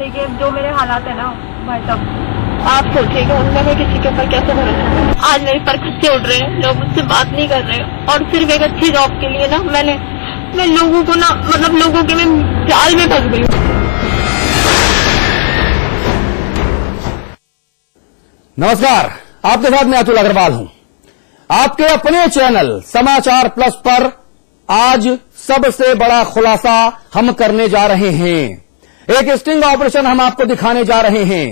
देखिए जो मेरे हालात है ना भाई साहब, आप सोचिएगा उनमें मैं किसी के ऊपर कैसे भरोसा करूं। आज मेरे पर खच्चे उड़ रहे हैं, लोग मुझसे बात नहीं कर रहे और सिर्फ एक अच्छी जॉब के लिए ना मैं लोगों को ना मतलब लोगों के मैं जाल में फंस गई हूँ। नमस्कार, आपके साथ मैं अतुल अग्रवाल हूं। आपके अपने चैनल समाचार प्लस पर आज सबसे बड़ा खुलासा हम करने जा रहे हैं। एक स्टिंग ऑपरेशन हम आपको दिखाने जा रहे हैं।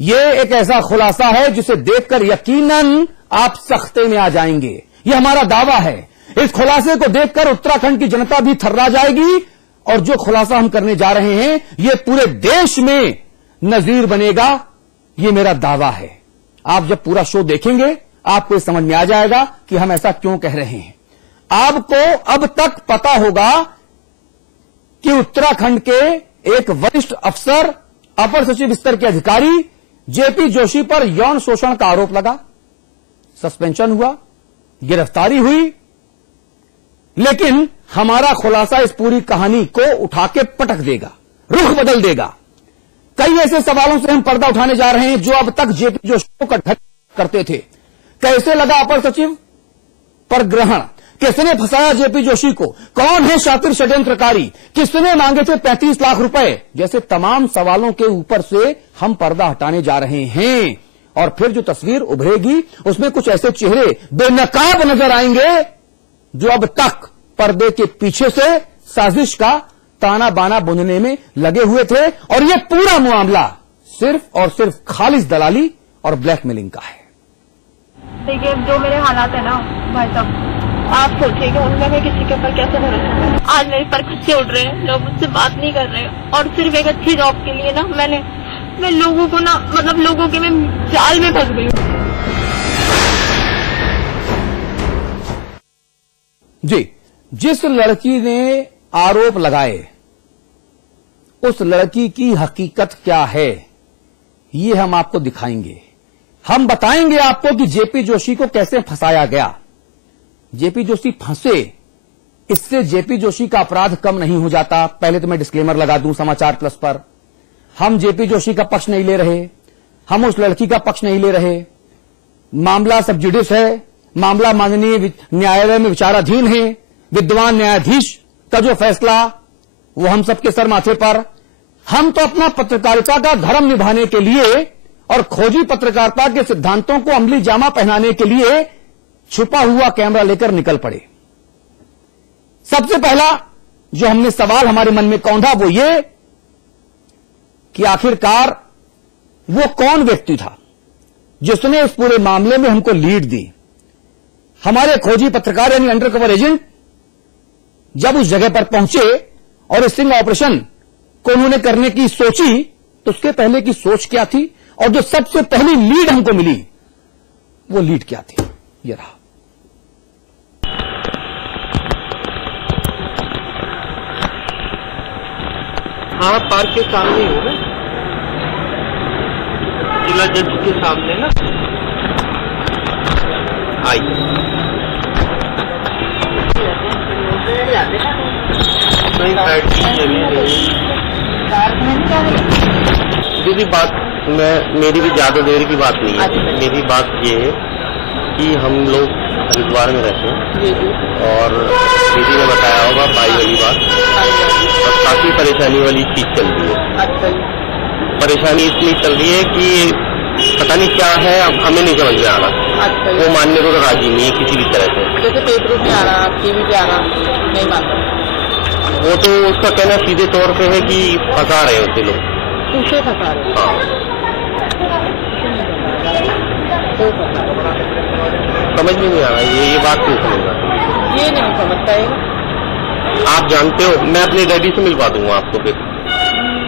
ये एक ऐसा खुलासा है जिसे देखकर यकीनन आप सख्ते में आ जाएंगे। ये हमारा दावा है। इस खुलासे को देखकर उत्तराखंड की जनता भी थर्रा जाएगी और जो खुलासा हम करने जा रहे हैं ये पूरे देश में नजीर बनेगा। ये मेरा दावा है। आप जब पूरा शो देखेंगे आपको समझ में आ जाएगा कि हम ऐसा क्यों कह रहे हैं। आपको अब तक पता होगा कि उत्तराखंड के एक वरिष्ठ अफसर, अपर सचिव स्तर के अधिकारी जेपी जोशी पर यौन शोषण का आरोप लगा, सस्पेंशन हुआ, गिरफ्तारी हुई। लेकिन हमारा खुलासा इस पूरी कहानी को उठा के पटक देगा, रुख बदल देगा। कई ऐसे सवालों से हम पर्दा उठाने जा रहे हैं जो अब तक जेपी जोशी को करते थे। कैसे लगा अपर सचिव पर ग्रहण, किसने फंसाया जेपी जोशी को, कौन है शातिर षड्यंत्रकारी, किसने मांगे थे 35 लाख रुपए, जैसे तमाम सवालों के ऊपर से हम पर्दा हटाने जा रहे हैं। और फिर जो तस्वीर उभरेगी उसमें कुछ ऐसे चेहरे बेनकाब नजर आएंगे जो अब तक पर्दे के पीछे से साजिश का ताना बाना बुनने में लगे हुए थे। और यह पूरा मामला सिर्फ और सिर्फ खालिस दलाली और ब्लैकमेलिंग का है। देखिए जो मेरे हालात है ना भाई साहब, आप सोचिएगा उनमें मैं किसी के ऊपर कैसे भरोसा करूं। आज मेरे पर खच्चे उड़ रहे हैं, लोग मुझसे बात नहीं कर रहे और सिर्फ एक अच्छी जॉब के लिए ना मैं लोगों को ना मतलब लोगों के मैं जाल में फंस गई हूँ। जी, जिस लड़की ने आरोप लगाए उस लड़की की हकीकत क्या है ये हम आपको दिखाएंगे। हम बताएंगे आपको कि जेपी जोशी को कैसे फंसाया गया। जेपी जोशी फंसे, इससे जेपी जोशी का अपराध कम नहीं हो जाता। पहले तो मैं डिस्क्लेमर लगा दूं समाचार प्लस पर, हम जेपी जोशी का पक्ष नहीं ले रहे, हम उस लड़की का पक्ष नहीं ले रहे। मामला सब जुडिस है, मामला माननीय न्यायालय में विचाराधीन है। विद्वान न्यायाधीश का जो फैसला वो हम सबके सर माथे पर। हम तो अपना पत्रकारिता का धर्म निभाने के लिए और खोजी पत्रकारिता के सिद्धांतों को अमली जामा पहनाने के लिए छुपा हुआ कैमरा लेकर निकल पड़े। सबसे पहला जो हमने सवाल हमारे मन में कौंधा वो ये कि आखिरकार वो कौन व्यक्ति था जिसने इस पूरे मामले में हमको लीड दी। हमारे खोजी पत्रकार यानी अंडर कवर एजेंट जब उस जगह पर पहुंचे और स्टिंग ऑपरेशन को उन्होंने करने की सोची तो उसके पहले की सोच क्या थी और जो सबसे पहली लीड हमको मिली वो लीड क्या थी, ये रहा। हाँ, पार्क के सामने ही हो ना, जिला जज के सामने ना। आइए, दीदी बात मेरी भी ज्यादा देर की बात नहीं है। मेरी बात ये है कि हम लोग हरिद्वार में रहते हैं और दीदी ने बताया होगा भाई वाली बात, और काफी परेशानी वाली चीज चल रही है। परेशानी इतनी चल रही है कि पता नहीं क्या है, अब हमें नहीं समझ में आ रहा। वो मानने को तो राजी नहीं है किसी भी तरह से। जैसे पेपरों में आ रहा, टीवी पे आ रहा, नहीं मानता। वो तो उसका कहना सीधे तौर पे है कि फंसा रहे होते लोग। पूछे फंसा रहे। हाँ, समझ में नहीं आ रहा ये बात नहीं समझ रहा। ये नहीं समझता है। आप जानते हो, मैं अपने डैडी से मिलवा दूंगा आपको फिर।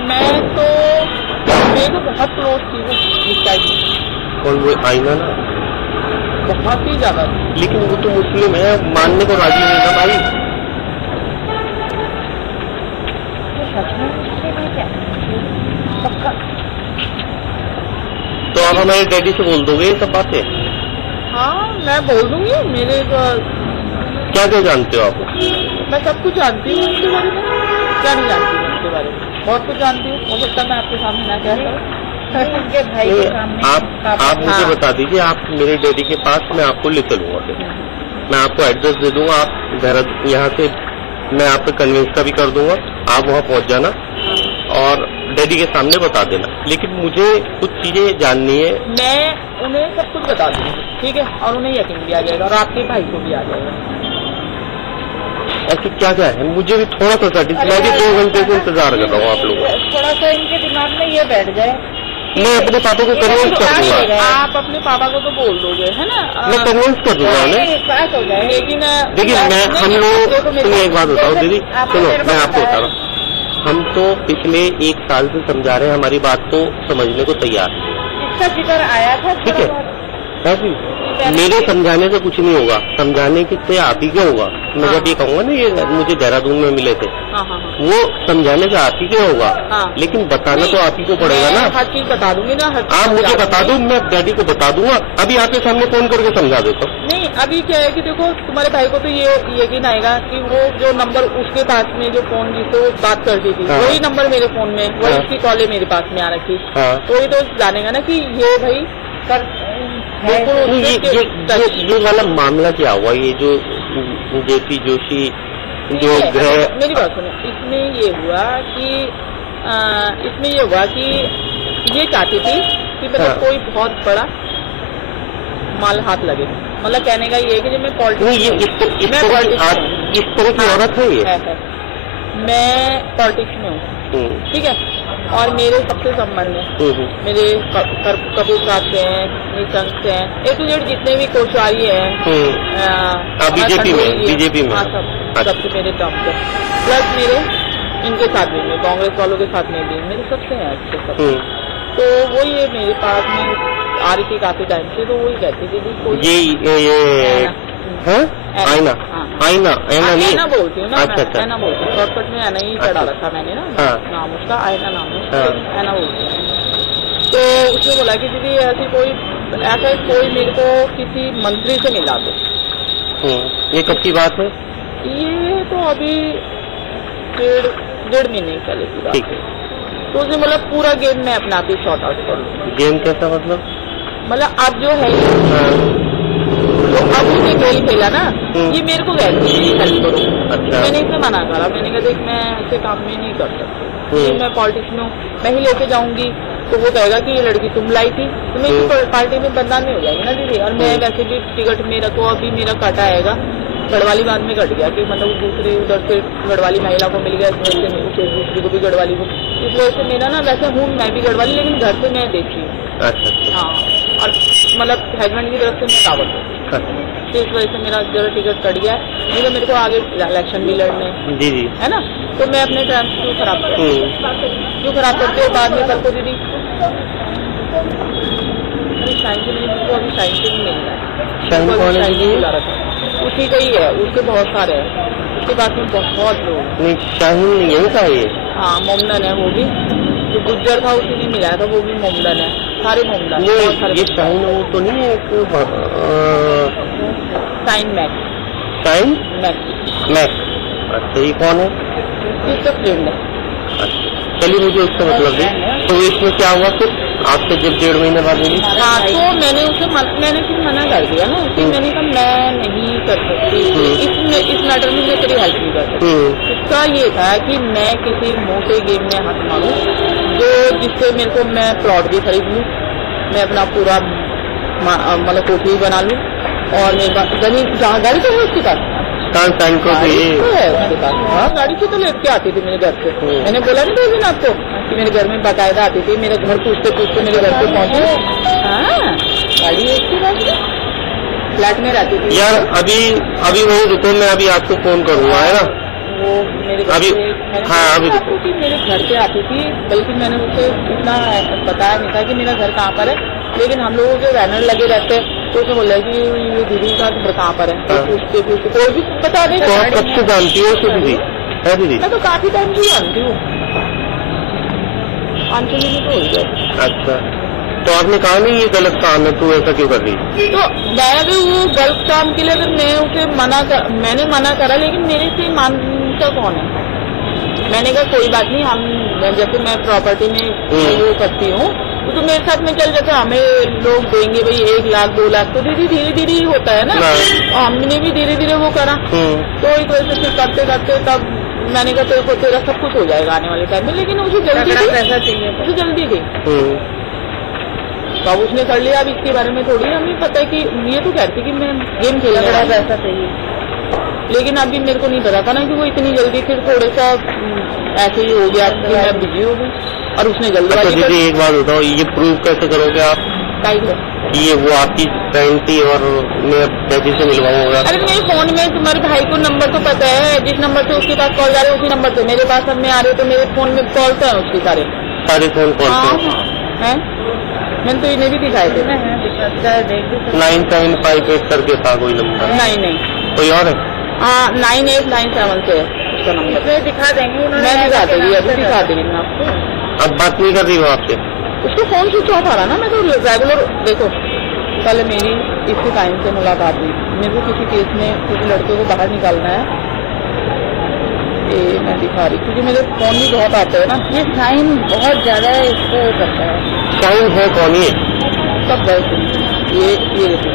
मैं तो मेरे बहुत क्लोज थी इस टाइप में। और वो आईना ना बहुत ही ज्यादा, लेकिन वो तो मुस्लिम है, मानने को राजी नहीं था भाई। तो आप हमारे डैडी से बोल दोगे ये सब बातें? हाँ मैं बोल दूंगी। मेरे क्या क्या जानते हो आप? मैं सब कुछ जानती हूँ उसके बारे में। क्या नहीं जानती हूँ उसके बारे में? बहुत कुछ जानती हूँ, हो सकता है मैं आपके सामने ना कह सकूं। उनके भाई के सामने आप मुझे हाँ। बता दीजिए, आप मेरे डैडी के पास, मैं आपको ले चलूंगा फिर। मैं आपको एड्रेस दे दूंगा, आप देहरादून यहाँ से मैं आप पे कन्विंस का भी कर दूंगा, आप वहाँ पहुँच जाना और डैडी के सामने बता देना। लेकिन मुझे कुछ चीजें जाननी है। मैं उन्हें सब कुछ बता दूंगी, ठीक है, और उन्हें यकीन भी आ जाएगा और आपके भाई को भी आ जाएगा। ऐसे क्या क्या है, मुझे भी थोड़ा सा सेटिस्फाई, मैं भी 2 घंटे से इंतजार कर रहा हूँ आप लोगों का। थोड़ा सा इनके दिमाग में ये बैठ जाए, मैं अपने पापा को कन्विंस कर दूंगा। आप अपने पापा को तो बोल दोगे, है ना? मैं कन्विंस कर दूंगा उन्हें। विश्वास हो जाए, लेकिन देखिए हम लोग, सुनिए एक बात बताओ दीदी, सुनो मैं आपको बता रहा हूँ, हम तो पिछले 1 साल से समझा रहे हैं, हमारी बात तो समझने को तैयार है। इसका जिक्र आया था, ठीक है, ऐसी मेरे समझाने से कुछ नहीं होगा, समझाने की से आप ही क्या होगा। मैं जब ये कहूँगा ना ये मुझे देहरादून में मिले थे, वो समझाने से आप ही क्या होगा, लेकिन बताना तो आप ही को पड़ेगा ना। हर चीज बता दूंगी ना, आप मुझे बता दो, मैं डैडी को बता दूंगा, अभी आपके सामने फोन करके समझा देता हूँ। नहीं, अभी क्या है कि देखो तुम्हारे भाई को तो ये यकीन आएगा कि वो जो नंबर उसके पास में जो फोन जिससे वो बात करती थी, हाँ। वही नंबर मेरे फोन में, वही हाँ। उसकी कॉलें मेरे पास में आ रखी, हाँ। तो ये तो जानेगा ना कि ये भाई कर बिल्कुल नहीं, उसके ये वाला मामला क्या हुआ, ये जो जेपी जोशी जो गृह, मेरी बात सुनो, इसमें ये हुआ कि ये चाहती थी कि मतलब हाँ। कोई बहुत बड़ा माल हाथ लगे, मतलब कहने का ये है कि जब मैं नहीं पॉलिटिक्स ये इस तरह की औरत है ये। मैं पॉलिटिक्स में हूँ, ठीक है, और मेरे सबसे संबंध है, मेरे कपूर साहब से हैं, निशंक से हैं, A to Z जितने भी कोश्यारी हैं, बीजेपी में हाँ, सबसे मेरे टॉप पे, प्लस मेरे इनके साथ भी, मैं कांग्रेस वालों के साथ में भी, मेरे सबसे हैं अच्छे सब। तो वो ये मेरे पास में आ रही थी काफी टाइम से, तो वही कहती थी कोई आईना नहीं, ऐना बोलती हूँ ना, अच्छा। ऐना बोलती हूँ, शॉर्टकट में ऐना ही चढ़ा रखा मैंने ना, नाम उसका आईना नाम है, ऐना बोलती हूँ। तो उसने बोला कि दीदी ऐसी कोई मेरे को किसी मंत्री से मिला दो। ये कब की बात है? ये तो अभी 1.5 महीने पहले की बात है। तो उसने बोला पूरा गेम मैं अपना आप ही शॉर्ट आउट कर लूँ। गेम कैसा मतलब अब जो है तो अब उसने खेल खेला ना, ये मेरे को कहती है हेल्प करो। अच्छा। मैंने इसे मना करा, मैंने कहा देख मैं ऐसे काम में नहीं कर सकती, मैं पॉलिटिक्स में हूँ, मैं ही लेके जाऊंगी तो वो कहेगा कि ये लड़की तुम लाई थी, तो मैं इसी पार्टी में बदनामी हो जाएगी ना दीदी। और मैं वैसे भी टिकट मेरा तो अभी मेरा कटा आएगा, गढ़वाली बाद में कट गया कि मतलब दूसरी उधर से गढ़वाली महिला को मिल गया, इस वजह से दूसरी को भी गढ़वाली को, इस वजह से मेरा ना वैसे हूँ मैं भी गढ़वाली, लेकिन घर से मैं देखी हूँ। अच्छा। हाँ, और मतलब हस्बैंड की तरफ से मैं दावत हूँ, तो इस वजह से मेरा जरा टिकट कट गया, नहीं तो मेरे को आगे इलेक्शन भी लड़ने जी है ना, तो मैं अपने टाइम क्यों खराब करती हूँ बाद में कल को दीदी। शाइन से मेरे को अभी शाइन से नहीं मिल रहा है, उसी का ही है, उसके बहुत सारे हैं, उसके बाद में बहुत लोग। नहीं शाहीन यही था ये? हाँ, मोमडन है वो भी, जो गुज्जर था उसी ने मिलाया था, वो भी मोमडन है, सारे मोमडन। ये शाहीन वो तो नहीं है शाइन मैक्स। शाहीन मैक्स। अच्छा, ये कौन है? इसका फ्रेंड है। अच्छा, चलिए मुझे उसका मतलब नहीं। तो इसमें क्या हुआ फिर आपसे जब 1.5 महीने बाद मिली? हाँ, तो मैंने फिर मना कर दिया ना, कि मैंने कहा मैं नहीं कर सकती इस मैटर में, मैं तेरी हेल्प नहीं कर सकती। इसका ये था कि मैं किसी मोटे गेम में हाथ मारूं जो जिससे मेरे को मैं प्लॉट भी खरीद लूँ, मैं अपना पूरा मतलब कोठी भी बना लूँ, और मेरे पास जमीन जहाँ गाड़ी तो है उसके पास, गाड़ी तो है उसके पास। हाँ, गाड़ी से तो लेके आती थी मेरे घर से, मैंने बोला नहीं दो दिन आपको कि मेरे घर में बाकायदा आती थी, मेरे घर पूछते मेरे घर पे पहुंचे। हाँ, गाड़ी उसके पास फ्लैट में रहती थी यार। अभी वही रुको, मैं अभी आपको फोन करूँगा, है ना? वो मेरे घर अभी अभी कि मेरे घर पे आती थी, बल्कि मैंने उसे इतना बताया नहीं था कि मेरा घर कहाँ पर है, लेकिन हम लोगों के बैनर लगे रहते हैं, तो उसे बोला कि ये दीदी का घर कहाँ पर है, तो पूछते कोई भी बता दे। तो आप कब से जानती हो उसे दीदी? है दीदी? मैं तो काफी टाइम से जानती हूँ, 5 महीने तो हो गए। अच्छा, तो आपने कहा नहीं ये गलत काम है, तू ऐसा क्यों कर रही? तो मैं भी वो गलत काम के लिए मैं उसे मैंने मना करा, लेकिन मेरे से मानता कौन है? मैंने कहा कोई बात नहीं, हम जैसे मैं प्रॉपर्टी में वो करती हूँ तो मेरे साथ में चल, जैसे हमें लोग देंगे भाई 1 लाख 2 लाख, तो धीरे धीरे ही होता है ना, और हमने भी धीरे धीरे वो करा। तो एक वजह से फिर करते करते तब मैंने कहा तेरे को तेरा सब कुछ हो जाएगा आने वाले टाइम में, लेकिन उसे जल्दी थी, पैसा चाहिए, उसे जल्दी थी। तो अब उसने कर लिया। अब इसके बारे में थोड़ी हमें पता है कि ये तो कहती कि मैं गेम खेलना, बड़ा पैसा चाहिए, लेकिन अभी मेरे को नहीं पता था ना कि वो इतनी जल्दी फिर थोड़ा सा ऐसे ही हो गया कि मैं बिजी हो गई और उसने जल्दी। अच्छा दीदी एक बात बताओ, ये प्रूव कैसे करोगे आप कि ये वो आपकी फ्रेंड थी और मैं डैडी से मिलवाऊंगा? अरे मेरे फोन में तुम्हारे भाई को नंबर तो पता है, जिस नंबर से उसके पास कॉल जा रहे उसी नंबर से मेरे पास अब में आ रहे, तो मेरे फोन में कॉल तो है उसके सारे फोन कॉल है। मैंने तो इन्हें भी दिखाए थे। 9758 करके था कोई नंबर? नहीं कोई और है? 9897 से उसका नंबर दिखा देंगे, मैं दिखा देंगी, अभी दिखा देंगे मैं आपको। अब बात नहीं कर रही हो आपसे? उसको फोन स्विच ऑफ आ रहा ना, मैं तो रेगुलर देखो, कल मेरी इसके टाइम से मुलाकात हुई, मेरे को किसी केस में किसी लड़के को बाहर निकालना है, ये मैं दिखा रही क्योंकि मेरे फोन भी बहुत आते हैं ना, ये साइन बहुत ज्यादा इसको करता है। साइन है कौन ये? सब गए ये देखो,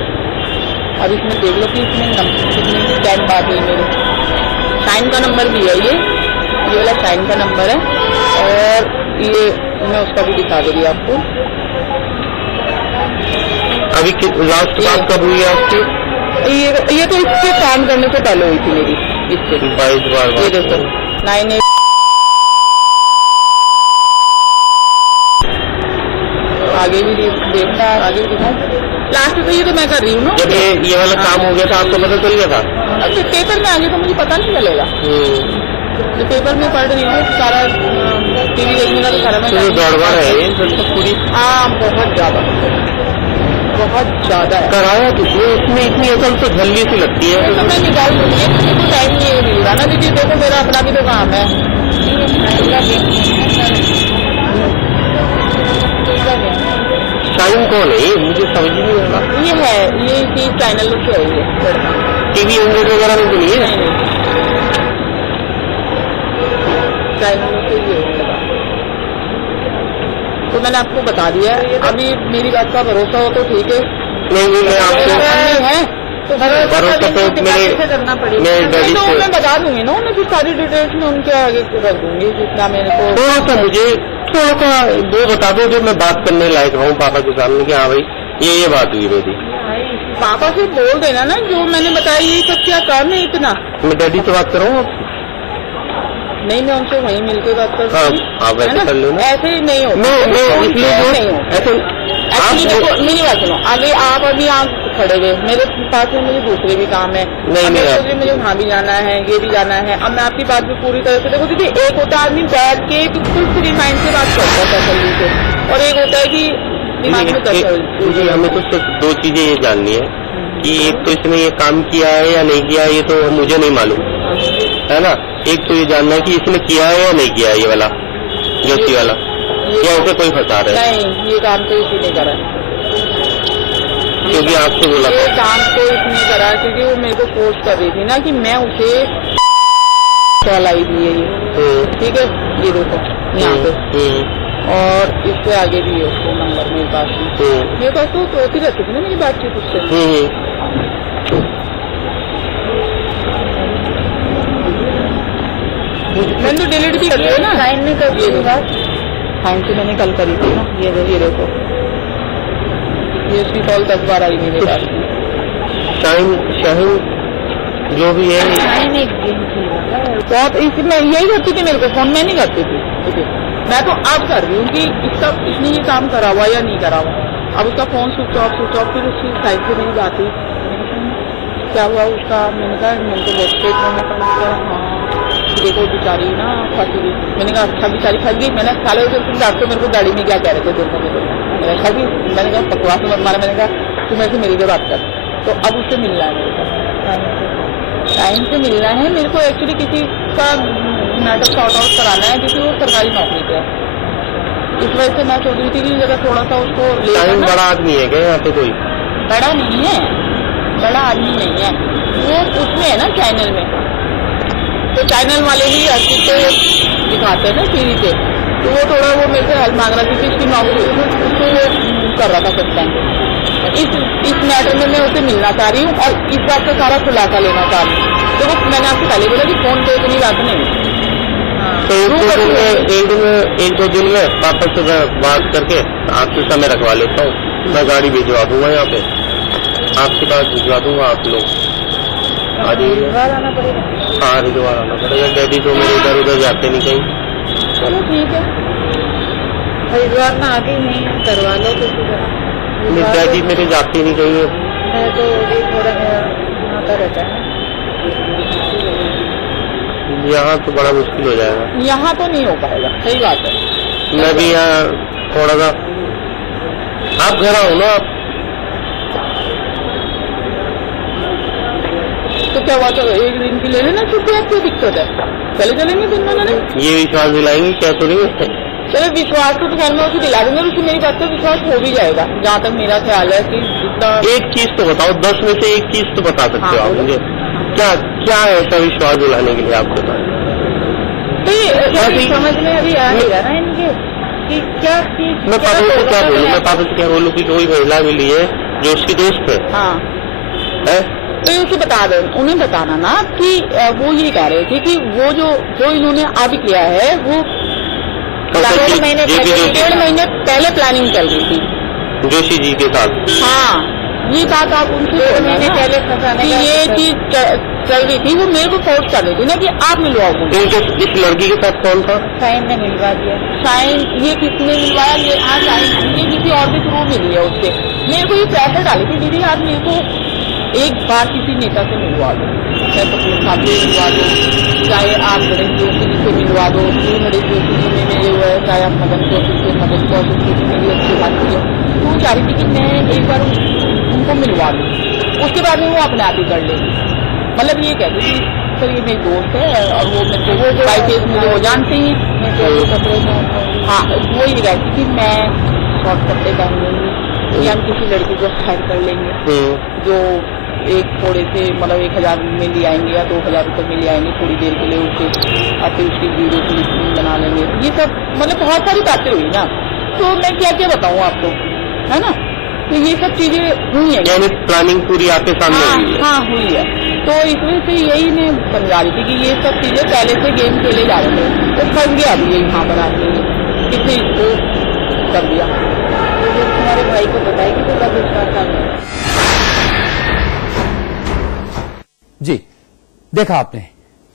अब इसमें देख लो कि इसमें कितनी टाइम बात हुई मेरी। साइन का नंबर भी है ये वाला साइन का नंबर है, और ये मैं उसका भी दिखा दे रही आपको। अभी लास्ट बात कब हुई है आपकी? ये तो इसके काम करने से पहले हुई थी मेरी इससे 22 बार। ये देखो 98 आगे भी देखना, आगे भी लास्ट तो ये तो मैं कर रही हूँ ना। जब ये वाला काम हो गया था आपको पता चल गया था? अब पेपर में आगे तो मुझे पता नहीं चलेगा, तो पेपर में पढ़ रही हूँ सारा, टीवी देखने का तो सारा मैं गड़बड़ है ये पूरी। हाँ बहुत ज्यादा है। कराया किसने? इसमें इतनी अकल तो झल्ली सी लगती है। तो मैं निकाल दूंगी, मुझे तो टाइम नहीं मिल रहा ना दीदी, देखो मेरा अपना भी तो काम है। साइन कौन है ये? मुझे समझ नहीं आ रहा। ये है, ये इसी चैनल से है ये टीवी वगैरह में तो नहीं है? चैनल से ये लगा, तो मैंने आपको बता दिया। अभी मेरी बात का भरोसा हो तो ठीक है, नहीं मैं आपको है तो भरोसा तो मेरे डैडी तो मैं बता दूंगी ना उन्हें, फिर सारी डिटेल्स में उनके आगे रख दूंगी जितना मेरे को। थोड़ा सा मुझे थोड़ा सा वो बता दो जो मैं बात करने लायक रहूँ पापा के सामने कि हाँ भाई ये बात हुई मेरी। पापा से बोल देना ना जो मैंने बताया, ये सब क्या काम है इतना। मैं डैडी से बात करूँ? नहीं मैं उनसे वहीं मिलकर बात कर हाँ, आप ऐसे कर लो ना। ऐसे नहीं हो, मैं इसलिए नहीं हूँ ऐसे। मेरी बात सुनो, आगे आप अभी आप खड़े हुए, मेरे पास में मुझे दूसरे भी काम है, मुझे वहाँ भी जाना है, ये भी जाना है। अब मैं आपकी बात भी पूरी तरह से देखो दीदी, एक होता है आदमी बैठ के बिल्कुल फ्री माइंड से बात करता है तसल्ली से, और एक होता है कि दिमाग में तसल्ली। हमें तो सिर्फ 2 चीजें ये जाननी है कि एक तो इसने ये काम किया है या नहीं किया, ये तो मुझे नहीं मालूम है ना। एक तो ये जानना है कि इसने किया है या नहीं किया है ये वाला जोशी वाला, या उसे कोई फंसा रहा है? नहीं, ये काम तो इसी ने करा, क्योंकि आपसे बोला ये काम तो इसने करा क्योंकि वो मेरे को फोर्स कर रही थी ना कि मैं उसे कॉल आई थी ये, ठीक है ये देखो यहाँ पे, और इससे आगे भी है उसको नंबर मेरे पास में, मेरे पास तो होती रहती थी ना मेरी बातचीत उससे। मैंने तो डिलीट भी कर दिया ना, साइन नहीं कर दिया, साइन से मैंने कल करी थी ना। ये देखो ये उसकी कॉल 10 बार आई मेरे पास में। शाहीन जो भी है बहुत इसमें यही करती थी, मेरे को फोन में नहीं करती थी। मैं तो अब कर रही हूँ कि इसने ये काम करा हुआ या नहीं करा हुआ। अब उसका फोन स्विच ऑफ फिर उसकी साइड से मेरी बात हुई, क्या हुआ उसका, मैंने कहा मैंने तो बहुत देखो बेचारी ना फंस गई। मैंने कहा अच्छा बेचारी फंस गई। मैंने साले उसे डॉक्टर मेरे को गाड़ी में क्या कह रहे थे देखो मैंने कहा कि मैंने कहा बकवास मत मारा, मैंने कहा तू मेरे से मेरी बात कर। तो अब उससे मिलना है मेरे को, टाइम से मिलना है मेरे को। एक्चुअली किसी का मैटर सॉर्ट आउट कराना है क्योंकि वो सरकारी नौकरी पे है, इस वजह से मैं सोच रही थी कि जरा थोड़ा सा उसको बड़ा आदमी है क्या यहाँ पे? कोई बड़ा नहीं है, बड़ा आदमी नहीं है वो, उसमें है ना चैनल में, तो तो चैनल वाले ही अर्पित को दिखाते हैं ना टीवी पे, तो वो थोड़ा वो मेरे से हेल्प मांग रहा था कि इसकी नौकरी उसको वो कर रहा था सस्पेंड। इस मैटर में मैं उसे मिलना चाह रही हूँ और इस बात का सारा खुलासा लेना चाह रही हूँ। तो वो मैंने आपसे पहले बोला कि फोन पे इतनी बात नहीं। तो एक दो दिन में वापस से बात करके आपसे समय रखवा लेता हूँ, मैं गाड़ी भिजवा दूंगा यहाँ पे, आपके पास भिजवा दूंगा, आप लोग आ जाइए। आना पड़ेगा। हाँ, हरिद्वार आना पड़ेगा, डैडी तो मेरे इधर उधर जाते नहीं कहीं। चलो ठीक है, हरिद्वार में आगे नहीं करवा लो कुछ। डैडी मेरे जाते नहीं कहीं, मैं तो थोड़ा आता रहता है। यहाँ तो बड़ा मुश्किल हो जाएगा। यहाँ तो नहीं हो पाएगा, सही बात है। मैं भी यहाँ थोड़ा सा, आप घर आओ ना। आप तो क्या हुआ, चलो एक दिन की ले लेना छुट्टी, आप क्या दिक्कत है, चले चलेंगे दिन में। मैंने ये विश्वास दिलाएंगे क्या थोड़ी है? चलो विश्वास तो घर में उसे दिला देंगे, उसको मेरी बात पर विश्वास हो भी जाएगा, जहाँ तक मेरा ख्याल है कि जितना। एक चीज तो बताओ, 10 में से एक चीज तो बता सकते हो आप मुझे, क्या क्या है ऐसा विश्वास दिलाने के लिए आपके पास? तो समझ में अभी आ गया ना इनके कि क्या चीज। मैं पापा से क्या बोलूँ, मैं पापा से क्या बोलूँ कि कोई महिला मिली है जो उसकी दोस्त है। हाँ, है? तो उसे बता दो, उन्हें बताना ना कि वो ये कह रहे थे कि वो जो इन्होंने अभी किया है वो 1.5 महीने पहले प्लानिंग चल रही थी जोशी जी के साथ। हाँ, ये बात आप उनसे महीने पहले फंसाने की ये चीज चल रही थी, वो मेरे को फोर्स कर रही थी ना कि आप मिलवाओ। इस लड़की के साथ कौन था? साइन ने मिलवा दिया। साइन ये किसने मिलवाया? ये आज साइन ये किसी और के थ्रू मिली है उससे। मेरे को ये प्रेशर डाली थी, दीदी आप मेरे को एक बार किसी नेता से मिलवा दो, चाहे कपूर साहब से मिलवा दो, चाहे आप गणेश जोशी से मिलवा दो, गणेश जोशी जी में मेरे हुआ है, चाहे आप मदन जोशी से, मदन जोशी से मेरी अच्छी बात की है। तो चाह रही थी कि मैं एक बार उनको मिलवा दूँ, उसके बाद में वो अपने आप ही कर लेगी। मतलब ये कहती थी सर ये मेरी दोस्त है और वो मेरे को वो बाई फेस मुझे वो जानते ही कपड़े। हाँ, वो ये कहती थी मैं शॉर्ट कपड़े पहन लूंगी या हम किसी लड़की को हायर कर लेंगे जो एक थोड़े से मतलब 1000 में ले आएंगे या 2000 रुपये में ले आएंगे थोड़ी देर के लिए उसे, और फिर उसकी वीडियो क्लिप बना लेंगे। ये सब मतलब बहुत सारी बातें हुई ना, तो मैं क्या क्या बताऊँ आपको, है ना। तो ये सब चीजें हुई है, यानी प्लानिंग पूरी आपके सामने हुई है। हाँ हुई है। तो इसमें से यही मैं समझा रही थी कि ये सब चीजें पहले से गेम खेले जा रहे थे, तो फंस गया अभी यहाँ पर आके किसी इसको कर दिया। तो जो तुम्हारे भाई को बताएगी तो कब विश्वास कर। जी, देखा आपने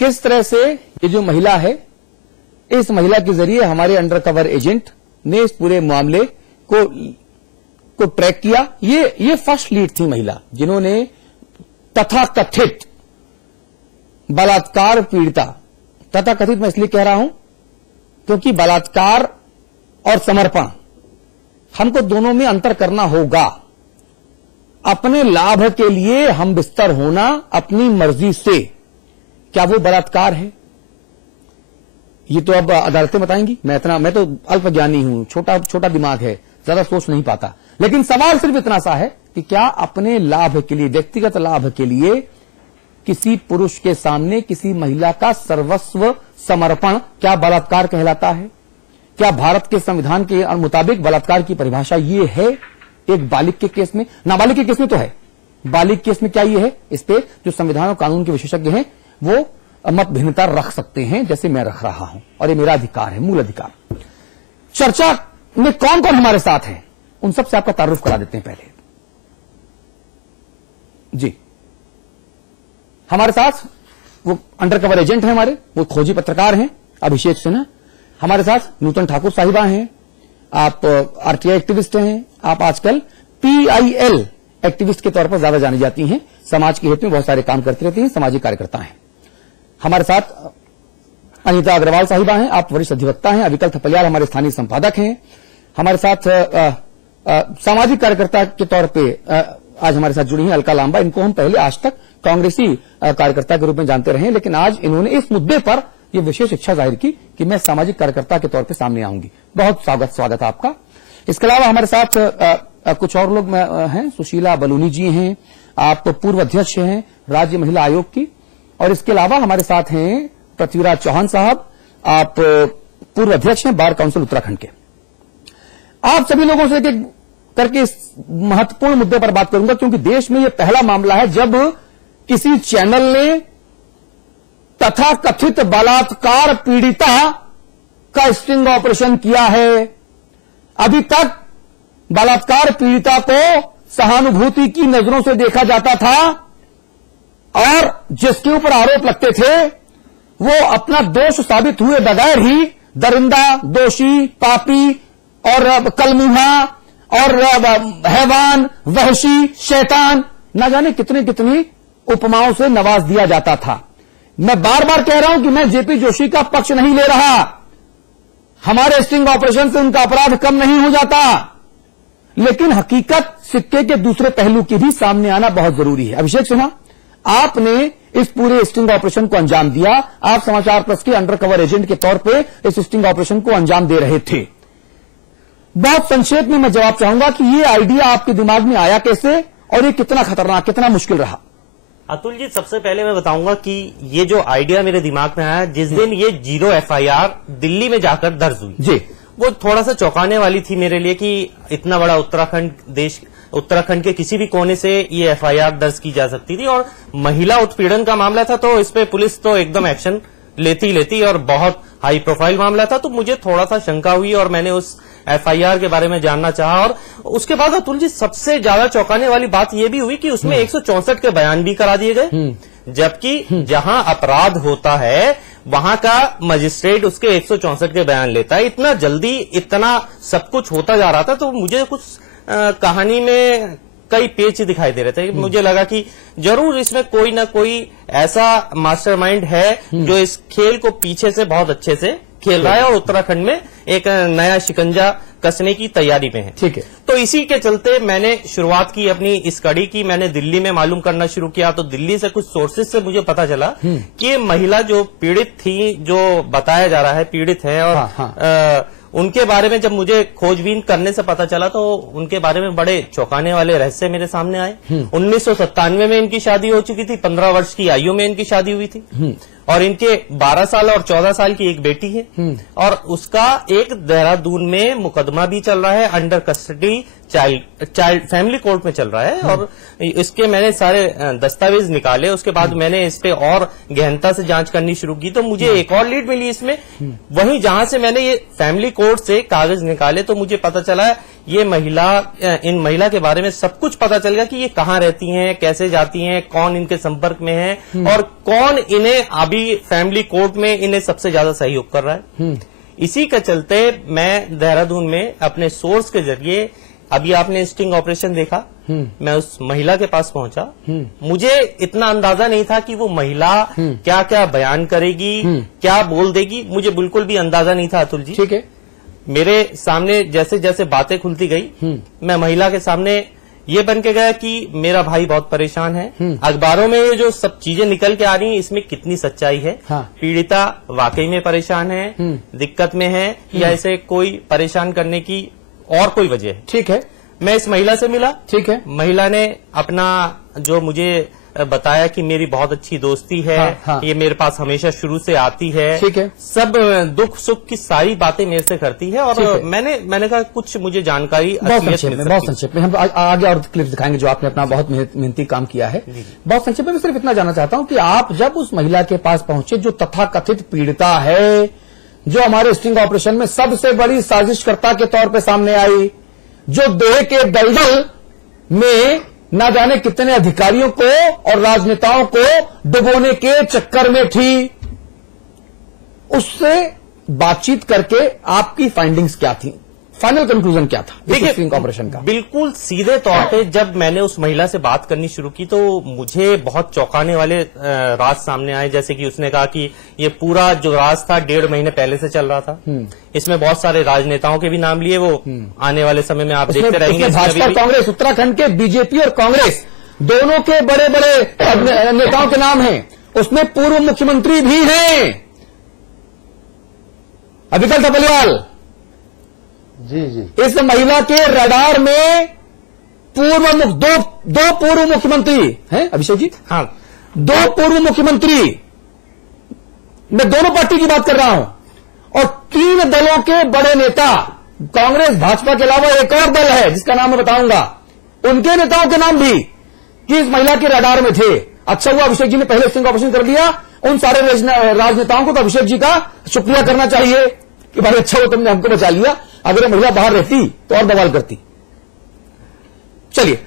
किस तरह से ये जो महिला है, इस महिला के जरिए हमारे अंडर कवर एजेंट ने इस पूरे मामले को ट्रैक किया। ये फर्स्ट लीड थी महिला जिन्होंने तथाकथित बलात्कार पीड़िता, तथाकथित मैं इसलिए कह रहा हूं क्योंकि बलात्कार और समर्पण हमको दोनों में अंतर करना होगा। अपने लाभ के लिए हम बिस्तर होना अपनी मर्जी से, क्या वो बलात्कार है? ये तो अब अदालतें बताएंगी। मैं तो अल्पज्ञानी हूं, छोटा दिमाग है, ज्यादा सोच नहीं पाता। लेकिन सवाल सिर्फ इतना सा है कि क्या अपने लाभ के लिए, व्यक्तिगत लाभ के लिए किसी पुरुष के सामने किसी महिला का सर्वस्व समर्पण क्या बलात्कार कहलाता है? क्या भारत के संविधान के मुताबिक बलात्कार की परिभाषा ये है? एक बालिग के केस में, नाबालिग के केस में तो है, बालिग केस में क्या ये है? इस पे जो संविधान और कानून के विशेषज्ञ हैं वो मत भिन्नता रख सकते हैं, जैसे मैं रख रहा हूं, और ये मेरा अधिकार है, मूल अधिकार। चर्चा में कौन कौन हमारे साथ है उन सबसे आपका तारुफ करा देते हैं। पहले जी, हमारे साथ वो अंडर कवर एजेंट हैं, हमारे वो खोजी पत्रकार हैं अभिषेक सिन्हा। हमारे साथ नूतन ठाकुर साहिबा हैं, आप आरटीआई एक्टिविस्ट हैं, आप आजकल PIL एक्टिविस्ट के तौर पर ज्यादा जानी जाती हैं, समाज के हित में बहुत सारे काम करती रहती हैं, सामाजिक कार्यकर्ता हैं। हमारे साथ अनीता अग्रवाल साहिबा हैं, आप वरिष्ठ अधिवक्ता हैं। अविकल थपलियाल हमारे स्थानीय संपादक हैं। हमारे साथ सामाजिक कार्यकर्ता के तौर पे आज हमारे साथ जुड़ी हैं अलका लांबा। इनको हम पहले आज तक कांग्रेसी कार्यकर्ता के रूप में जानते रहे हैं, लेकिन आज इन्होंने इस मुद्दे पर यह विशेष इच्छा जाहिर की कि मैं सामाजिक कार्यकर्ता के तौर पे सामने आऊंगी। बहुत स्वागत है आपका। इसके अलावा हमारे साथ कुछ और लोग हैं। सुशीला बलूनी जी हैं, आप पूर्व अध्यक्ष हैं राज्य महिला आयोग की। और इसके अलावा हमारे साथ हैं पृथ्वीराज चौहान साहब, आप पूर्व अध्यक्ष हैं बार काउंसिल उत्तराखंड के। आप सभी लोगों से एक करके इस महत्वपूर्ण मुद्दे पर बात करूंगा, क्योंकि देश में यह पहला मामला है जब किसी चैनल ने तथाकथित बलात्कार पीड़िता का स्टिंग ऑपरेशन किया है। अभी तक बलात्कार पीड़िता को सहानुभूति की नजरों से देखा जाता था और जिसके ऊपर आरोप लगते थे वो अपना दोष साबित हुए बगैर ही दरिंदा, दोषी, पापी और कलमुहा और हैवान, वहशी, शैतान, न जाने कितनी कितनी उपमाओं से नवाज दिया जाता था। मैं बार बार कह रहा हूं कि मैं जेपी जोशी का पक्ष नहीं ले रहा। हमारे स्टिंग ऑपरेशन से उनका अपराध कम नहीं हो जाता, लेकिन हकीकत सिक्के के दूसरे पहलू की भी सामने आना बहुत जरूरी है। अभिषेक सिन्हा, आपने इस पूरे स्टिंग ऑपरेशन को अंजाम दिया। आप समाचार प्लस के अंडर कवर एजेंट के तौर पे इस स्टिंग ऑपरेशन को अंजाम दे रहे थे। बहुत संक्षेप में मैं जवाब चाहूंगा कि ये आइडिया आपके दिमाग में आया कैसे और ये कितना खतरनाक, कितना मुश्किल रहा? अतुल जी, सबसे पहले मैं बताऊंगा कि ये जो आइडिया मेरे दिमाग में आया जिस दिन ये 0 FIR दिल्ली में जाकर दर्ज हुई जी, वो थोड़ा सा चौंकाने वाली थी मेरे लिए कि इतना बड़ा उत्तराखंड के किसी भी कोने से ये FIR दर्ज की जा सकती थी और महिला उत्पीड़न का मामला था, तो इस पे पुलिस तो एकदम एक्शन लेती और बहुत हाई प्रोफाइल मामला था। तो मुझे थोड़ा सा शंका हुई और मैंने उस FIR के बारे में जानना चाहा। और उसके बाद अतुल जी, सबसे ज्यादा चौंकाने वाली बात यह भी हुई कि उसमें 164 के बयान भी करा दिए गए, जबकि जहां अपराध होता है वहां का मजिस्ट्रेट उसके 164 के बयान लेता है। इतना जल्दी इतना सब कुछ होता जा रहा था, तो मुझे कुछ कहानी में कई पेच दिखाई दे रहे थे। मुझे लगा कि जरूर इसमें कोई ना कोई ऐसा मास्टरमाइंड है जो इस खेल को पीछे से बहुत अच्छे से खेल रहा है और उत्तराखंड में एक नया शिकंजा कसने की तैयारी में है। ठीक है। तो इसी के चलते मैंने शुरुआत की अपनी इस कड़ी की। मैंने दिल्ली में मालूम करना शुरू किया, तो दिल्ली से कुछ सोर्सेज से मुझे पता चला कि महिला जो पीड़ित थी, जो बताया जा रहा है पीड़ित है, और उनके बारे में जब मुझे खोजबीन करने से पता चला तो उनके बारे में बड़े चौंकाने वाले रहस्य मेरे सामने आए। 1997 में इनकी शादी हो चुकी थी, 15 वर्ष की आयु में इनकी शादी हुई थी और इनके 12 साल और 14 साल की एक बेटी है और उसका एक देहरादून में मुकदमा भी चल रहा है, under custody child family court में चल रहा है। और इसके मैंने सारे दस्तावेज निकाले, उसके बाद मैंने इस पे और गहनता से जांच करनी शुरू की, तो मुझे एक और लीड मिली इसमें। वहीं जहां से मैंने ये फैमिली कोर्ट से कागज निकाले तो मुझे पता चला ये इन महिला के बारे में सब कुछ पता चल गया कि ये कहाँ रहती हैं, कैसे जाती हैं, कौन इनके संपर्क में है और कौन इन्हें अभी फैमिली कोर्ट में इन्हें सबसे ज्यादा सहयोग कर रहा है। इसी के चलते मैं देहरादून में अपने सोर्स के जरिए, अभी आपने स्टिंग ऑपरेशन देखा, मैं उस महिला के पास पहुंचा। मुझे इतना अंदाजा नहीं था कि वो महिला क्या क्या बयान करेगी, क्या बोल देगी, मुझे बिल्कुल भी अंदाजा नहीं था अतुल जी। ठीक है। मेरे सामने जैसे जैसे बातें खुलती गई, मैं महिला के सामने ये बन के गया कि मेरा भाई बहुत परेशान है। अखबारों में ये जो सब चीजें निकल के आ रही हैं, इसमें कितनी सच्चाई है? हाँ। पीड़िता वाकई में परेशान है, दिक्कत में है, या इसे कोई परेशान करने की और कोई वजह है? ठीक है। मैं इस महिला से मिला। ठीक है। महिला ने अपना जो मुझे बताया कि मेरी बहुत अच्छी दोस्ती है, हाँ। ये मेरे पास हमेशा शुरू से आती है, ठीक है। सब दुख सुख की सारी बातें मेरे से करती है। और मैंने कहा कुछ मुझे जानकारी बहुत संक्षेप में हम आगे और क्लिप दिखाएंगे जो आपने अपना बहुत मेहनती काम किया है। बहुत संक्षेप में मैं सिर्फ इतना जानना चाहता हूं कि आप जब उस महिला के पास पहुंचे जो तथाकथित पीड़िता है, जो हमारे स्टिंग ऑपरेशन में सबसे बड़ी साजिशकर्ता के तौर पर सामने आई, जो देह के दलदल में न जाने कितने अधिकारियों को और राजनेताओं को डुबोने के चक्कर में थी, उससे बातचीत करके आपकी फाइंडिंग्स क्या थी? फाइनल कंक्लूजन क्या था इस स्टिंग ऑपरेशन का? बिल्कुल सीधे तौर पे जब मैंने उस महिला से बात करनी शुरू की तो मुझे बहुत चौंकाने वाले राज सामने आए। जैसे कि उसने कहा कि ये पूरा जो राज था 1.5 महीने पहले से चल रहा था। इसमें बहुत सारे राजनेताओं के भी नाम लिए, वो आने वाले समय में आप देखते रहेंगे। भाजपा कांग्रेस, उत्तराखंड के बीजेपी और कांग्रेस दोनों के बड़े बड़े नेताओं के नाम हैं। उसमें पूर्व मुख्यमंत्री भी हैं, अविकल थपलियाल जी। इस महिला के रडार में दो पूर्व मुख्यमंत्री हैं। अभिषेक जी, हाँ, 2 पूर्व मुख्यमंत्री मैं दोनों पार्टी की बात कर रहा हूं, और 3 दलों के बड़े नेता, कांग्रेस भाजपा के अलावा एक और दल है जिसका नाम मैं बताऊंगा, उनके नेताओं के नाम भी कि इस महिला के रडार में थे। अच्छा हुआ अभिषेक जी ने पहले स्टिंग ऑपरेशन कर दिया। उन सारे राजनेताओं को तो अभिषेक जी का शुक्रिया करना चाहिए कि भाई अच्छा हो तुमने हमको बचा लिया, अगर ये महिला बाहर रहती तो और बवाल करती। चलिए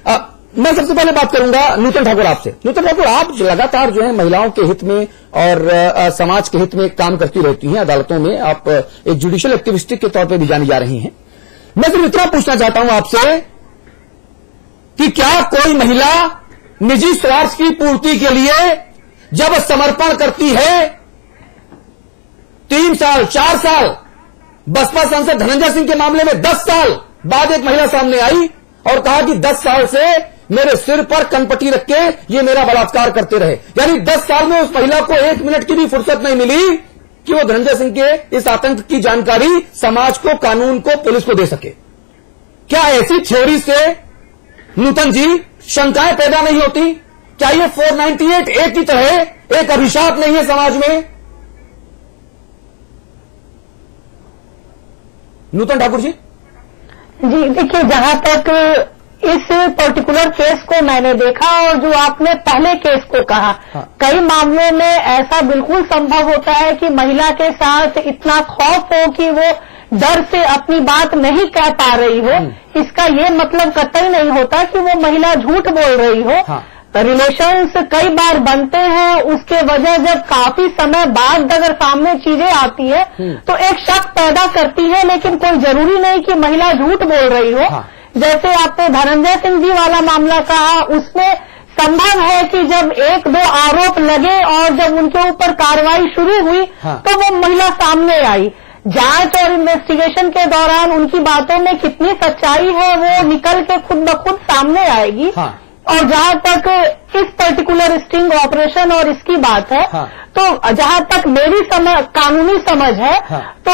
मैं सबसे पहले बात करूंगा नूतन ठाकुर आपसे। नूतन ठाकुर, आप लगातार जो है महिलाओं के हित में और समाज के हित में काम करती रहती हैं अदालतों में, आप एक जुडिशियल एक्टिविस्ट के तौर पे भी जानी जा रही हैं। मैं सिर्फ इतना पूछना चाहता हूं आपसे कि क्या कोई महिला निजी स्वार्थ की पूर्ति के लिए जब समर्पण करती है, 3 साल 4 साल, बसपा सांसद धनंजय सिंह के मामले में 10 साल बाद एक महिला सामने आई और कहा कि 10 साल से मेरे सिर पर कनपट्टी रख के ये मेरा बलात्कार करते रहे, यानी 10 साल में उस महिला को 1 मिनट की भी फुर्सत नहीं मिली कि वो धनंजय सिंह के इस आतंक की जानकारी समाज को, कानून को, पुलिस को दे सके। क्या ऐसी थ्योरी से नूतन जी शंकाएं पैदा नहीं होती? क्या ये 498A की तरह एक अभिशाप नहीं है समाज में? नूतन ठाकुर जी। जी देखिए, जहां तक इस पर्टिकुलर केस को मैंने देखा और जो आपने पहले केस को कहा, कई मामलों में ऐसा बिल्कुल संभव होता है कि महिला के साथ इतना खौफ हो कि वो डर से अपनी बात नहीं कह पा रही हो। इसका ये मतलब कतई नहीं होता कि वो महिला झूठ बोल रही हो। रिलेशंस कई बार बनते हैं, उसके वजह जब काफी समय बाद अगर सामने चीजें आती है तो एक शक पैदा करती है, लेकिन कोई जरूरी नहीं कि महिला झूठ बोल रही हो। जैसे आपने धनंजय सिंह जी वाला मामला कहा, उसमें संभव है कि जब 1-2 आरोप लगे और जब उनके ऊपर कार्रवाई शुरू हुई तो वो महिला सामने आई। जांच और इन्वेस्टिगेशन के दौरान उनकी बातों में कितनी सच्चाई है वो निकल के खुद ब खुद सामने आएगी। और जहां तक इस पर्टिकुलर स्टिंग ऑपरेशन और इसकी बात है, तो जहां तक मेरी कानूनी समझ है, तो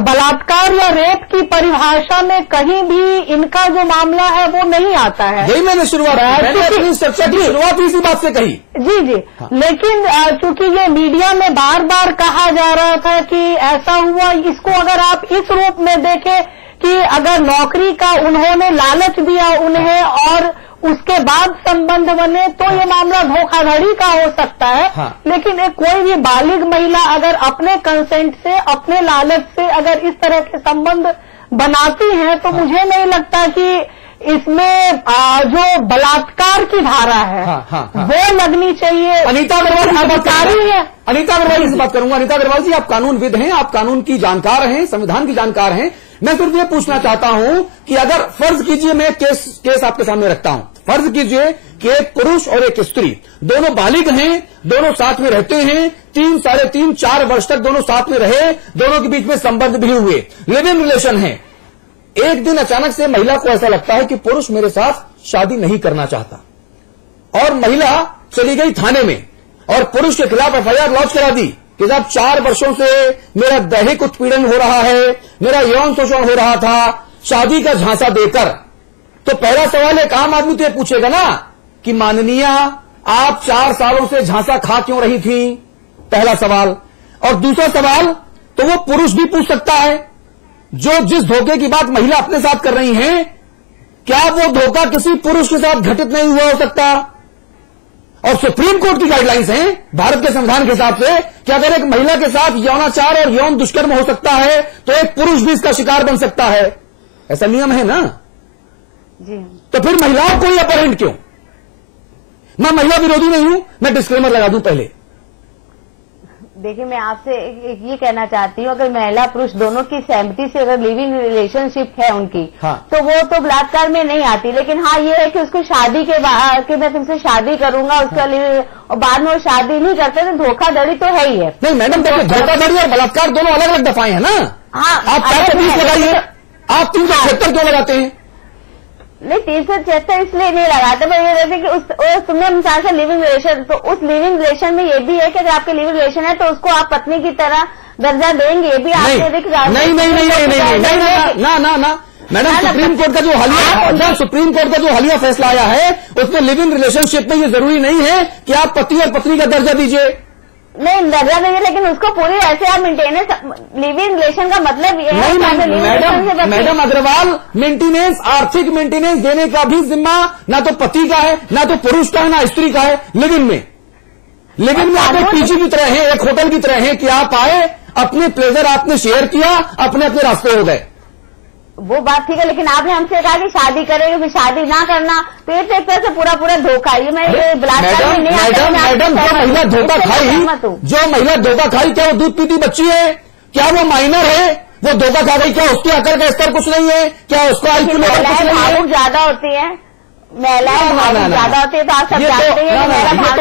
बलात्कार या रेप की परिभाषा में कहीं भी इनका जो मामला है वो नहीं आता है। यही मैंने चर्चा की शुरुआत इसी बात से कही। जी जी। लेकिन चूंकि ये मीडिया में बार बार कहा जा रहा था कि ऐसा हुआ, इसको अगर आप इस रूप में देखें कि अगर नौकरी का उन्होंने लालच दिया उन्हें और उसके बाद संबंध बने, तो ये मामला धोखाधड़ी का हो सकता है। लेकिन एक कोई भी बालिग महिला अगर अपने कंसेंट से, अपने लालच से अगर इस तरह के संबंध बनाती है, तो मुझे नहीं लगता कि इसमें जो बलात्कार की धारा है वो लगनी चाहिए। अनीता अग्रवाल अधिकारी है। अनीता अग्रवाल से बात करूंगा। अनीता अग्रवाल जी, आप कानूनविद हैं, आप कानून की जानकार हैं, संविधान की जानकार हैं। मैं सिर्फ ये पूछना चाहता हूं कि अगर फर्ज कीजिए, मैं केस आपके सामने रखता हूं, फर्ज कीजिए कि एक पुरुष और एक स्त्री दोनों बालिग हैं, दोनों साथ में रहते हैं, 3, 3.5, 4 वर्ष तक दोनों साथ में रहे, दोनों के बीच में संबंध भी हुए, लिव इन रिलेशन है। एक दिन अचानक से महिला को ऐसा लगता है कि पुरुष मेरे साथ शादी नहीं करना चाहता, और महिला चली गई थाने में और पुरुष के खिलाफ FIR लॉन्च करा दी कि साहब 4 वर्षों से मेरा दैहिक उत्पीड़न हो रहा है, मेरा यौन शोषण हो रहा था, शादी का झांसा देकर। तो पहला सवाल एक आम आदमी तो ये पूछेगा ना कि माननीय आप 4 सालों से झांसा खा क्यों रही थी, पहला सवाल। और दूसरा सवाल तो वो पुरुष भी पूछ सकता है, जो जिस धोखे की बात महिला अपने साथ कर रही हैं, क्या वो धोखा किसी पुरुष के साथ घटित नहीं हुआ हो सकता? और सुप्रीम कोर्ट की गाइडलाइंस हैं भारत के संविधान के हिसाब से कि अगर एक महिला के साथ यौनाचार और यौन दुष्कर्म हो सकता है तो एक पुरुष भी इसका शिकार बन सकता है। ऐसा नियम है ना जी। तो फिर महिलाओं को ही अपहरण क्यों? मैं महिला विरोधी नहीं हूं, मैं डिस्क्लेमर लगा दूं पहले। देखिए, मैं आपसे ये कहना चाहती हूँ, अगर महिला पुरुष दोनों की सहमति से अगर लिविंग रिलेशनशिप है उनकी, तो वो तो बलात्कार में नहीं आती। लेकिन हाँ, ये है कि उसको शादी के बाद कि मैं तुमसे शादी करूंगा, उसका और बाद में वो शादी नहीं करते, तो धोखाधड़ी तो है ही है। नहीं मैडम, देखिए धोखाधड़ी और बलात्कार दोनों अलग अलग दफाएं हैं ना। हाँ, आप 420 लगाइए, आप 376 क्यों लगाते हैं? नहीं, 376 इसलिए नहीं लगाते, पर ये रहते कि तुमने मिसाल से लिविंग रिलेशन, तो उस लिविंग रिलेशन में ये भी है कि अगर आपके लिविंग रिलेशन है तो उसको आप पत्नी की तरह दर्जा देंगे। ये भी आपने नहीं मैडम, सुप्रीम कोर्ट का जो हालिया फैसला आया है उसमें लिविंग रिलेशनशिप में ये जरूरी नहीं है कि आप पति और पत्नी का दर्जा दीजिए। नहीं दर्जा नहीं है, लेकिन उसको पूरी ऐसे आप मेंटेनेंस लिव इन रिलेशन का मतलब ये है नहीं मैडम अग्रवाल, मेंटेनेंस, आर्थिक मेंटेनेंस देने का भी जिम्मा ना तो पति का है, ना तो पुरुष का है, ना स्त्री का है। लिव इन में आप एक पीजी की तरह है, एक होटल की तरह है कि आप आए, अपने प्लेजर आपने शेयर किया, अपने अपने रास्ते हो गए। वो बात ठीक है, लेकिन आपने हमसे कहा कि शादी करेंगे, फिर शादी ना करना, तो ये तो एक तरह से पूरा धोखा है। मैं बलात्कार में नहीं मैडम जो महिला धोखा खाई, क्या वो दूध पीती बच्ची है? क्या वो माइनर है? वो धोखा खा गई, क्या उसकी अकल का स्तर कुछ नहीं है? क्या उसका IQ लेवल कुछ नहीं है? ज्यादा होती है, महिलाएं ज्यादा होती है, तो आप सब जानते हैं।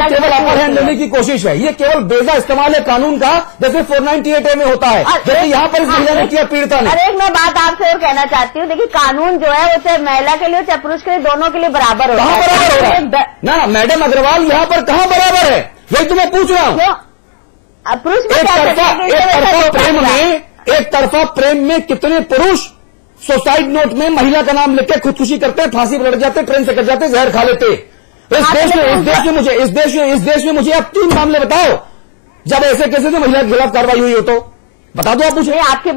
केवल अपर हैंड लेने की कोशिश है, ये केवल बेजा इस्तेमाल है कानून का, जैसे 498A में होता है, जैसे यहाँ पर इस महिला ने किया, पीड़िता ने। अरे मैं बात आपसे और कहना चाहती हूँ, देखिए कानून जो है वो चाहे महिला के लिए चाहे पुरुष के लिए, दोनों के लिए बराबर होता है। कहाँ बराबर हो रहा है? ना मैडम अग्रवाल, यहाँ पर कहाँ बराबर है, यही तो मैं पूछ रहा हूँ। पुरुष एक तरफा प्रेम में कितने पुरुष सुसाइड नोट में महिला का नाम लिख के खुदकुशी करते, फांसी पर लड़ जाते, ट्रेन से कट जाते, जहर खा लेते। इस देश में मुझे आप 3 मामले बताओ जब ऐसे कैसे तो महिला के खिलाफ कार्रवाई हुई हो, तो बता दो आप मुझे। आपकी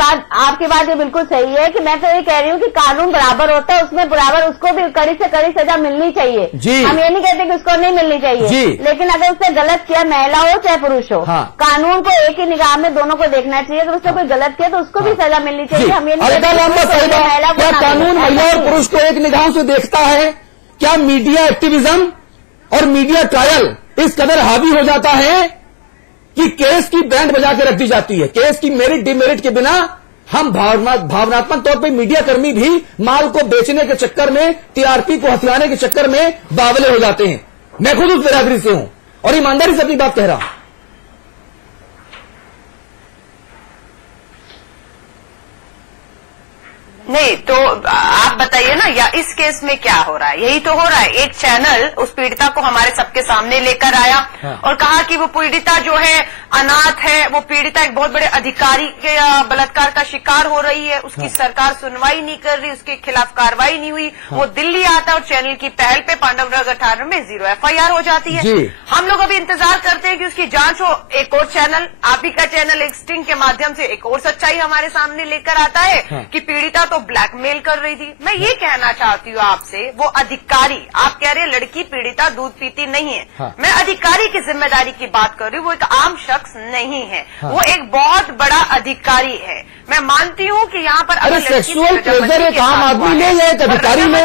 बात ये बिल्कुल सही है कि मैं तो ये कह रही हूँ कि कानून बराबर होता है, उसमें बराबर उसको भी कड़ी से कड़ी सजा मिलनी चाहिए जी। हम ये नहीं कहते कि उसको नहीं मिलनी चाहिए जी। लेकिन अगर उसने गलत किया, महिला हो चाहे पुरुष हो, हाँ। कानून को एक ही निगाह में दोनों को देखना चाहिए। अगर उसने कोई गलत किया तो उसको भी सजा मिलनी चाहिए। हम ये नहीं कहते क्या कानून महिला और पुरुष को एक निगाह से देखता है? क्या मीडिया एक्टिविज्म और मीडिया ट्रायल इस कदर हावी हो जाता है कि केस की बैंड बजा के रख दी जाती है? केस की मेरिट डिमेरिट के बिना हम भावनात्मक तौर पे मीडिया कर्मी भी माल को बेचने के चक्कर में, टीआरपी को हथियाने के चक्कर में बावले हो जाते हैं। मैं खुद उस बिरादरी से हूं और ईमानदारी से अपनी बात कह रहा हूं। नहीं तो आप बताइए ना, या इस केस में क्या हो रहा है? यही तो हो रहा है, एक चैनल उस पीड़िता को हमारे सबके सामने लेकर आया और कहा कि वो पीड़िता जो है अनाथ है, वो पीड़िता एक बहुत बड़े अधिकारी के बलात्कार का शिकार हो रही है, उसकी सरकार सुनवाई नहीं कर रही, उसके खिलाफ कार्रवाई नहीं हुई। वो दिल्ली आता है और चैनल की पहल पे पांडवनगर 18 में 0 FIR हो जाती है। हम लोग अभी इंतजार करते हैं कि उसकी जांच हो। एक और चैनल, आप ही का चैनल एक स्टिंग के माध्यम से एक और सच्चाई हमारे सामने लेकर आता है कि पीड़िता तो ब्लैकमेल कर रही थी। मैं ये कहना चाहती हूँ आपसे, वो अधिकारी, आप कह रहे हैं लड़की पीड़िता दूध पीती नहीं है, मैं अधिकारी की जिम्मेदारी की बात कर रही हूँ। वो एक आम शख्स नहीं है, वो एक बहुत बड़ा अधिकारी है। मैं मानती हूँ कि यहाँ पर अगर सेक्सुअल प्लेजर एक आम आदमी ले या एक अधिकारी ले,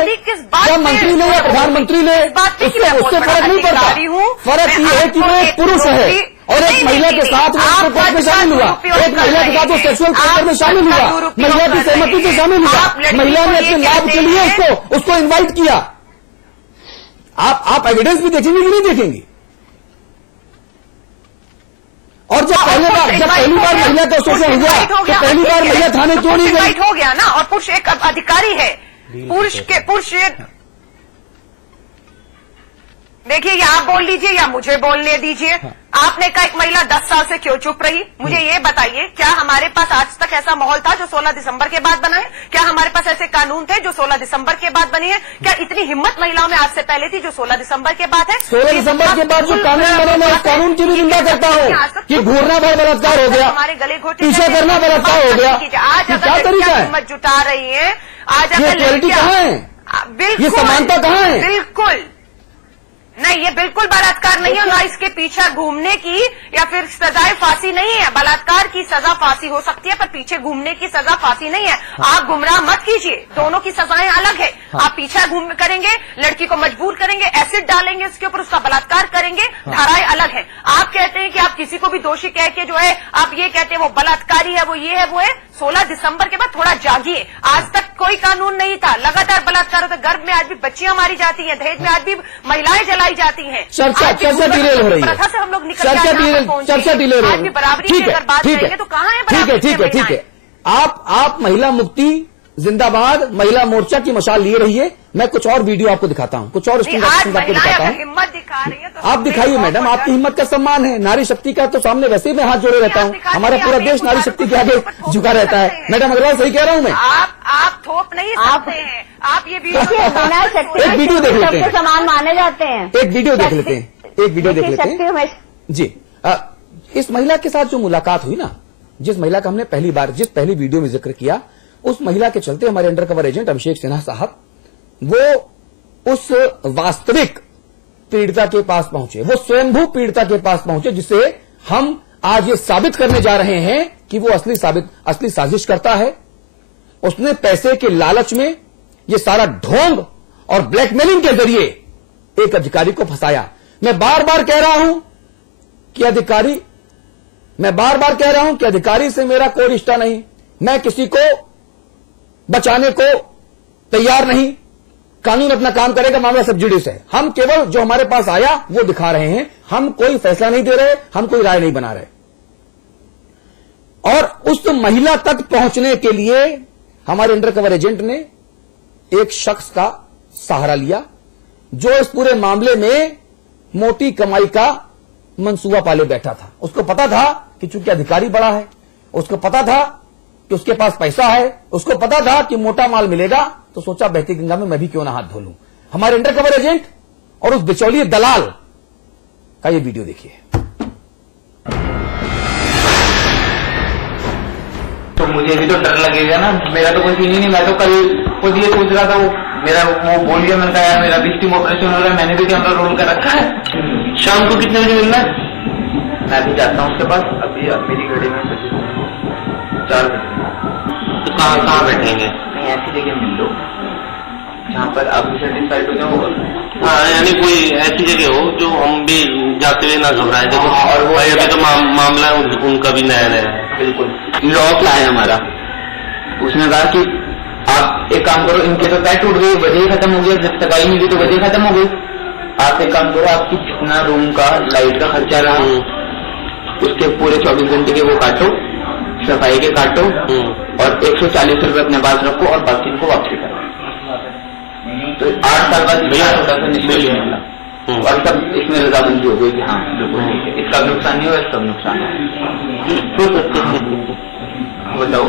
या मंत्री ले या प्रधानमंत्री ले, उससे फर्क नहीं पड़ता। फर्क ये है कि वो एक पुरुष है और एक महिला के साथ वो कोर्ट में शामिल हुआ, एक महिला के साथ वो सेक्सुअल प्लेजर में शामिल हुआ, महिला की सहमति से शामिल हुआ, महिला ने अपने लाभ के लिए उसको इनवाइट किया। आप एविडेंस भी देखेंगे कि नहीं देखेंगे? और जब पहली बार महिला का शोषण हुआ तो पहली बार महिला थाने क्यों नहीं गई? हो गया ना, और पुरुष एक अधिकारी है, पुरुष देखिए, या आप बोल लीजिए या मुझे बोलने दीजिए। आपने कहा एक महिला 10 साल से क्यों चुप रही? मुझे ये बताइए, क्या हमारे पास आज तक ऐसा माहौल था जो 16 दिसंबर के बाद बना है? क्या हमारे पास ऐसे कानून थे जो 16 दिसंबर के बाद बने हैं? क्या इतनी हिम्मत महिलाओं में आज से पहले थी जो 16 दिसंबर के बाद है? 16 दिसंबर के बाद जो कानून बने, मैं उस कानून की भी निंदा करता हूँ कि घूरना भर बलात्कार हो गया, हमारे गले घोटे पीछा करना बलात्कार हो गया। आज क्या तरीका है? हिम्मत जुटा रही है, आज ये क्वालिटी कहाँ है? बिल्कुल, ये समानता कहाँ है? बिल्कुल नहीं, ये बिल्कुल बलात्कार नहीं है, ना इसके पीछे घूमने की या फिर सजाए फांसी नहीं है। बलात्कार की सजा फांसी हो सकती है, पर पीछे घूमने की सजा फांसी नहीं है। आप गुमराह मत कीजिए, दोनों की सजाएं अलग है। आप पीछे घूम करेंगे, लड़की को मजबूर करेंगे, एसिड डालेंगे उसके ऊपर, उसका बलात्कार करेंगे, धाराएं अलग है। आप कहते हैं कि आप किसी को भी दोषी कह के जो है, आप ये कहते हैं वो बलात्कारी है, वो ये है, वो है। 16 दिसंबर के बाद थोड़ा जागिए। आज तक कोई कानून नहीं था, लगातार बलात्कार होता, गर्भ में आज भी बच्चियां मारी जाती हैं, दहेज में आज भी महिलाएं जलाई जाती हैं। चर्चा डिलेल हो रही है, प्रथा से हम लोग निकल चर्चा डिलेल हो रही है। बराबरी की अगर बात करेंगे तो कहाँ है? ठीक है। आप महिला मुक्ति जिंदाबाद, महिला मोर्चा की मशाल लिए रहिए। मैं कुछ और वीडियो आपको दिखाता हूँ, कुछ और आपको दिखाता हूँ। हिम्मत दिखा रही है तो आप दिखाइए मैडम, आपकी हिम्मत का सम्मान है। नारी शक्ति का तो सामने वैसे ही मैं हाथ जोड़े रहता हूँ, हमारा पूरा देश नारी शक्ति के आगे झुका रहता है। मैडम अग्रवाल, सही कह रहा हूँ मैं? आप थोप नहीं सकते हैं। आप ये एक वीडियो देख लेते हैं, समान माने जाते हैं। एक वीडियो देख लेते हैं, जी। इस महिला के साथ जो मुलाकात हुई ना, जिस महिला का हमने पहली वीडियो में जिक्र किया, उस महिला के चलते हमारे अंडर कवर एजेंट अभिषेक सिन्हा साहब वो उस वास्तविक पीड़िता के पास पहुंचे, वो स्वयंभू पीड़िता के पास पहुंचे, जिसे हम आज ये साबित करने जा रहे हैं कि वो असली साजिश करता है। उसने पैसे के लालच में ये सारा ढोंग और ब्लैकमेलिंग के जरिए एक अधिकारी को फंसाया। मैं बार बार कह रहा हूं कि अधिकारी से मेरा कोई रिश्ता नहीं, मैं किसी को बचाने को तैयार नहीं, कानून अपना काम करेगा, मामला सब जुडिस है। हम केवल जो हमारे पास आया वो दिखा रहे हैं, हम कोई फैसला नहीं दे रहे, हम कोई राय नहीं बना रहे। और उस महिला तक पहुंचने के लिए हमारे अंडर कवर एजेंट ने एक शख्स का सहारा लिया, जो इस पूरे मामले में मोटी कमाई का मंसूबा पाले बैठा था। उसको पता था कि चूंकि अधिकारी बड़ा है, उसको पता था कि उसके पास पैसा है, उसको पता था कि मोटा माल मिलेगा, तो सोचा बहती गंगा में मैं भी क्यों ना हाथ धो लूं। हमारे अंडर कवर एजेंट और उस बिचौलिए दलाल का ये वीडियो देखिए। तो मुझे भी तो डर लगेगा ना, मेरा तो कोई सीन ही नहीं। मैं तो कल खुद ये सोच रहा था, वो बोल गया, मैंने कहा यार मेरा बिस्टिंग ऑपरेशन हो रहा है, मैंने भी कैमरा रोल कर रखा है। शाम को कितने बजे मिलना है? मैं भी जाता हूँ उसके पास, अभी मेरी गाड़ी में 4 बजे। तो कहाँ बैठेंगे? कहीं ऐसी जगह मिल लो जहाँ पर आप भी सेटिस्फाइड हो जाओ। हाँ, यानी कोई ऐसी जगह हो जो हम भी जाते हुए ना घबराए। देखो और वो अभी तो मामला उनका भी नया है। बिल्कुल लॉक लाए हमारा, उसने कहा कि आप एक काम करो, इनके तो पैर टूट गए, वजह ही खत्म हो गया, जब तक आई नहीं गई तो वजह खत्म हो गई। आप एक काम करो, आपकी जितना रूम का लाइट का खर्चा रहा उसके पूरे 24 घंटे के वो काटो, सफाई के काटो, और 140 रुपए अपने पास रखो और बाकी इनको वापसी करो। तो 8 साल बाद छोटा सा निष्कर्ष मिला और सब इसमें रजामंदी हो गई कि हाँ बिल्कुल ठीक है, इसका नुकसान नहीं हुआ, इसका नुकसान बताओ।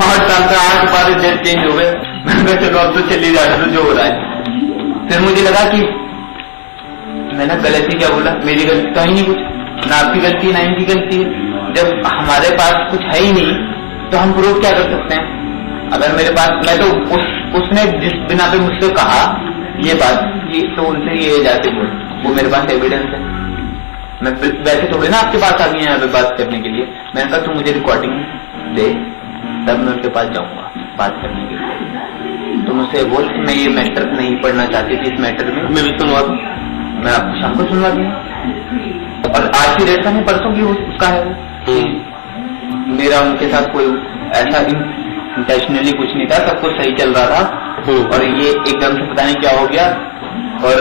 8 साल से 8 बार डेट चेंज हो गए। मैं चलो अब तो चली जा रहा जो हो रहा है। फिर मुझे लगा कि मैंने गलती क्या बोला, मेरी गलती तो ही नहीं कुछ, ना आपकी गलती ना इनकी गलती है। जब हमारे पास कुछ है ही नहीं तो हम प्रूव क्या कर सकते हैं? अगर मेरे पास, मैं तो उसने जिस बिना पे मुझसे कहा ये बात कि तो उनसे ये जाते बोल, वो मेरे पास एविडेंस है। मैं वैसे थोड़ी ना आपके पास आ गई यहाँ पे बात करने के लिए। मैंने कहा तू मुझे रिकॉर्डिंग दे, तब मैं उनके पास जाऊंगा बात करने के लिए। तो मुझसे बोल कि मैं ये मैटर नहीं पढ़ना चाहती थी, इस मैटर में मैं भी सुनवा दूँ, मैं आपको शाम को सुनवा दूँ। और आज की डेट का नहीं, परसों की उसका है। मेरा उनके साथ कोई ऐसा इंटेंशनली कुछ नहीं था, सब कुछ सही चल रहा था। और ये एकदम से पता नहीं क्या हो गया, और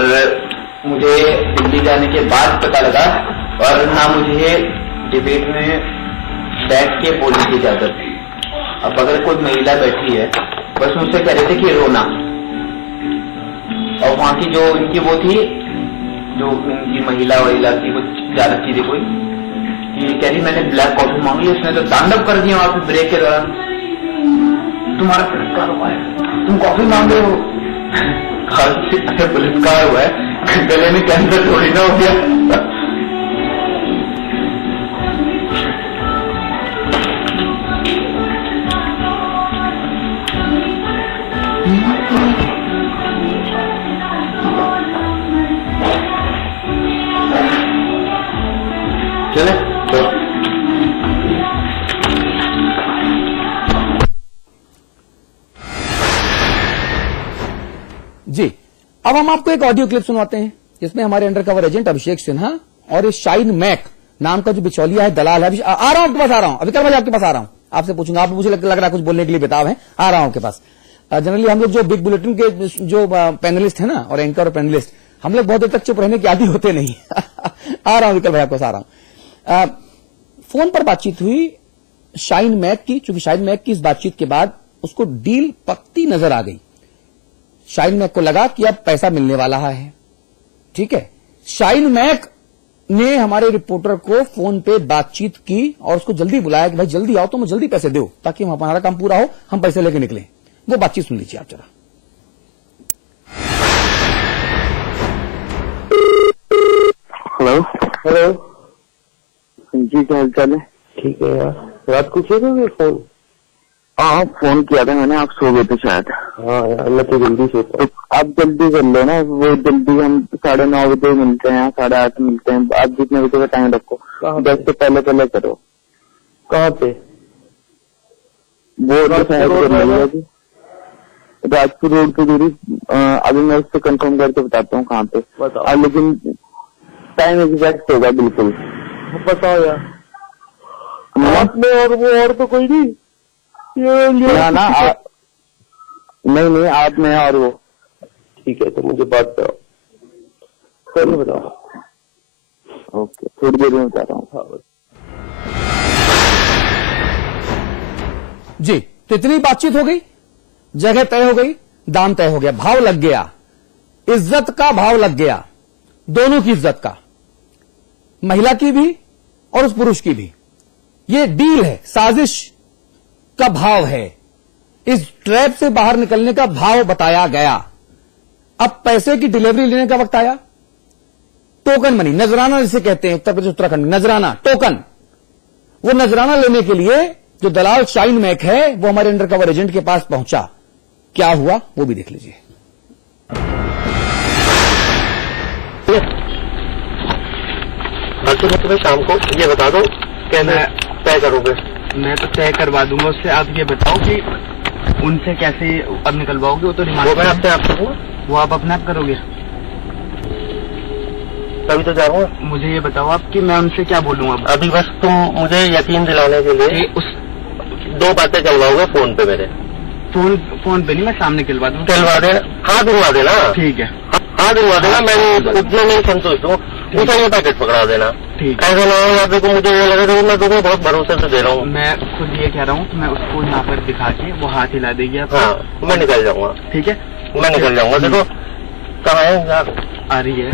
मुझे दिल्ली जाने के बाद पता लगा, और ना मुझे डिबेट में बैठ के बोलने की इजाजत थी। अब अगर कोई महिला बैठी है, बस मुझसे कह रहे थे कि रोना, और वहाँ की जो इनकी वो थी, जो इनकी महिला वहीला की कुछ ज्यादा चीजें कोई कि कह रही मैंने ब्लैक कॉफी मांग ली, उसने तो तांडव कर दिया वहाँ पे ब्रेक के दौरान। तुम्हारा पुरस्कार हुआ है, तुम कॉफी मांग रहे हो। अगर पुरस्कार हुआ है, गले में कैंसर थोड़ी ना हो गया। चले तो जी, अब हम आपको एक ऑडियो क्लिप सुनवाते हैं जिसमें हमारे अंडर कवर एजेंट अभिषेक सिन्हा और ये शाइन मैक नाम का जो बिचौलिया है, दलाल है। आ रहा हूं आपके पास, आ रहा हूं अभिकर भाई, आपके पास आ रहा हूं, आपसे पूछूंगा। आप मुझे लग रहा है कुछ बोलने के लिए बेताब है, आ रहा हूं आपके पास। जनरली हम लोग जो बिग बुलेटिन के जो पैनलिस्ट है ना, और एंकर और पैनलिस्ट, हम लोग बहुत देर तक चुप रहने के आदी होते नहीं। आ रहा हूं अभिकर भाई, आपके पास आ रहा हूं। फोन पर बातचीत हुई शाइन मैक की। चूंकि शाइन मैक की इस बातचीत के बाद उसको डील पक्की नजर आ गई। शाइन मैक को लगा कि अब पैसा मिलने वाला है। ठीक है, शाइन मैक ने हमारे रिपोर्टर को फोन पे बातचीत की और उसको जल्दी बुलाया कि भाई जल्दी आओ, तुम जल्दी पैसे दो ताकि हमारा काम पूरा हो, हम पैसे लेके निकलें। वो बातचीत सुन लीजिए आप जरा। हेलो हेलो, जी क्या हाल चाल है? ठीक है यार, रात को किया था फोन? हाँ फोन किया था मैंने, आप सो गए थे शायद। हाँ यार, मैं तो जल्दी सोता हूँ। तो आप जल्दी कर लो ना, वो जल्दी हम 9:30 बजे मिलते हैं, 8:30 मिलते हैं, आप जितने बजे का टाइम रखो, 10 से पहले करो। कहाँ पे? वो राजपुर रोड की दूरी, अभी मैं उससे कंफर्म करके बताता हूँ कहाँ पे। बताओ। लेकिन टाइम एग्जैक्ट होगा बिल्कुल। बताओ यार। आप में और वो और तो कोई नहीं? ना नहीं आप में और वो। ठीक है, तो मुझे बात कराओ, फिर बताओ। ओके, थोड़ी देर में बता रहा हूँ। हाँ जी, तो इतनी बातचीत हो गई, जगह तय हो गई, दाम तय हो गया, भाव लग गया, इज्जत का भाव लग गया, दोनों की इज्जत का, महिला की भी और उस पुरुष की भी। ये डील है, साजिश का भाव है, इस ट्रैप से बाहर निकलने का भाव बताया गया। अब पैसे की डिलीवरी लेने का वक्त आया। टोकन मनी, नजराना जिसे कहते हैं उत्तर प्रदेश उत्तराखंड में, नजराना टोकन। वो नजराना लेने के लिए जो दलाल शाइन मैक है वो हमारे अंडर कवर एजेंट के पास पहुंचा। क्या हुआ वो भी देख लीजिए। तो तुम्हें शाम को ये बता दो, क्या मैं तय करोगे? मैं तो तय करवा दूंगा उससे। आप ये बताओ कि उनसे कैसे अब निकलवाओगे? वो तो वो मैं अपने आप करूँगा। वो आप अपने आप करोगे? तभी तो जा रहा हूँ। मुझे ये बताओ आप कि मैं उनसे क्या बोलूँ अब? अभी बस तुम मुझे यकीन दिलाने के लिए उस 2 बातें चलवाओगे फोन पे मेरे। फोन पे नहीं, मैं सामने खिलवा दूँ। चलवा देना, हाँ दिलवा देना। ठीक है, हाँ दिलवा देना, मैं उतने में संतुष्ट हूँ। दूसरा ये पैकेट पकड़ा देना। ठीक है। ऐसा ना हो देखो, मुझे ये लगे तो मैं तुम्हें बहुत भरोसे से दे रहा हूँ। मैं खुद ये कह रहा हूँ कि मैं उसको यहाँ पर दिखा के वो हाथ हिला देगी आप। हाँ, मैं निकल जाऊंगा। ठीक है, मैं निकल जाऊंगा। देखो कहाँ है यार? आ रही है।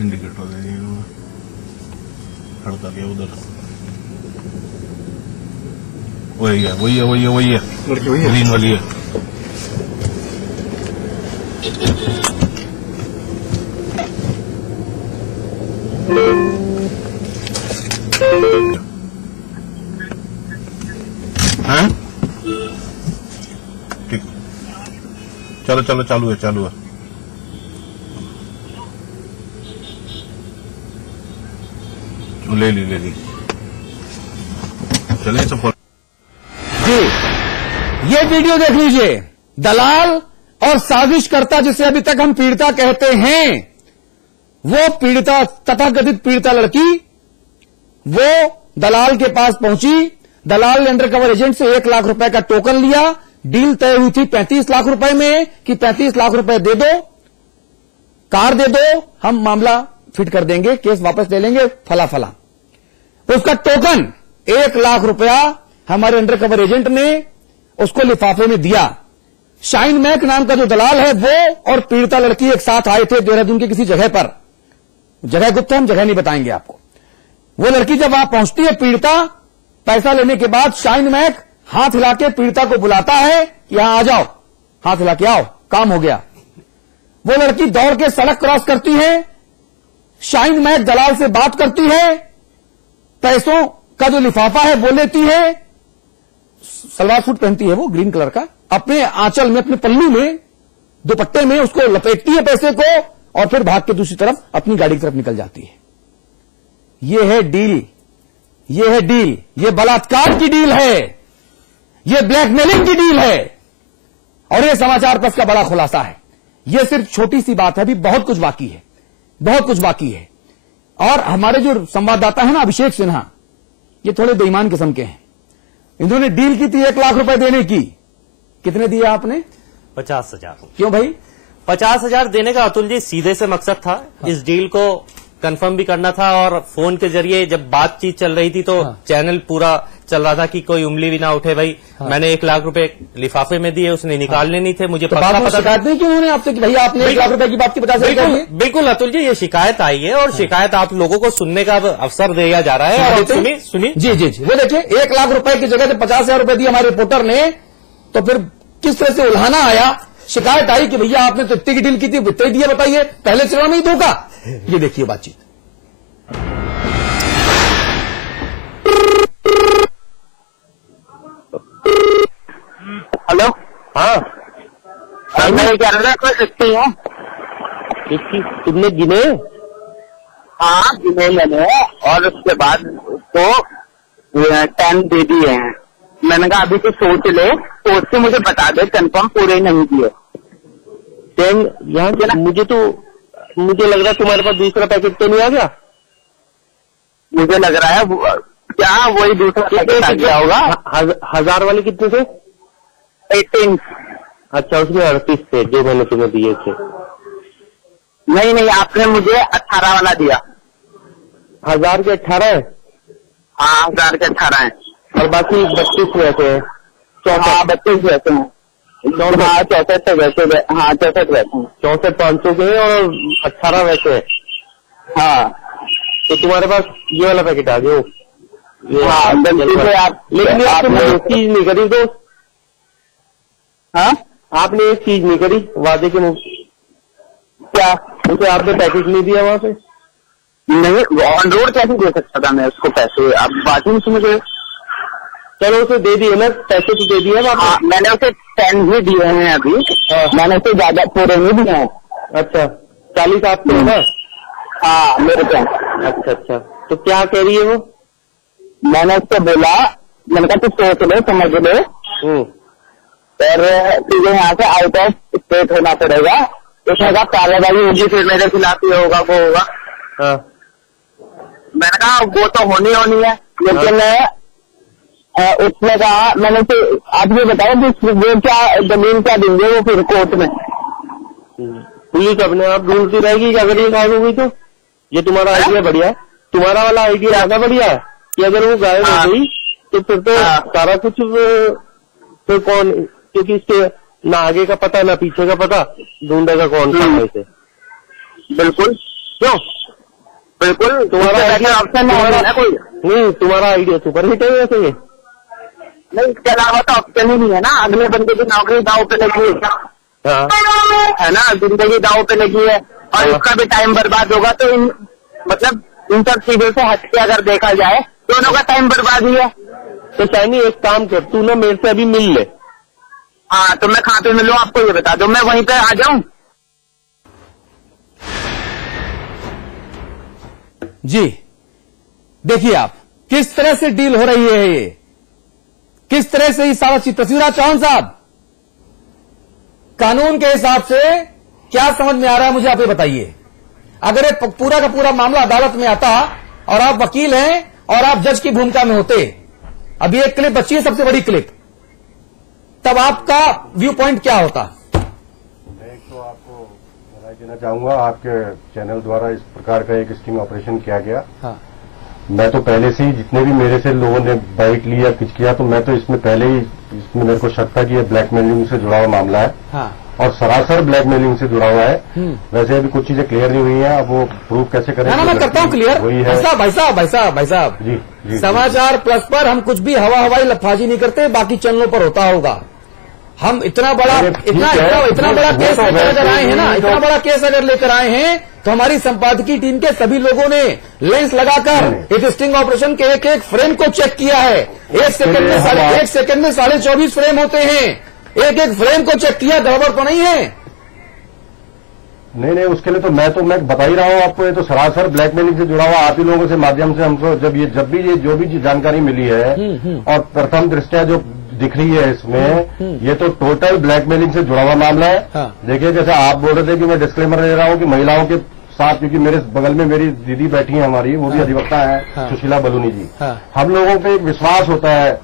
इंडिकेटर दे दिया हड़ता गया उधर। वही है ग्रीन वाली है। हैं? ठीक, चलो चालू है। ले ली चले सब। जी, ये वीडियो देख लीजिए। दलाल और साजिशकर्ता जिसे अभी तक हम पीड़िता कहते हैं, वो पीड़िता तथाकथित पीड़िता लड़की वो दलाल के पास पहुंची। दलाल ने अंडर कवर एजेंट से 1 लाख रुपए का टोकन लिया। डील तय हुई थी 35 लाख रुपए में कि 35 लाख रुपए दे दो, कार दे दो, हम मामला फिट कर देंगे, केस वापस ले लेंगे, फला। उसका टोकन 1 लाख रुपया हमारे अंडर कवर एजेंट ने उसको लिफाफे में दिया। शाइन मैक नाम का जो दलाल है वो और पीड़िता लड़की एक साथ आए थे देहरादून के किसी जगह पर। जगह गुप्त है, हम जगह नहीं बताएंगे आपको। वो लड़की जब वहां पहुंचती है, पीड़िता पैसा लेने के बाद शाइन मैक हाथ हिला के पीड़िता को बुलाता है, यहां आ जाओ, हाथ हिला के आओ, काम हो गया। वो लड़की दौड़ के सड़क क्रॉस करती है, शाइन मैक दलाल से बात करती है, पैसों का जो लिफाफा है वो लेती है, सलवार सूट पहनती है वो ग्रीन कलर का, अपने आंचल में, अपने पल्लू में, दुपट्टे में उसको लपेटती है पैसे को और फिर भाग के दूसरी तरफ अपनी गाड़ी की तरफ निकल जाती है। ये है डील, ये बलात्कार की डील है, ये ब्लैकमेलिंग की डील है और ये समाचार पत्र का बड़ा खुलासा है। ये सिर्फ छोटी सी बात है, अभी बहुत कुछ बाकी है। और हमारे जो संवाददाता है ना अभिषेक सिन्हा, ये थोड़े बेईमान किस्म के हैं। इन्होंने डील की थी 1 लाख रुपए देने की। कितने दिया आपने? 50,000। क्यों भाई? 50,000 देने का अतुल जी सीधे से मकसद था। हाँ। इस डील को कंफर्म भी करना था और फोन के जरिए जब बातचीत चल रही थी तो हाँ। चैनल पूरा चल रहा था कि कोई उंगली भी ना उठे। भाई हाँ। मैंने 1 लाख रुपए लिफाफे में दिए, उसने निकालने नहीं थे। मुझे तो पता शिकायत नहीं क्यों उन्होंने आपसे कि भाई आपने 1 लाख रुपए की बात की 50,000? बिल्कुल अतुल जी, ये शिकायत आई है और शिकायत आप लोगों को सुनने का अवसर दिया जा रहा है। और सुनिए जी वो देखिए, 1 लाख रुपए की जगह से 50,000 रुपए दिए हमारे रिपोर्टर ने, तो फिर किस तरह से उल्हाना आया शिकायत आई कि भैया आपने तो इतनी की डील की थी, इतने ही दिया, बताइए पहले चरण में ही धोखा। ये देखिए बातचीत। हेलो। हाँ मैं क्या रहा था, सकती हूँ इसकी तुमने गिने? हाँ गिने मैंने, और उसके बाद उसको 10 दे दिए हैं। मैंने कहा अभी तो सोच ले, सोच के मुझे बता दे, कंफर्म पूरे नहीं दिए 10। यहाँ मुझे लग रहा है तुम्हारे पास दूसरा पैकेट तो नहीं आ गया? मुझे लग रहा है क्या वही दूसरा पैकेट आ गया होगा। 1000 वाले कितने थे? 18। अच्छा, उसमें 38 थे जो मैंने तुम्हें दिए थे। नहीं, आपने मुझे 18 वाला दिया। 1000 के 18 है? हाँ 1000 के 18 है, और बाकी 32 वैसे हैं। 32 वैसे हैं। हाँ 64 वैसे, हाँ 64 वैसे हैं। 64 500 के हैं और 18 वैसे हैं। हाँ तो तुम्हारे पास ये वाला पैकेट आ गया। हाँ गलती से आप, लेकिन आपने एक चीज नहीं करी दोस्त। हाँ आपने एक चीज नहीं करी वादे के मुंह। क्या? मुझे आपने पैकेट नहीं दिया वहाँ पे? नहीं, ऑन रोड कैसे दे सकता था मैं उसको पैसे? आप बात ही नहीं समझे। चलो उसे दे दिए ना, पैसे तो दे दिए। हाँ मैंने उसे 10 ही दिए हैं अभी। मैंने उसे ज्यादा पूरे नहीं दिए हैं। अच्छा 40 आपके है ना? हाँ मेरे को। अच्छा, तो क्या कह रही है वो? मैंने उसको बोला, मैंने कहा तू सोच ले, समझ ले, पर तुझे यहाँ से आउट ऑफ स्टेट होना पड़ेगा। उसने कहा कार्रवाई होगी, फिर मेरे खिलाफ ये होगा वो होगा। हाँ। मैंने कहा वो तो होनी है, लेकिन उसने कहा, मैंने तो आप ये बताया कि वो क्या जमीन क्या देंगे वो फिर कोर्ट में। पुलिस अपने आप ढूंढती रहेगी कि अगर ये गायब हो गई तो। ये तुम्हारा आइडिया बढ़िया है, तुम्हारा वाला आइडिया ज्यादा बढ़िया है कि अगर वो गायब हो गई तो फिर तो सारा कुछ तो कौन, क्योंकि इसके ना आगे का पता ना पीछे का पता, ढूंढेगा कौन सा इसे। बिल्कुल, क्यों? बिल्कुल तुम्हारा ऑप्शन नहीं, तुम्हारा आइडिया सुपर हिट है वैसे ये। नहीं, इसके अलावा तो ऑप्शन ही नहीं है ना। अगले बंदे की नौकरी दाव पे लगी है ना, जिंदगी दाव पे लगी है, और उसका भी टाइम बर्बाद होगा। तो इन सब चीजों से हट के अगर देखा जाए, दोनों का टाइम बर्बाद ही है। तो शाइनी एक काम कर, तू ना मेरे से अभी मिल ले। हाँ तो मैं कहाँ पे मिलूँ आपको ये बता दो, मैं वहीं पे आ जाऊँ? जी देखिए आप किस तरह से डील हो रही है, ये किस तरह से ये सारा चीज। पृथ्वीराज चौहान साहब, कानून के हिसाब से क्या समझ में आ रहा है मुझे आप ये बताइए। अगर ये पूरा का पूरा मामला अदालत में आता और आप वकील हैं और आप जज की भूमिका में होते, अभी एक क्लिप बची है सबसे बड़ी क्लिप, तब आपका व्यू पॉइंट क्या होता? मैं तो आपको बधाई देना चाहूंगा, आपके चैनल द्वारा इस प्रकार का एक स्टिंग ऑपरेशन किया गया। हाँ। मैं तो पहले से ही जितने भी मेरे से लोगों ने बाइट लिया कुछ किया, तो मैं तो इसमें पहले ही इसमें मेरे को शक था कि ये ब्लैकमेलिंग से जुड़ा हुआ मामला है। हाँ। और सरासर ब्लैकमेलिंग से जुड़ा हुआ है। वैसे अभी कुछ चीजें क्लियर नहीं हुई हैं, अब वो प्रूफ कैसे करें? ना मैं करता हूं क्लियर। वही है भाई साहब जी, समाचार प्लस पर हम कुछ भी हवाई लफाजी नहीं करते, बाकी चैनलों पर होता होगा। हम इतना बड़ा केस लेकर अगर आए हैं ना, इतना बड़ा केस अगर लेकर आए हैं, तो हमारी संपादकीय टीम के सभी लोगों ने लेंस लगाकर इस स्टिंग ऑपरेशन के एक एक फ्रेम को चेक किया है। एक सेकंड में 24.5 फ्रेम होते हैं, एक एक फ्रेम को चेक किया, गड़बड़ तो नहीं है? नहीं, उसके लिए तो मैं बता ही रहा हूँ आपको, ये तो सरासर ब्लैकमेलिंग से जुड़ा हुआ। आप ही लोगों से माध्यम से हमको जब भी ये जो भी जानकारी मिली है और प्रथम दृष्टया जो दिख रही है इसमें, ये तो टोटल ब्लैकमेलिंग से जुड़ा हुआ मामला है। हाँ। देखिए, जैसे आप बोल रहे थे कि मैं डिस्क्लेमर ले रहा हूँ कि महिलाओं के साथ, क्योंकि मेरे बगल में मेरी दीदी बैठी है हमारी, वो भी अधिवक्ता है, सुशीला बलूनी जी। हम लोगों पे एक विश्वास होता है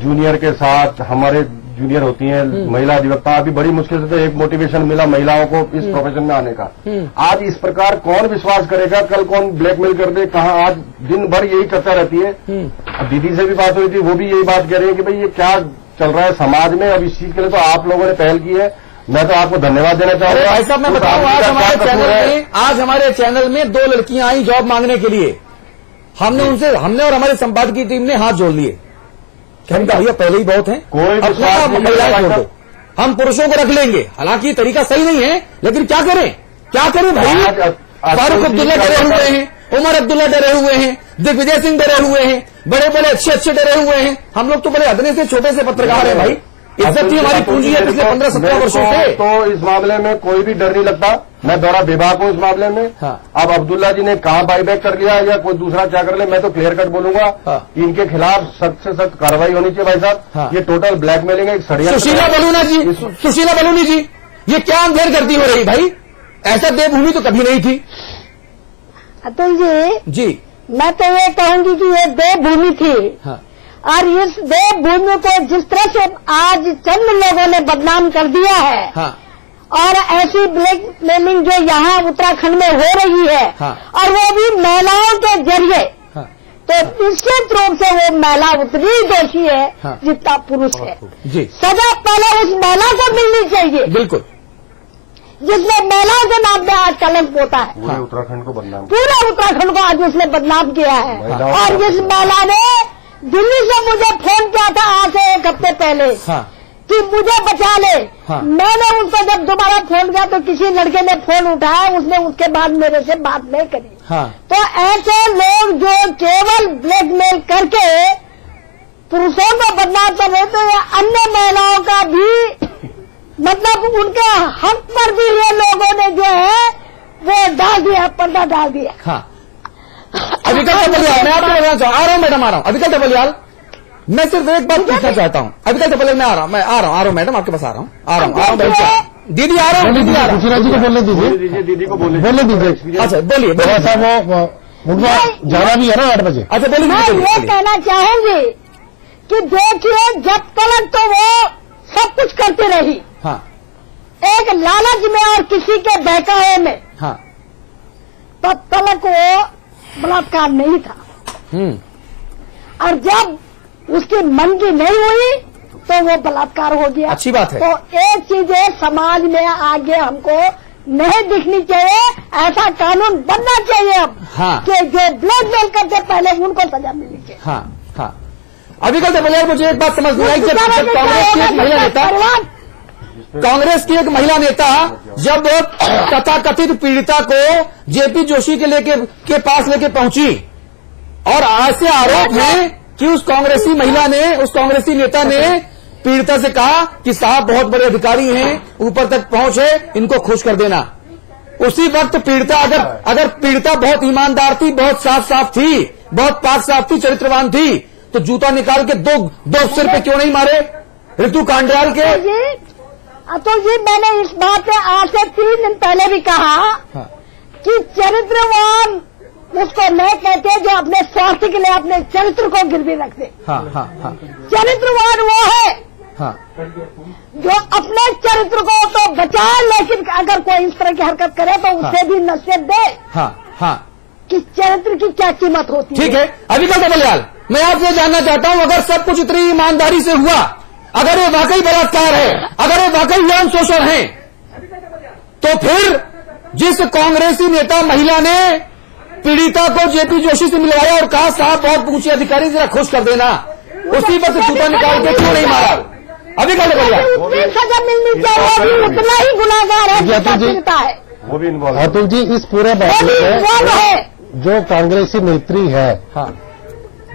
जूनियर के साथ, हमारे जूनियर होती हैं महिला अधिवक्ता। अभी बड़ी मुश्किल से तो एक मोटिवेशन मिला महिलाओं को इस प्रोफेशन में आने का। आज इस प्रकार कौन विश्वास करेगा, कल कौन ब्लैकमेल कर दे, कहाँ? आज दिन भर यही चर्चा रहती है। अब दीदी से भी बात हुई थी, वो भी यही बात कह रही है कि भाई ये क्या चल रहा है समाज में। अब इस चीज के लिए तो आप लोगों ने पहल की है, मैं तो आपको धन्यवाद देना चाहूंगा। भाई साहब मैं बताऊं, आज हमारे चैनल में 2 लड़कियां आई जॉब मांगने के लिए। हमने और हमारे संपादकीय टीम ने हाथ जोड़ लिए। भैया पहले ही बहुत हैं, कोई विश्वास नहीं, हम पुरुषों को रख लेंगे। हालांकि ये तरीका सही नहीं है, लेकिन क्या करें भाई। फारूक अब्दुल्ला डरे हुए हैं, उमर अब्दुल्ला डरे हुए हैं, दिग्विजय सिंह डरे हुए हैं, बड़े बड़े अच्छे डरे हुए हैं। हम लोग तो बड़े अदने से छोटे से पत्रकार हैं भाई। इज्जत ही हमारी पूंजी है पिछले 15-17 वर्षों से। तो इस मामले में कोई भी डर नहीं लगता। मैं दोहरा बेबाक हूँ इस मामले में। अब अब्दुल्ला जी ने कहा बाईबैक कर लिया या कोई दूसरा क्या कर ले, मैं तो क्लियर कट बोलूंगा। इनके खिलाफ सख्त से सख्त कार्रवाई होनी चाहिए भाई साहब। ये टोटल ब्लैकमेलिंग है, एक षड्यंत्र। सुशीला बलूनी जी, ये क्या अंधेर गर्दी हो रही भाई? ऐसा देवभूमि तो कभी नहीं थी। अतुल जी, मैं तो ये कहूंगी कि ये देवभूमि थी। और इस देवभूमि को जिस तरह से आज चंद लोगों ने बदनाम कर दिया है, और ऐसी ब्लैकमेलिंग जो यहाँ उत्तराखंड में हो रही है, और वो भी महिलाओं के जरिए, तो निश्चित रूप से वो महिला उतनी ही दोषी है जितना पुरुष है। सजा पहले उस महिला को मिलनी चाहिए, बिल्कुल, जिसने महिलाओं के नाम पे आज कलंक होता है। पूरे उत्तराखंड को आज उसने बदनाम किया है। और जिस महिला ने दिल्ली से मुझे फोन किया था आज से 1 हफ्ते पहले कि मुझे बचा ले, मैंने उनको जब दोबारा फोन किया तो किसी लड़के ने फोन उठाया, उसने उसके बाद मेरे से बात नहीं करी। तो ऐसे लोग जो केवल ब्लैकमेल करके पुरुषों को बदनाम कर रहे, तो ये अन्य महिलाओं का भी मतलब उनके हक पर भी ये लोगों ने जो है वो डाल दिया, पर्दा डाल दिया। अभिकल टपलियाल, मैं आपको बताना चाहूँ, आ रहा हूँ मैडम, आ रहा हूँ। अभिकल टपलियाल, मैं सिर्फ एक बात पूछना चाहता हूँ। अभिकल टपलियाल, मैं आ रहा हूँ मैडम, आपके पास आ रहा हूँ दीदी, आ रहा हूँ दीदी, आ रहा हूँ। दूसरा जी को बोलने दीजिए, दीदी को बोलने दीजिए। अच्छा बोलिए, साहब वो जाना भी है ना 8 बजे। अच्छा बोलिए। मैं ये कहना चाहूंगी कि देखिए, जब तक तो वो सब कुछ करती रही, एक लालच में और किसी के बहकावे में, तब तक वो बलात्कार नहीं था। और जब उसकी मन की नहीं हुई तो वो बलात्कार हो गया। अच्छी बात है। तो एक चीज है, समाज में आगे हमको नहीं दिखनी चाहिए, ऐसा कानून बनना चाहिए अब कि जो ब्लैकमेल करते पहले उनको सजा मिलनी चाहिए। अभिकल टपलियाल, मुझे एक बात समझ नहीं आई, जब कांग्रेस की एक महिला नेता जब तथाकथित पीड़िता को जेपी जोशी के पास लेके पहुंची, और ऐसे आरोप है कि उस कांग्रेसी नेता ने पीड़िता से कहा कि साहब बहुत बड़े अधिकारी हैं, ऊपर तक पहुंच है, इनको खुश कर देना। उसी वक्त पीड़िता अगर पीड़िता बहुत ईमानदार थी, बहुत साफ थी, बहुत पाक साफ थी, चरित्रवान थी, तो जूता निकाल के दो सिर पे क्यों नहीं मारे ऋतु कांडयाल के? अतुल जी, मैंने इस बात पे आज से 3 दिन पहले भी कहा कि चरित्रवान उसको नहीं कहते जो अपने स्वार्थ के लिए अपने चरित्र को गिरवी रख दे। चरित्रवान वो है जो अपने चरित्र को तो बचाए, लेकिन अगर कोई इस तरह की हरकत करे तो उससे भी नसीहत दे कि चरित्र की क्या कीमत होती है। ठीक है। अभिकल टपलियाल, मैं आपसे जानना चाहता हूँ, अगर सब कुछ इतनी ईमानदारी से हुआ, अगर ये वाकई बलात्कार है, अगर ये वाकई यौन शोषण है, तो फिर जिस कांग्रेसी नेता महिला ने पीड़िता को जेपी जोशी से मिलवाया और कहा साहब बहुत ऊंचे अधिकारी जरा खुश कर देना, उसी पर से जूता निकाल के क्यों नहीं मारा? अभिकल टपलियाल, सजा मिलनी चाहिए, उतना ही गुनाहगार है। वो भी इन्वॉल्व। अतुल जी, इस पूरे मामले में जो कांग्रेसी नेत्री है,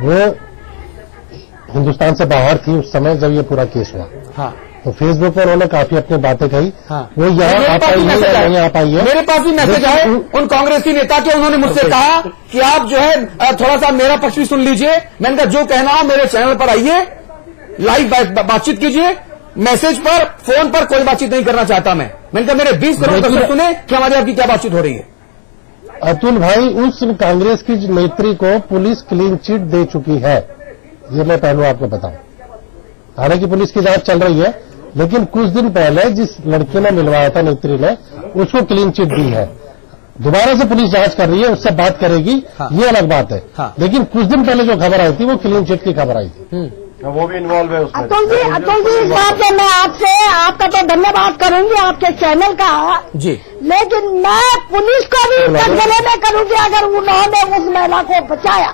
वो हिंदुस्तान से बाहर थी उस समय जब ये पूरा केस हुआ। तो फेसबुक पर उन्होंने काफी अपनी बातें कही। वो यहाँ आ पाई है या नहीं आ पाई है? मेरे पास भी मैसेज आए उन कांग्रेसी नेता के, उन्होंने मुझसे कहा कि आप जो है थोड़ा सा मेरा पक्ष भी सुन लीजिए। मैंने कहा जो कहना हो मेरे चैनल पर आइए, लाइव बातचीत कीजिए, मैसेज पर, फोन पर कोई बातचीत नहीं करना चाहता मैंने कहा मेरे 20 करोड़ दर्शक सुने कि हमारी आपकी क्या बातचीत हो रही है। अतुल भाई, उस कांग्रेस की नेत्री को पुलिस क्लीन चिट दे चुकी है, ये मैं पहले आपको बताऊं। हालांकि पुलिस की जांच चल रही है, लेकिन कुछ दिन पहले जिस लड़के ने मिलवाया था नेत्री ने, उसको क्लीन चिट दी है। दोबारा से पुलिस जांच कर रही है, उससे बात करेगी, ये अलग बात है। लेकिन कुछ दिन पहले जो खबर आई थी वो क्लीन चिट की खबर आई थी। वो भी इन्वॉल्व है उसमें। अतुल जी, इस बात पे मैं आपका तो धन्यवाद करूंगी, आपके चैनल का जी, लेकिन मैं पुलिस को भी कटघरे में करूंगी अगर उन्होंने उस महिला को बचाया।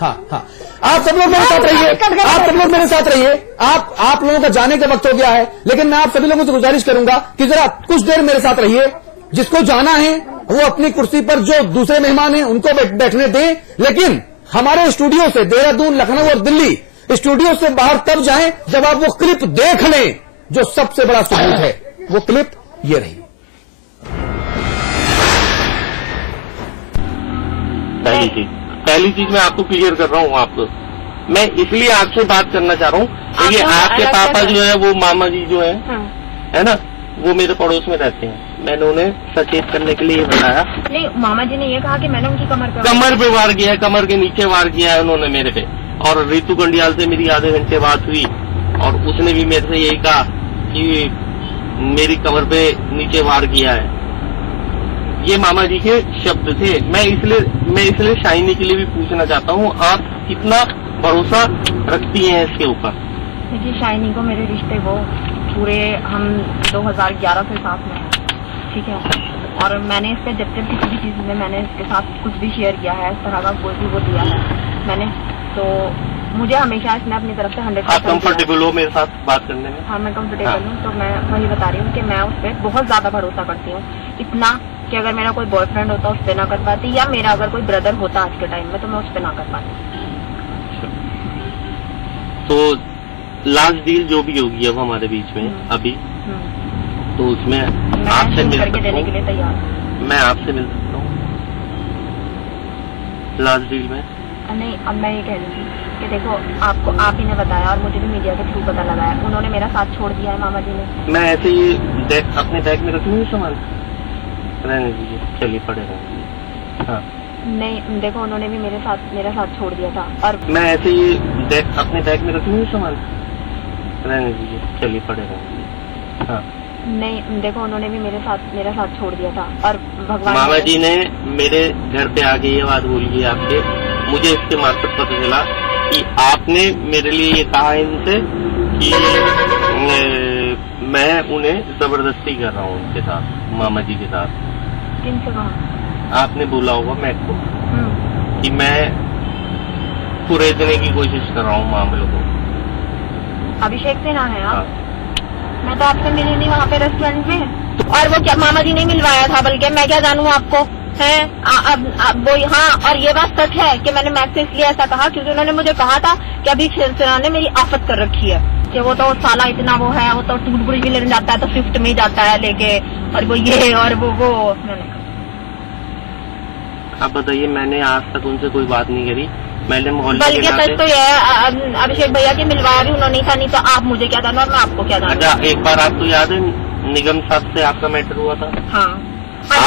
हाँ हाँ, आप सब लोग मेरे साथ रहिए, आप सब लोग मेरे साथ रहिए। आप लोगों का जाने का वक्त हो गया है, लेकिन मैं आप सभी लोगों से गुजारिश करूंगा कि जरा कुछ देर मेरे साथ रहिए। जिसको जाना है वो अपनी कुर्सी पर, जो दूसरे मेहमान हैं उनको बैठने दें, लेकिन हमारे स्टूडियो से, देहरादून, लखनऊ और दिल्ली स्टूडियो से बाहर तब जाएं जब आप वो क्लिप देख लें जो सबसे बड़ा सबूत है। वो क्लिप ये रही। पहली चीज मैं आपको क्लियर कर रहा हूँ, आपको मैं इसलिए आपसे बात करना चाह रहा हूँ क्योंकि आपके पापा जो है वो मामा जी जो है ना, वो मेरे पड़ोस में रहते हैं। मैंने उन्हें सचेत करने के लिए बताया। नहीं, मामा जी ने ये कहा कि मैंने उनकी कमर पे वार किया है, कमर के नीचे वार किया है उन्होंने मेरे पे। और रितु कंडियाल से मेरी आधे घंटे बात हुई और उसने भी मेरे से यही कहा कि मेरी कमर पे नीचे वार किया है। ये मामा जी के शब्द थे। मैं इसलिए शाइनी के लिए भी पूछना चाहता हूँ, आप कितना भरोसा रखती हैं इसके ऊपर? देखिए, शाइनी को मेरे रिश्ते वो पूरे हम 2011 से साथ में हैं, ठीक है। और मैंने इससे जब किसी भी चीज में मैंने इसके साथ कुछ भी शेयर किया है, इस तरह का कोई भी वो दिया है मैंने, तो मुझे हमेशा इसने अपनी तरफ से 100%। आप कंफर्टेबल हो मेरे साथ बात करने में? हाँ, मैं कंफर्टेबल हूँ। तो मैं वही बता रही हूँ कि मैं उस पर बहुत ज्यादा भरोसा करती हूँ, इतना कि अगर मेरा कोई बॉयफ्रेंड होता उस पर ना कर पाती, या मेरा अगर कोई ब्रदर होता आज के टाइम में तो मैं उस पर ना कर पाती। तो लास्ट डील जो भी होगी अब हमारे बीच में अभी, तो उसमें आपसे मिल करके देने के लिए तैयार। मैं आपसे मिल सकता हूँ लास्ट डील में? नहीं, अब मैं ये कह रही थी कि देखो, आपको आप ही ने बताया और मुझे भी मीडिया के थ्रू पता लगा है, उन्होंने मेरा साथ छोड़ दिया है मामा जी ने। मैं ऐसे ही अपने बैग में रखूंगी सामान, रहने दीजिए, चलिए पड़े रहेंगे। हाँ नहीं, देखो, उन्होंने भी मेरा साथ छोड़ दिया था। और मैं ऐसे ही अपने बैग में रखूंगी सामान, रहने दीजिए, चलिए पड़े रहेंगे। हाँ नहीं, देखो, उन्होंने भी मेरा साथ छोड़ दिया था। और भगवान, मामा जी ने मेरे घर पे आके ये बात बोली है आपके, मुझे इसके मार्फत पता चला कि आपने मेरे लिए ये कहा है इनसे कि मैं उन्हें जबरदस्ती कर रहा हूँ उनके साथ, मामा जी के साथ। किनसे कहा? आपने बोला होगा मैं को कि मैं कुरेदने की कोशिश कर रहा हूँ मामलों को। अभिषेक से ना है आप? मैं तो आपसे मिली नहीं वहाँ पे रेस्टोरेंट में, और वो क्या मामा जी ने मिलवाया था, बल्कि मैं क्या जानूँ आपको है। अब वो, हाँ, और ये बात सच है कि मैंने मैक्स से इसलिए ऐसा कहा क्योंकि उन्होंने मुझे कहा था कि अभी सिलसिला ने मेरी आफत कर रखी है कि वो तो साला इतना वो है, वो तो टूटपुड़ी भी लेने जाता है तो स्विफ्ट में ही जाता है लेके, और वो ये और वो मैंने। आप बताइए, मैंने आज तक उनसे कोई बात नहीं करी। मैंने मोहल्ले बल्कि सच तो ये है अभिषेक भैया की मिलवाया भी उन्होंने था, नहीं तो आप मुझे क्या जानना और मैं आपको क्या जानना। अच्छा, एक बार आपको याद है निगम साहब से आपका मैटर हुआ था? हाँ,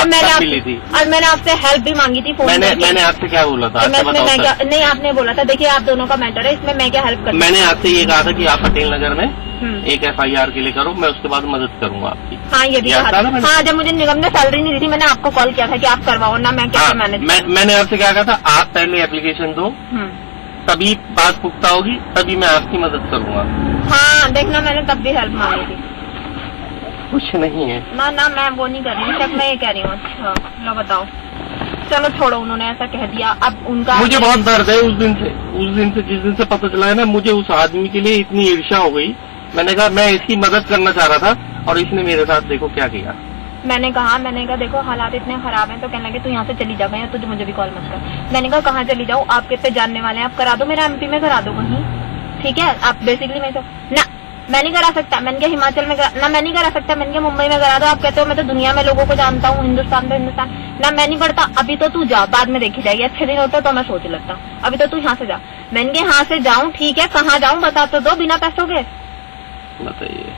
मैंने आपसे हेल्प भी मांगी थी फोन। मैंने आपसे क्या बोला था? नहीं, आपने बोला था देखिए आप दोनों का मैटर है, इसमें मैं क्या हेल्प करूँ। मैंने आपसे ये कहा था कि आप पटेल नगर में एक FIR के लिए करो, मैं उसके बाद मदद करूंगा आपकी। हाँ, ये भी कहा था। हाँ, जब मुझे निगम ने सैलरी नहीं दी थी मैंने आपको कॉल किया था कि आप करवाओ ना, मैं कैसे मैनेज। मैंने आपसे क्या कहा था, आप पहले एप्लीकेशन दो, तभी बात पुख्ता होगी, तभी मैं आपकी मदद करूंगा। हाँ, देखना, मैंने तब भी हेल्प मांगी थी। कुछ नहीं है ना, मैं वो नहीं कर रही, सिर्फ मैं ये कह रही हूँ। अच्छा, लो बताओ, चलो छोड़ो, उन्होंने ऐसा कह दिया, अब उनका। मुझे बहुत दर्द है उस दिन से जिस दिन से पता चला है ना, मुझे उस आदमी के लिए इतनी ईर्ष्या हो गई। मैंने कहा मैं इसकी मदद करना चाह रहा था और इसने मेरे साथ देखो क्या किया। मैंने कहा देखो हालात इतने खराब हैं, तो कहने लगे तू यहाँ से चली जा गई, तुझे मुझे भी कॉल मत कर। मैंने कहा कहाँ चली जाऊँ, आप कितने जानने वाले हैं, आप करा दो मेरा MP में करा दो कहीं, ठीक है। आप बेसिकली मैं तो ना, मैं नहीं करा सकता। मैंने कहा हिमाचल में ना, मैं नहीं करा सकता। मैंने कहा मुंबई में करा दो। आप कहते हो मैं तो दुनिया में लोगों को जानता हूँ, हिंदुस्तान तो हिंदुस्तान ना, मैं नहीं करता। अभी तो तू जा, बाद में देखी जाएगी, अच्छे दिन होते तो मैं सोच लगता, अभी तो तू यहाँ से जा। मैंने कहा यहाँ से जाऊँ, ठीक है, कहाँ जाऊँ बता तो दो, बिना पैसों के। बताइए।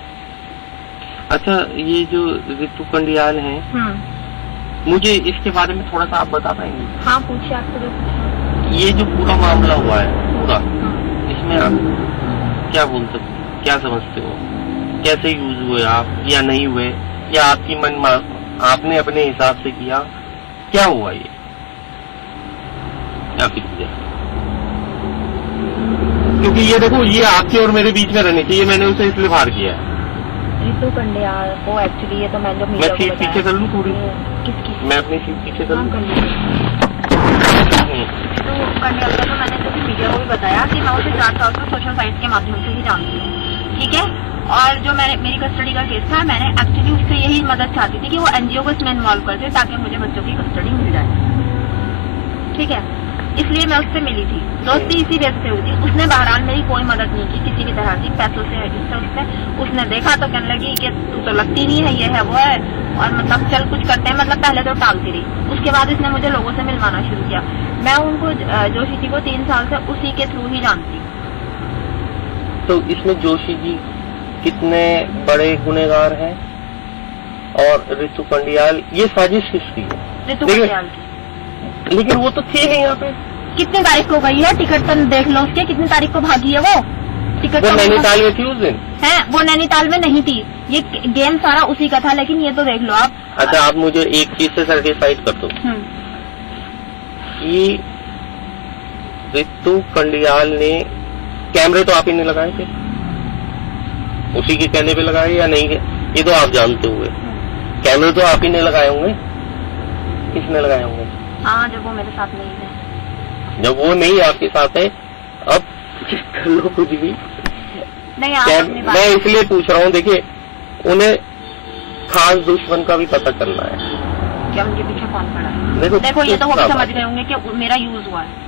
अच्छा, ये जो रितु कंडियाल है, मुझे इसके बारे में थोड़ा सा आप बता पाएंगे? हाँ, पूछिए, आपको जो पूछना। ये जो पूरा मामला हुआ है पूरा, इसमें आप क्या बोल सकते, क्या समझते हो, कैसे यूज हुए आप या नहीं हुए, या आपकी आपने अपने हिसाब से किया, क्या हुआ ये? क्योंकि ये देखो, ये आपके और मेरे बीच में रहनी चाहिए, मैंने उसे इसलिए बाहर किया है। रितु कंडियाल को एक्चुअली ये तो मैं जो मैं सीट पीछे कर लूँ थोड़ी? किसकी? मैं अपनी सीट पीछे कर लूँ? तो कंडियाल का तो मैंने जो से 4 साल से सोशल साइट के माध्यम से ही जानती हूँ, ठीक है। और जो मेरी कस्टडी का केस था, मैंने एक्चुअली उससे यही मदद चाहती थी कि वो एनजीओ को इसमें इन्वॉल्व कर दे ताकि मुझे बच्चों की कस्टडी मिल जाए, ठीक है। इसलिए मैं उससे मिली थी, दोस्ती इसी बेस से हुई थी। उसने बहरहाल मेरी कोई मदद नहीं की किसी भी तरह की, पैसों से उसने देखा तो कहने लगी कि तू तो लगती नहीं है, ये है वो है, और मतलब चल कुछ करते हैं, मतलब पहले तो टालती रही। उसके बाद इसने मुझे लोगों से मिलवाना शुरू किया। मैं उनको जोशी जी को 3 साल से उसी के थ्रू ही जानती हूँ। तो इसमें जोशी जी कितने बड़े गुनहगार हैं और ऋतु पंडियाल, ये साजिश किसकी है? ऋतु पंडियाल की। लेकिन वो तो थी नहीं यहाँ पे। कितनी तारीख को गई है? टिकट तो देख लो उसके, कितनी तारीख को भागी है वो? टिकट वो नैनीताल में थी उस दिन है? वो नैनीताल में नहीं थी, ये गेम सारा उसी का था। लेकिन ये तो देख लो आप। अच्छा, आप मुझे एक चीज से सर्टिफाइड कर दो कि ऋतु पंडियाल ने कैमरे तो आप ही ने लगाए थे, उसी के कहने पे लगाए या नहीं? ये तो आप जानते हुए कैमरे तो आप ही ने लगाए होंगे, किसने लगाए होंगे? हाँ, जब वो मेरे साथ नहीं है। जब वो नहीं आपके साथ है, अब कर लो कुछ भी नहीं। आप मैं इसलिए पूछ रहा हूँ, देखिए उन्हें खास दुश्मन का भी पता करना है। क्या उनके पीछे कौन पड़ा है? देखो ये तो वो भी समझ गए होंगे कि मेरा यूज हुआ है।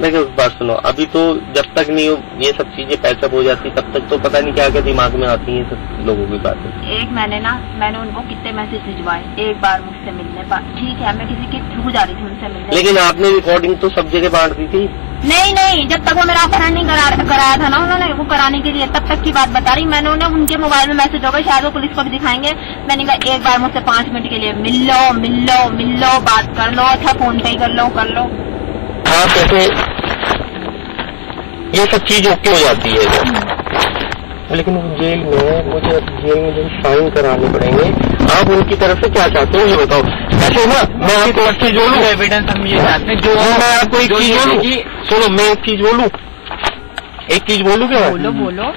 देखिए उस बात सुनो, अभी तो जब तक नहीं ये सब चीजें पैचअप हो जाती तब तक तो पता नहीं क्या क्या दिमाग में आती है सब लोगों की बातें। एक मैंने उनको कितने मैसेज भिजवाए, एक बार मुझसे मिलने, ठीक है मैं किसी के थ्रू जा रही थी उनसे मिलने, लेकिन आपने रिकॉर्डिंग तो सब जगह बांट दी थी। नहीं, जब तक वो मेरा अपहरण नहीं कराया था ना उन्होंने, वो कराने के लिए तब तक की बात बता रही। मैंने उन्हें उनके मोबाइल में मैसेज होगा, शायद वो पुलिस को भी दिखाएंगे। मैंने कहा एक बार मुझसे 5 मिनट के लिए मिल लो, बात कर लो, अच्छा फोन पे ही कर लो। हाँ, कैसे ये सब चीज ओके हो जाती है, लेकिन जेल में जो साइन कराने पड़ेंगे, आप उनकी तरफ से क्या चाहते हो ये बताओ। ऐसे ना मैं आपको एक चीज बोलूँ, एविडेंस हम ये चाहते हैं जो मैं आपको एक चीज बोलूँ, सुनो मैं एक चीज बोलूँ क्या? बोलो।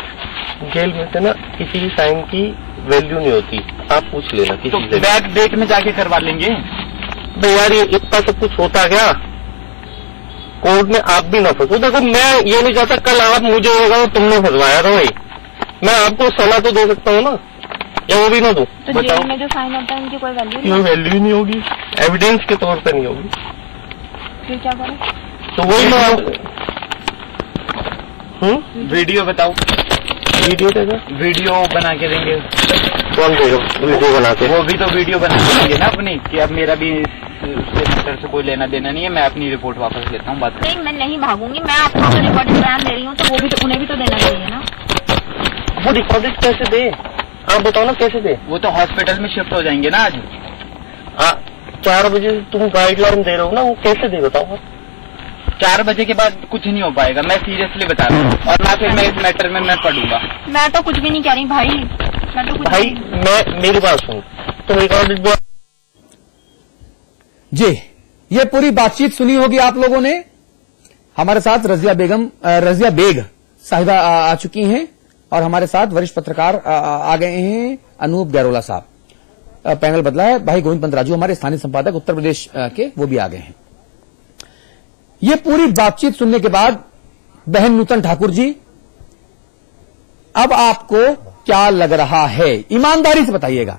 जेल में से ना किसी की साइन की वैल्यू नहीं होती, आप पूछ लेना किसी से। बैक डेट में जाके करवा लेंगे। भाई यार ये इतना सब कुछ होता क्या, कोर्ट में आप भी ना फंसो। देखो मैं ये नहीं चाहता कल आप मुझे होगा तुमने फंसवाया था भाई, मैं आपको सलाह तो दे सकता हूँ ना, या वो भी ना दो। तो जेल में जो साइन होता है उनकी कोई वैल्यू नहीं होगी, एविडेंस के तौर पे नहीं होगी, फिर क्या करें? तो वही मैं वीडियो बताओ। वीडियो देगा, वीडियो बना के देंगे। कौन देगा वीडियो बना के? वो भी तो वीडियो बना के देंगे ना अपनी, कि अब मेरा भी उससे मैटर से कोई लेना देना नहीं है, मैं अपनी रिपोर्ट वापस लेता हूँ। बात नहीं, मैं नहीं भागूंगी, मैं आपको तो रिकॉर्डिंग बयान दे रही हूँ, तो वो भी तो उन्हें भी तो देना चाहिए ना। वो रिकॉर्डिंग कैसे दे, आप बताओ ना कैसे दे? वो तो हॉस्पिटल में शिफ्ट हो जाएंगे ना आज। 4 बजे तुम गाइडलाइन दे रहे हो ना, वो कैसे दे बताओ? 4 बजे के बाद कुछ नहीं हो पाएगा, मैं सीरियसली बता रहा हूँ, और ना फिर मैं इस मैटर में मैं पढ़ूंगा। मैं तो कुछ भी नहीं कह रही भाई, मैं तो कुछ भाई मैं मेरी बात सुन, तो रिकॉर्डिंग जी, ये पूरी बातचीत सुनी होगी आप लोगों ने। हमारे साथ रजिया बेग साहिबा आ चुकी हैं और हमारे साथ वरिष्ठ पत्रकार आ गए हैं, अनूप गैरोला साहब। पैनल बदला है, भाई गोविंद पंत राजू हमारे स्थानीय संपादक उत्तर प्रदेश के, वो भी आ गए हैं। ये पूरी बातचीत सुनने के बाद बहन नूतन ठाकुर जी, अब आपको क्या लग रहा है, ईमानदारी से बताइएगा।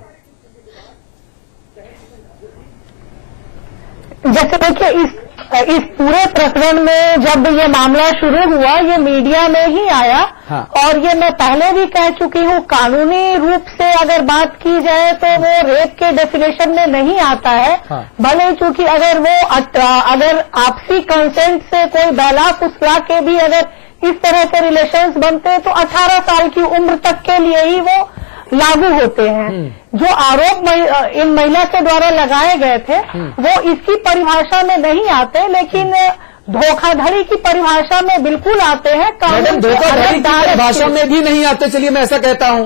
जैसे देखिए इस पूरे प्रकरण में जब ये मामला शुरू हुआ, ये मीडिया में ही आया। हाँ। और ये मैं पहले भी कह चुकी हूँ, कानूनी रूप से अगर बात की जाए तो वो रेप के डेफिनेशन में नहीं आता है। हाँ। भले चूंकि अगर आपसी कंसेंट से कोई बहला फुसला के भी अगर इस तरह के रिलेशंस बनते तो 18 साल की उम्र तक के लिए ही वो लागू होते हैं। जो आरोप इन महिला के द्वारा लगाए गए थे वो इसकी परिभाषा में नहीं आते, लेकिन धोखाधड़ी की परिभाषा में बिल्कुल आते हैं। मैडम, धोखाधड़ी की परिभाषा में भी नहीं आते, चलिए मैं ऐसा कहता हूँ।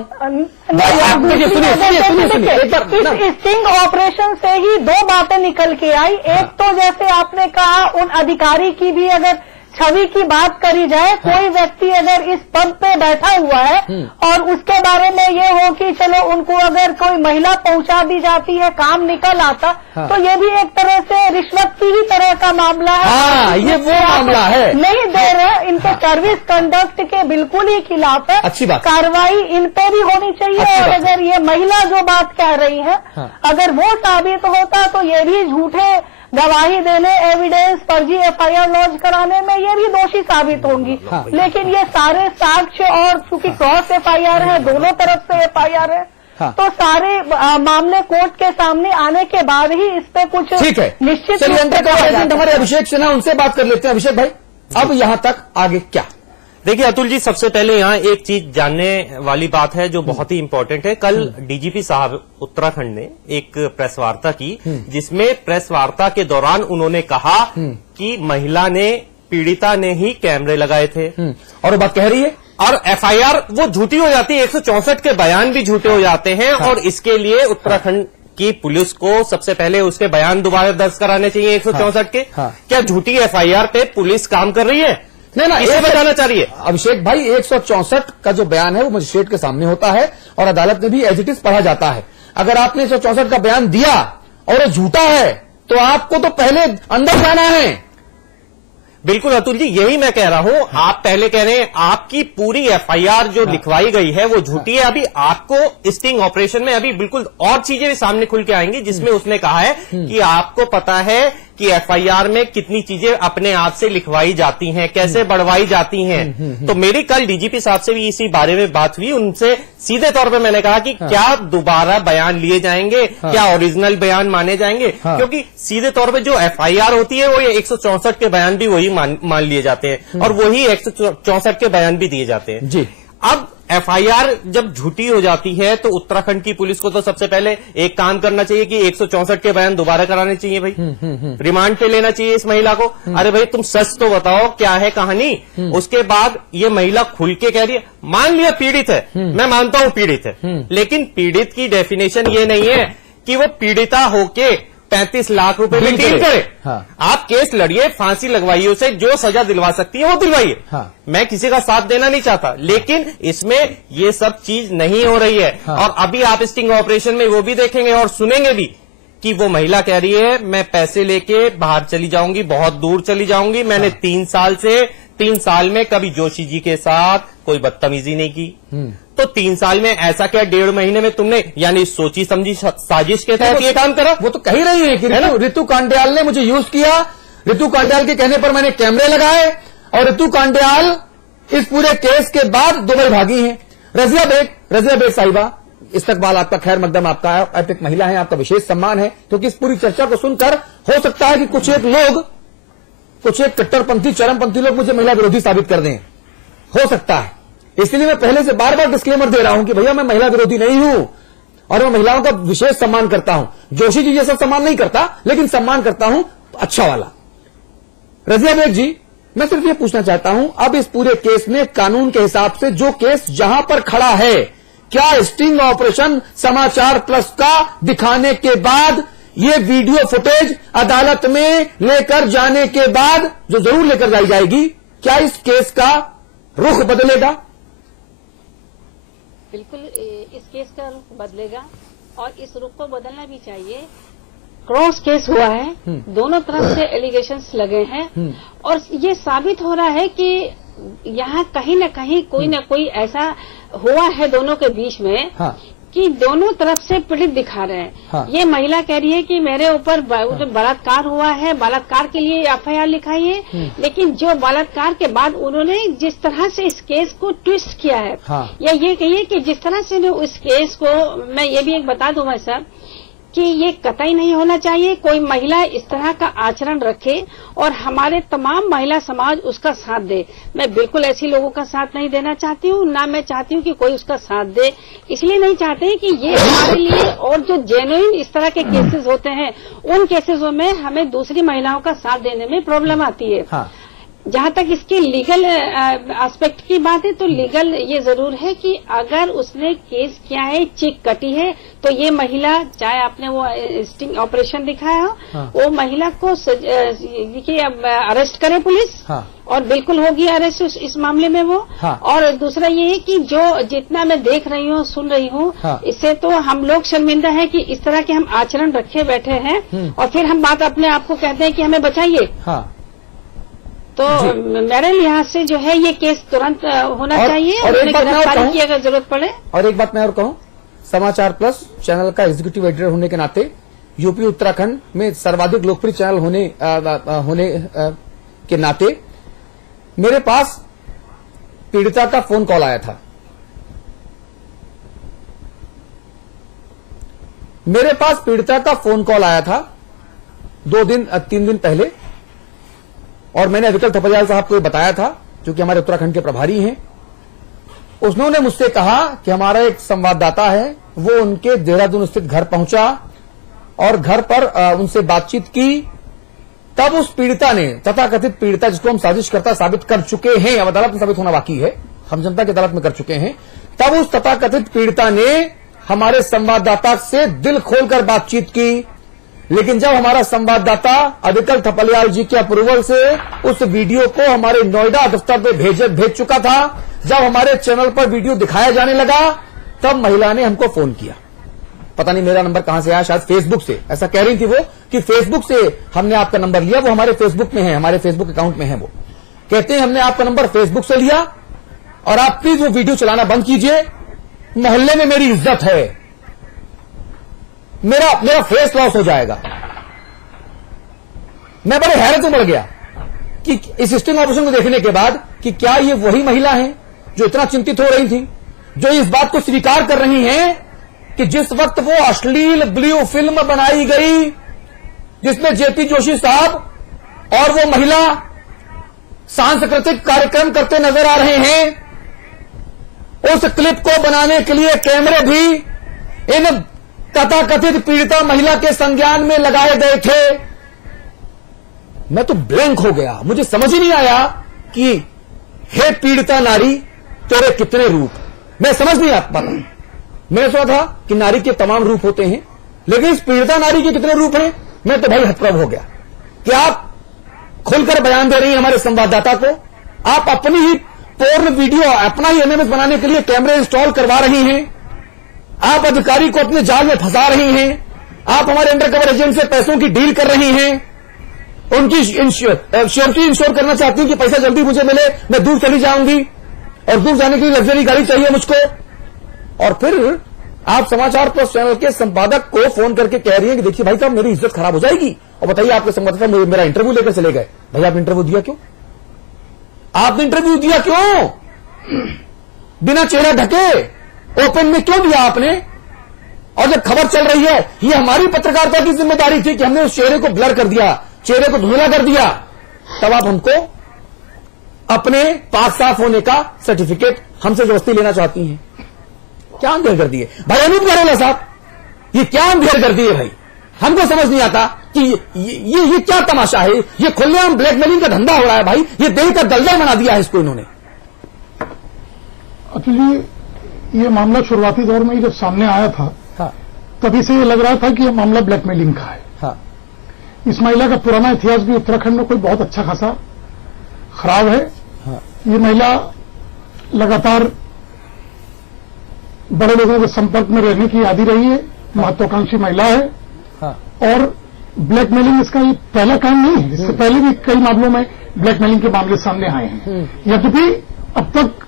इस स्टिंग ऑपरेशन से ही 2 बातें निकल के आई। एक तो जैसे आपने कहा, उन अधिकारी की भी अगर छवि की बात करी जाए, कोई व्यक्ति अगर इस पद पे बैठा हुआ है और उसके बारे में ये हो कि चलो उनको अगर कोई महिला पहुंचा दी जाती है, काम निकल आता, तो ये भी एक तरह से रिश्वत की ही तरह का मामला है। हाँ, ये वो मामला है। नहीं दे रहे, इनको सर्विस कंडक्ट के बिल्कुल ही खिलाफ है। अच्छी बात। कार्रवाई इन पे भी होनी चाहिए। और अगर ये महिला जो बात कह रही है, अगर वो साबित होता तो ये भी झूठे गवाही देने, एविडेंस, फर्जी एफआईआर लॉन्च कराने में ये भी दोषी साबित होंगी। लेकिन ये सारे साक्ष्य, और चूंकि क्रॉस एफआईआर है, दोनों तरफ से एफआईआर है, तो सारे मामले कोर्ट के सामने आने के बाद ही इस पे कुछ ठीक है। निश्चित चलिए हमारे अभिषेक सिन्हा, उनसे बात कर लेते हैं। अभिषेक भाई, अब यहां तक आगे क्या? देखिए अतुल जी, सबसे पहले यहाँ एक चीज जानने वाली बात है जो बहुत ही इंपॉर्टेंट है। कल डीजीपी साहब उत्तराखंड ने एक प्रेस वार्ता की, जिसमें प्रेस वार्ता के दौरान उन्होंने कहा कि महिला ने, पीड़िता ने ही कैमरे लगाए थे। और वो बात कह रही है, और एफआईआर वो झूठी हो जाती है, 164 के बयान भी झूठे हो जाते हैं। और इसके लिए उत्तराखंड की पुलिस को सबसे पहले उसके बयान दोबारा दर्ज कराने चाहिए 164 के। क्या झूठी एफआईआर पे पुलिस काम कर रही है? नहीं, इसे बताना चाह रही है अभिषेक भाई। 164 का जो बयान है वो मजिस्ट्रेट के सामने होता है और अदालत में भी एज इट इज पढ़ा जाता है। अगर आपने 164 का बयान दिया और वो झूठा है तो आपको तो पहले अंदर जाना है। बिल्कुल अतुल जी, यही मैं कह रहा हूं। आप पहले कह रहे हैं आपकी पूरी एफआईआर जो लिखवाई गई है वो झूठी है। अभी आपको स्टिंग ऑपरेशन में अभी बिल्कुल और चीजें भी सामने खुल के आएंगी, जिसमें उसने कहा है कि आपको पता है कि एफआईआर में कितनी चीजें अपने आप से लिखवाई जाती हैं, कैसे बढ़वाई जाती हैं। तो मेरी कल डीजीपी साहब से भी इसी बारे में बात हुई। उनसे सीधे तौर पे मैंने कहा कि क्या दोबारा बयान लिए जाएंगे, क्या ओरिजिनल बयान माने जाएंगे? क्योंकि सीधे तौर पे जो एफआईआर होती है वो ये 164 के बयान भी वही मान लिए जाते हैं और वही 164 के बयान भी दिए जाते हैं जी। अब एफआईआर जब झूठी हो जाती है तो उत्तराखंड की पुलिस को तो सबसे पहले एक काम करना चाहिए कि 164 के बयान दोबारा कराने चाहिए भाई। रिमांड पे लेना चाहिए इस महिला को। अरे भाई तुम सच तो बताओ, क्या है कहानी। उसके बाद ये महिला खुल के कह रही है, मान लिया पीड़ित है, मैं मानता हूं पीड़ित है, लेकिन पीड़ित की डेफिनेशन ये नहीं है कि वो पीड़िता होके 35 लाख रुपए में डील करे। आप केस लड़िए, फांसी लगवाइए, उसे जो सजा दिलवा सकती है वो दिलवाइए। मैं किसी का साथ देना नहीं चाहता, लेकिन इसमें ये सब चीज नहीं हो रही है। और अभी आप स्टिंग ऑपरेशन में वो भी देखेंगे और सुनेंगे भी कि वो महिला कह रही है मैं पैसे लेके बाहर चली जाऊंगी, बहुत दूर चली जाऊंगी। मैंने 3 साल में कभी जोशी जी के साथ कोई बदतमीजी नहीं की। तो 3 साल में ऐसा क्या 1.5 महीने में तुमने यानी सोची समझी साजिश के तहत ये काम करा? वो तो कह ही रही है कि ऋतु कांडियाल ने मुझे यूज किया, ऋतु कांडियाल के कहने पर मैंने कैमरे लगाए और ऋतु कांडियाल इस पूरे केस के बाद दुबई भागी हैं। रजिया बेग साहिबा, इस्तकबाल आपका, खैर मकदम आपका, आप एक महिला है, आपका विशेष सम्मान है, क्योंकि इस पूरी चर्चा को सुनकर हो सकता है कि कुछ एक कट्टरपंथी, चरमपंथी लोग मुझे महिला विरोधी साबित कर दें, हो सकता है। इसलिए मैं पहले से बार बार डिस्क्लेमर दे रहा हूं कि भैया मैं महिला विरोधी नहीं हूं और मैं महिलाओं का विशेष सम्मान करता हूं। जोशी जी जैसा सम्मान नहीं करता, लेकिन सम्मान करता हूं अच्छा वाला। रजिया बेग जी, मैं सिर्फ ये पूछना चाहता हूं, अब इस पूरे केस में कानून के हिसाब से जो केस जहां पर खड़ा है, क्या स्टिंग ऑपरेशन समाचार प्लस का दिखाने के बाद, ये वीडियो फुटेज अदालत में लेकर जाने के बाद, जो जरूर लेकर जाई जाएगी, क्या इस केस का रुख बदलेगा? बिल्कुल इस केस का रुख बदलेगा और इस रुख को बदलना भी चाहिए। क्रॉस केस हुआ है, दोनों तरफ से एलिगेशंस लगे हैं और ये साबित हो रहा है कि यहाँ कहीं न कहीं कोई न कोई ऐसा हुआ है दोनों के बीच में कि दोनों तरफ से पीड़ित दिखा रहे हैं। ये महिला कह रही है कि मेरे ऊपर बलात्कार हुआ है, बलात्कार के लिए एफआईआर लिखाई है, लेकिन जो बलात्कार के बाद उन्होंने जिस तरह से इस केस को ट्विस्ट किया है, या ये कहिए कि जिस तरह से इस केस को, मैं ये भी एक बता दूं मैं सर कि ये कतई नहीं होना चाहिए कोई महिला इस तरह का आचरण रखे और हमारे तमाम महिला समाज उसका साथ दे। मैं बिल्कुल ऐसी लोगों का साथ नहीं देना चाहती हूँ, ना मैं चाहती हूँ कि कोई उसका साथ दे। इसलिए नहीं चाहते कि ये हमारे लिए, और जो जेन्युइन इस तरह के केसेस होते हैं उन केसेसों में हमें दूसरी महिलाओं का साथ देने में प्रॉब्लम आती है। जहाँ तक इसके लीगल एस्पेक्ट की बात है तो लीगल ये जरूर है कि अगर उसने केस किया है, चिक कटी है, तो ये महिला, चाहे आपने वो स्टिंग ऑपरेशन दिखाया हो, वो महिला को अब अरेस्ट करे पुलिस और बिल्कुल होगी अरेस्ट इस मामले में वो। और दूसरा ये है कि जो जितना मैं देख रही हूँ, सुन रही हूँ, इससे तो हम लोग शर्मिंदा है कि इस तरह के हम आचरण रखे बैठे हैं और फिर हम बात अपने आप को कहते हैं कि हमें बचाइए। तो मेरे लिहाज से जो है ये केस तुरंत होना चाहिए और एक बात मैं और कहूं, की अगर जरूरत पड़े। और एक बात मैं और कहूं, समाचार प्लस चैनल का एग्जीक्यूटिव एडिटर होने के नाते यूपी उत्तराखंड में सर्वाधिक लोकप्रिय चैनल होने के नाते मेरे पास पीड़िता का फोन कॉल आया था। मेरे पास पीड़िता का फोन कॉल आया था 3 दिन पहले, और मैंने अविकल थपलियाल साहब को बताया था, जो कि हमारे उत्तराखंड के प्रभारी हैं। उन्होंने मुझसे कहा कि हमारा एक संवाददाता है, वो उनके देहरादून स्थित घर पहुंचा और घर पर उनसे बातचीत की। तब उस पीड़िता ने, तथाकथित पीड़िता जिसको हम साजिशकर्ता साबित कर चुके हैं, अब अदालत में साबित होना बाकी है, हम जनता की अदालत में कर चुके हैं, तब उस तथाकथित पीड़िता ने हमारे संवाददाता से दिल खोलकर बातचीत की। लेकिन जब हमारा संवाददाता अविकल थपलियाल जी के अप्रूवल से उस वीडियो को हमारे नोएडा दफ्तर पे भेज चुका था, जब हमारे चैनल पर वीडियो दिखाया जाने लगा, तब महिला ने हमको फोन किया। पता नहीं मेरा नंबर कहां से आया, शायद फेसबुक से। ऐसा कह रही थी वो कि फेसबुक से हमने आपका नंबर लिया, वो हमारे फेसबुक में है, हमारे फेसबुक अकाउंट में है। वो कहते हैं हमने आपका नंबर फेसबुक से लिया और आप प्लीज वो वीडियो चलाना बंद कीजिए, मोहल्ले में मेरी इज्जत है, मेरा फेस लॉस हो जाएगा। मैं बड़े हैरत में पड़ गया कि इस स्टिंग ऑपरेशन को देखने के बाद कि क्या ये वही महिला है जो इतना चिंतित हो रही थी, जो इस बात को स्वीकार कर रही हैं कि जिस वक्त वो अश्लील ब्लू फिल्म बनाई गई जिसमें जेपी जोशी साहब और वो महिला सांस्कृतिक कार्यक्रम करते नजर आ रहे हैं, उस क्लिप को बनाने के लिए कैमरे भी इन तथाकथित पीड़िता महिला के संज्ञान में लगाए गए थे। मैं तो ब्लैंक हो गया, मुझे समझ ही नहीं आया कि हे पीड़िता नारी तेरे कितने रूप। मैं समझ नहीं आ पाता, मैंने सोचा था कि नारी के तमाम रूप होते हैं, लेकिन इस पीड़िता नारी के कितने रूप हैं, मैं तो भाई हतप्रभ हो गया कि आप खुलकर बयान दे रही हैं हमारे संवाददाता को, आप अपनी ही पोर्न वीडियो, अपना ही एमएमएस बनाने के लिए कैमरे इंस्टॉल करवा रही हैं, आप अधिकारी को अपने जाल में फंसा रही हैं, आप हमारे अंडरकवर एजेंट से पैसों की डील कर रही हैं, उनकी श्योरिटी इंश्योर करना चाहती हैं कि पैसा जल्दी मुझे मिले, मैं दूर चली जाऊंगी और दूर जाने के लिए लग्जरी गाड़ी चाहिए मुझको। और फिर आप समाचार प्लस चैनल के संपादक को फोन करके कह रही हैं कि देखिए भाई साहब मेरी इज्जत खराब हो जाएगी, और बताइए आपके संवाददाता मेरा इंटरव्यू लेकर चले गए। भाई आपने इंटरव्यू दिया क्यों? आपने इंटरव्यू दिया क्यों? बिना चेहरा ढके ओपन में क्यों दिया आपने? और जब खबर चल रही है, ये हमारी पत्रकारिता की जिम्मेदारी थी कि हमने उस चेहरे को ब्लर कर दिया, चेहरे को धुंधला कर दिया, तब आप हमको अपने पाक साफ होने का सर्टिफिकेट हमसे जबरदस्ती लेना चाहती हैं। क्या अंधेर कर दिए भाई अनूप गहलोत साहब, ये क्या अंधेर कर दिए भाई? हमको समझ नहीं आता कि ये क्या तमाशा है, ये खुलेआम ब्लैकमेलिंग का धंधा हो रहा है भाई, ये देह का दलदल बना दिया है इसको इन्होंने। एक्चुअली ये मामला शुरुआती दौर में ही जब सामने आया था, तभी से ये लग रहा था कि ये मामला ब्लैकमेलिंग का है। इस महिला का पुराना इतिहास भी उत्तराखंड में कोई बहुत अच्छा खासा खराब है। ये महिला लगातार बड़े लोगों के संपर्क में रहने की आदी रही है, महत्वाकांक्षी महिला है, और ब्लैकमेलिंग इसका ये पहला काम नहीं है। इससे पहले भी कई मामलों में ब्लैकमेलिंग के मामले सामने आए हैं। यद्यपि अब तक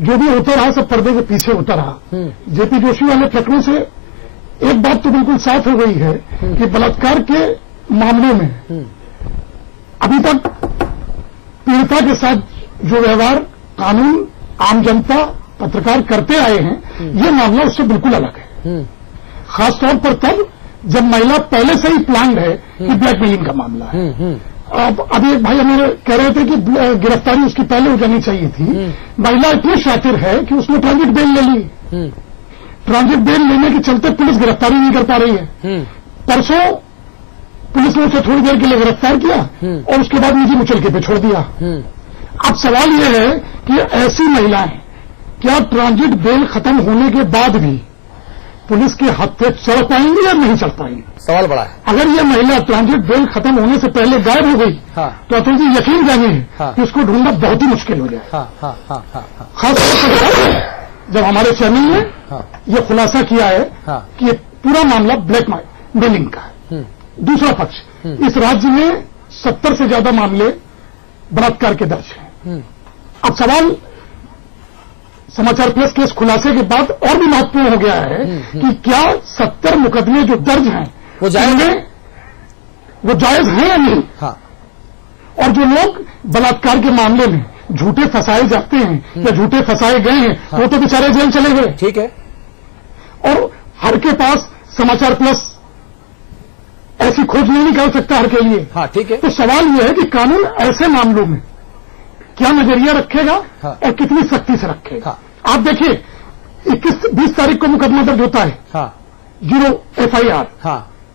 जो भी होता रहा सब पर्दे के पीछे होता रहा। जेपी जोशी वाले प्रकरण से एक बात तो बिल्कुल साफ हो गई है कि बलात्कार के मामले में अभी तक पीड़िता के साथ जो व्यवहार कानून, आम जनता, पत्रकार करते आए हैं, ये मामला उससे बिल्कुल अलग है। खासतौर पर तब जब महिला पहले से ही प्लान्ड है कि ब्लैकमेलिंग का मामला है। अब अभी एक भाई हमारे कह रहे थे कि गिरफ्तारी उसकी पहले हो जानी चाहिए थी। महिला इतनी शातिर है कि उसने ट्रांजिट बेल ले ली। ट्रांजिट बेल लेने के चलते पुलिस गिरफ्तारी नहीं कर पा रही है। परसों पुलिस ने उसे थोड़ी देर के लिए गिरफ्तार किया और उसके बाद निजी मुचलके पे छोड़ दिया। अब सवाल यह है कि ऐसी महिलाएं क्या ट्रांजिट बेल खत्म होने के बाद भी पुलिस के हाथ पे चढ़ पाएंगी या नहीं चढ़ पाएंगी? सवाल बड़ा है। अगर यह महिला ट्रांजिट बेल खत्म होने से पहले गायब हो गई तो अतुल जी यकीन जानिए कि उसको ढूंढना बहुत ही मुश्किल हो जाए। खासतौर पर जब हमारे चैनल ने यह खुलासा किया है कि ये पूरा मामला ब्लैकमेलिंग का है। दूसरा पक्ष, इस राज्य में 70 से ज्यादा मामले बलात्कार के दर्ज हैं। अब सवाल समाचार प्लस केस खुलासे के बाद और भी महत्वपूर्ण हो गया है कि क्या 70 मुकदमे जो दर्ज हैं वो जायज हैं या नहीं। हाँ। और जो लोग बलात्कार के मामले में झूठे फंसाए जाते हैं या झूठे फंसाए गए हैं वो तो बेचारे जेल चले गए। ठीक है। और हर के पास समाचार प्लस ऐसी खोज नहीं निकाल सकता हर के लिए। हाँ, ठीक है। तो सवाल यह है कि कानून ऐसे मामलों में क्या नजरिया रखेगा और कितनी सख्ती से रखेगा। आप देखिए 21-20 तारीख को मुकदमा दर्ज होता है। 0 FIR।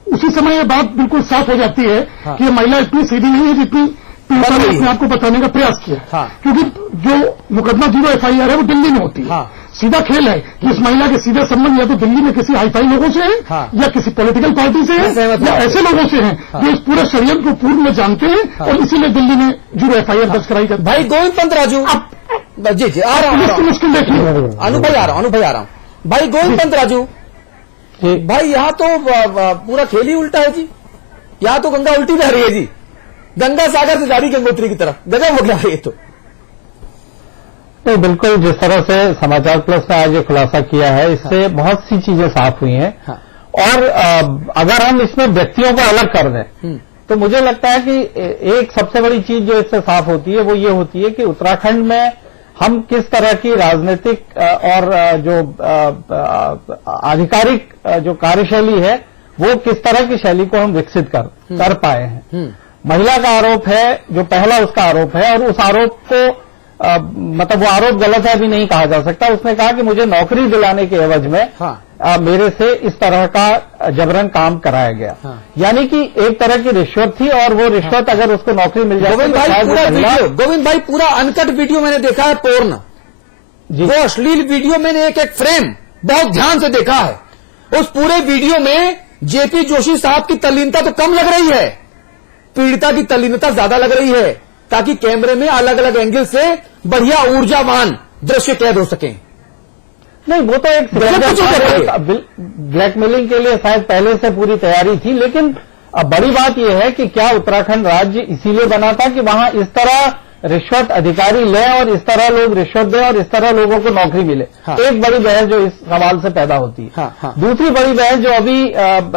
उसी समय ये बात बिल्कुल साफ हो जाती है कि ये महिला इतनी सीधी नहीं है जितनी पीड़िता ने अपने आपको बताने का प्रयास किया। क्योंकि जो मुकदमा 0 FIR है वो दिल्ली में होती है। सीधा खेल है कि इस महिला के सीधे संबंध या तो दिल्ली में किसी हाईफाई लोगों से है या किसी पॉलिटिकल पार्टी से है या ऐसे लोगों से हैं जो इस पूरे षड्यंत्र को पूर्व में जानते हैं और इसीलिए दिल्ली में 0 FIR दर्ज कराई जाती है। भाई गोविंद पंत राजू, जी आ रहा हूँ, मुश्किल देखिए अनु भाई आ रहा हूँ। भाई गोविंद पंत राजू, भाई यहाँ तो पूरा खेल ही उल्टा है जी। यहाँ तो गंगा उल्टी बह रही है जी, गंगा सागर से जा रही गंगोत्री की तरफ। गजब हो गया ये तो। तो बिल्कुल जिस तरह से समाचार प्लस ने आज ये खुलासा किया है इससे बहुत सी चीजें साफ हुई हैं। और अगर हम इसमें व्यक्तियों को अलग कर दें तो मुझे लगता है कि एक सबसे बड़ी चीज जो इससे साफ होती है वो ये होती है कि उत्तराखंड में हम किस तरह की राजनीतिक और जो आधिकारिक जो कार्यशैली है वो किस तरह की शैली को हम विकसित कर पाए हैं। महिला का आरोप है जो पहला उसका आरोप है और उस आरोप को मतलब वो आरोप गलत है अभी नहीं कहा जा सकता। उसने कहा कि मुझे नौकरी दिलाने के एवज में मेरे से इस तरह का जबरन काम कराया गया। यानी कि एक तरह की रिश्वत थी और वो रिश्वत अगर उसको नौकरी मिल जाए। गोविंद भाई पूरा अनकट वीडियो मैंने देखा है, पोर्न वो अश्लील वीडियो मैंने एक फ्रेम बहुत ध्यान से देखा है। उस पूरे वीडियो में जेपी जोशी साहब की तल्लीनता तो कम लग रही है, पीड़िता की तल्लीनता ज्यादा लग रही है, ताकि कैमरे में अलग अलग एंगल से बढ़िया ऊर्जावान दृश्य कैद हो सके। नहीं वो तो एक ब्लैकमेलिंग के लिए शायद पहले से पूरी तैयारी थी। लेकिन अब बड़ी बात यह है कि क्या उत्तराखंड राज्य इसीलिए बना था कि वहां इस तरह रिश्वत अधिकारी लें और इस तरह लोग रिश्वत दें और इस तरह लोगों को नौकरी मिले। एक बड़ी बहस जो इस सवाल से पैदा होती है। दूसरी बड़ी बहस जो अभी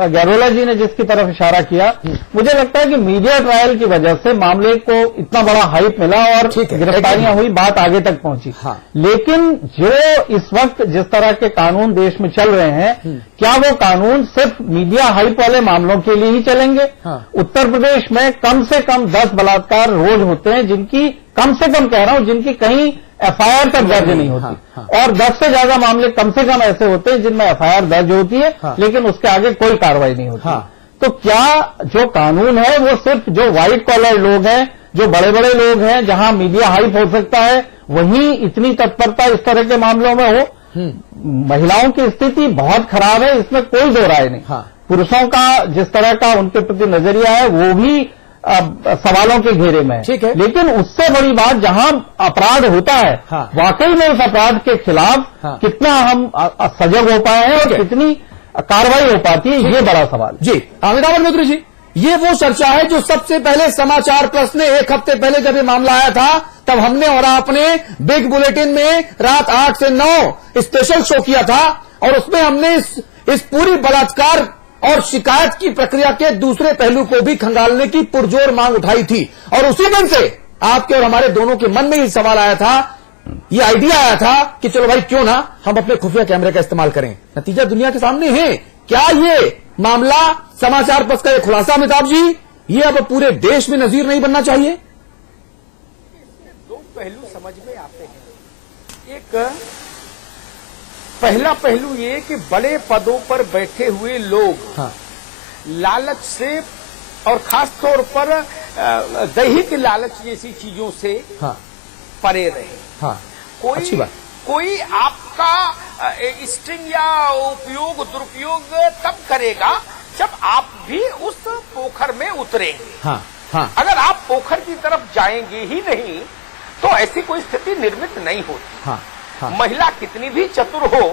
गैरोला जी ने जिसकी तरफ इशारा किया, मुझे लगता है कि मीडिया ट्रायल की वजह से मामले को इतना बड़ा हाइप मिला और गिरफ्तारियां हुई, बात आगे तक पहुंची। लेकिन जो इस वक्त जिस तरह के कानून देश में चल रहे हैं, क्या वो कानून सिर्फ मीडिया हाइप वाले मामलों के लिए ही चलेंगे? उत्तर प्रदेश में कम से कम 10 बलात्कार रोज होते हैं जिनकी, कम से कम कह रहा हूं, जिनकी कहीं FIR तक दर्ज नहीं होती। और 10 से ज्यादा मामले कम से कम ऐसे होते हैं जिनमें FIR दर्ज होती है लेकिन उसके आगे कोई कार्रवाई नहीं होती। तो क्या जो कानून है वो सिर्फ जो व्हाइट कॉलर लोग हैं, जो बड़े बड़े लोग हैं, जहां मीडिया हाइप हो सकता है, वहीं इतनी तत्परता इस तरह के मामलों में हो? महिलाओं की स्थिति बहुत खराब है, इसमें कोई दो राय नहीं। पुरुषों का जिस तरह का उनके प्रति नजरिया है वो भी सवालों के घेरे में है। ठीक है। लेकिन उससे बड़ी बात जहां अपराध होता है, वाकई में उस अपराध के खिलाफ कितना हम सजग हो पाए हैं और कितनी कार्रवाई हो पाती है, ये बड़ा सवाल। जी अमिताभ मित्र जी, ये वो चर्चा है जो सबसे पहले समाचार प्लस ने 1 हफ्ते पहले जब ये मामला आया था तब हमने और आपने बिग बुलेटिन में रात 8 से 9 स्पेशल शो किया था और उसमें हमने इस पूरी बलात्कार और शिकायत की प्रक्रिया के दूसरे पहलू को भी खंगालने की पुरजोर मांग उठाई थी। और उसी दिन से आपके और हमारे दोनों के मन में ये सवाल आया था, ये आइडिया आया था कि चलो भाई क्यों ना हम अपने खुफिया कैमरे का इस्तेमाल करें। नतीजा दुनिया के सामने है। क्या ये मामला समाचार प्लस का ये खुलासा अमिताभ जी, ये अब पूरे देश में नजीर नहीं बनना चाहिए? दो पहलू समझ में आते हैं। एक पहला पहलू ये कि बड़े पदों पर बैठे हुए लोग लालच से और खास तौर पर दैहिक लालच जैसी चीजों से परे रहे। अच्छी बात। कोई आपका स्ट्रिंग या उपयोग दुरुपयोग तब करेगा जब आप भी उस पोखर में उतरेंगे। अगर आप पोखर की तरफ जाएंगे ही नहीं तो ऐसी कोई स्थिति निर्मित नहीं होती। महिला कितनी भी चतुर हो,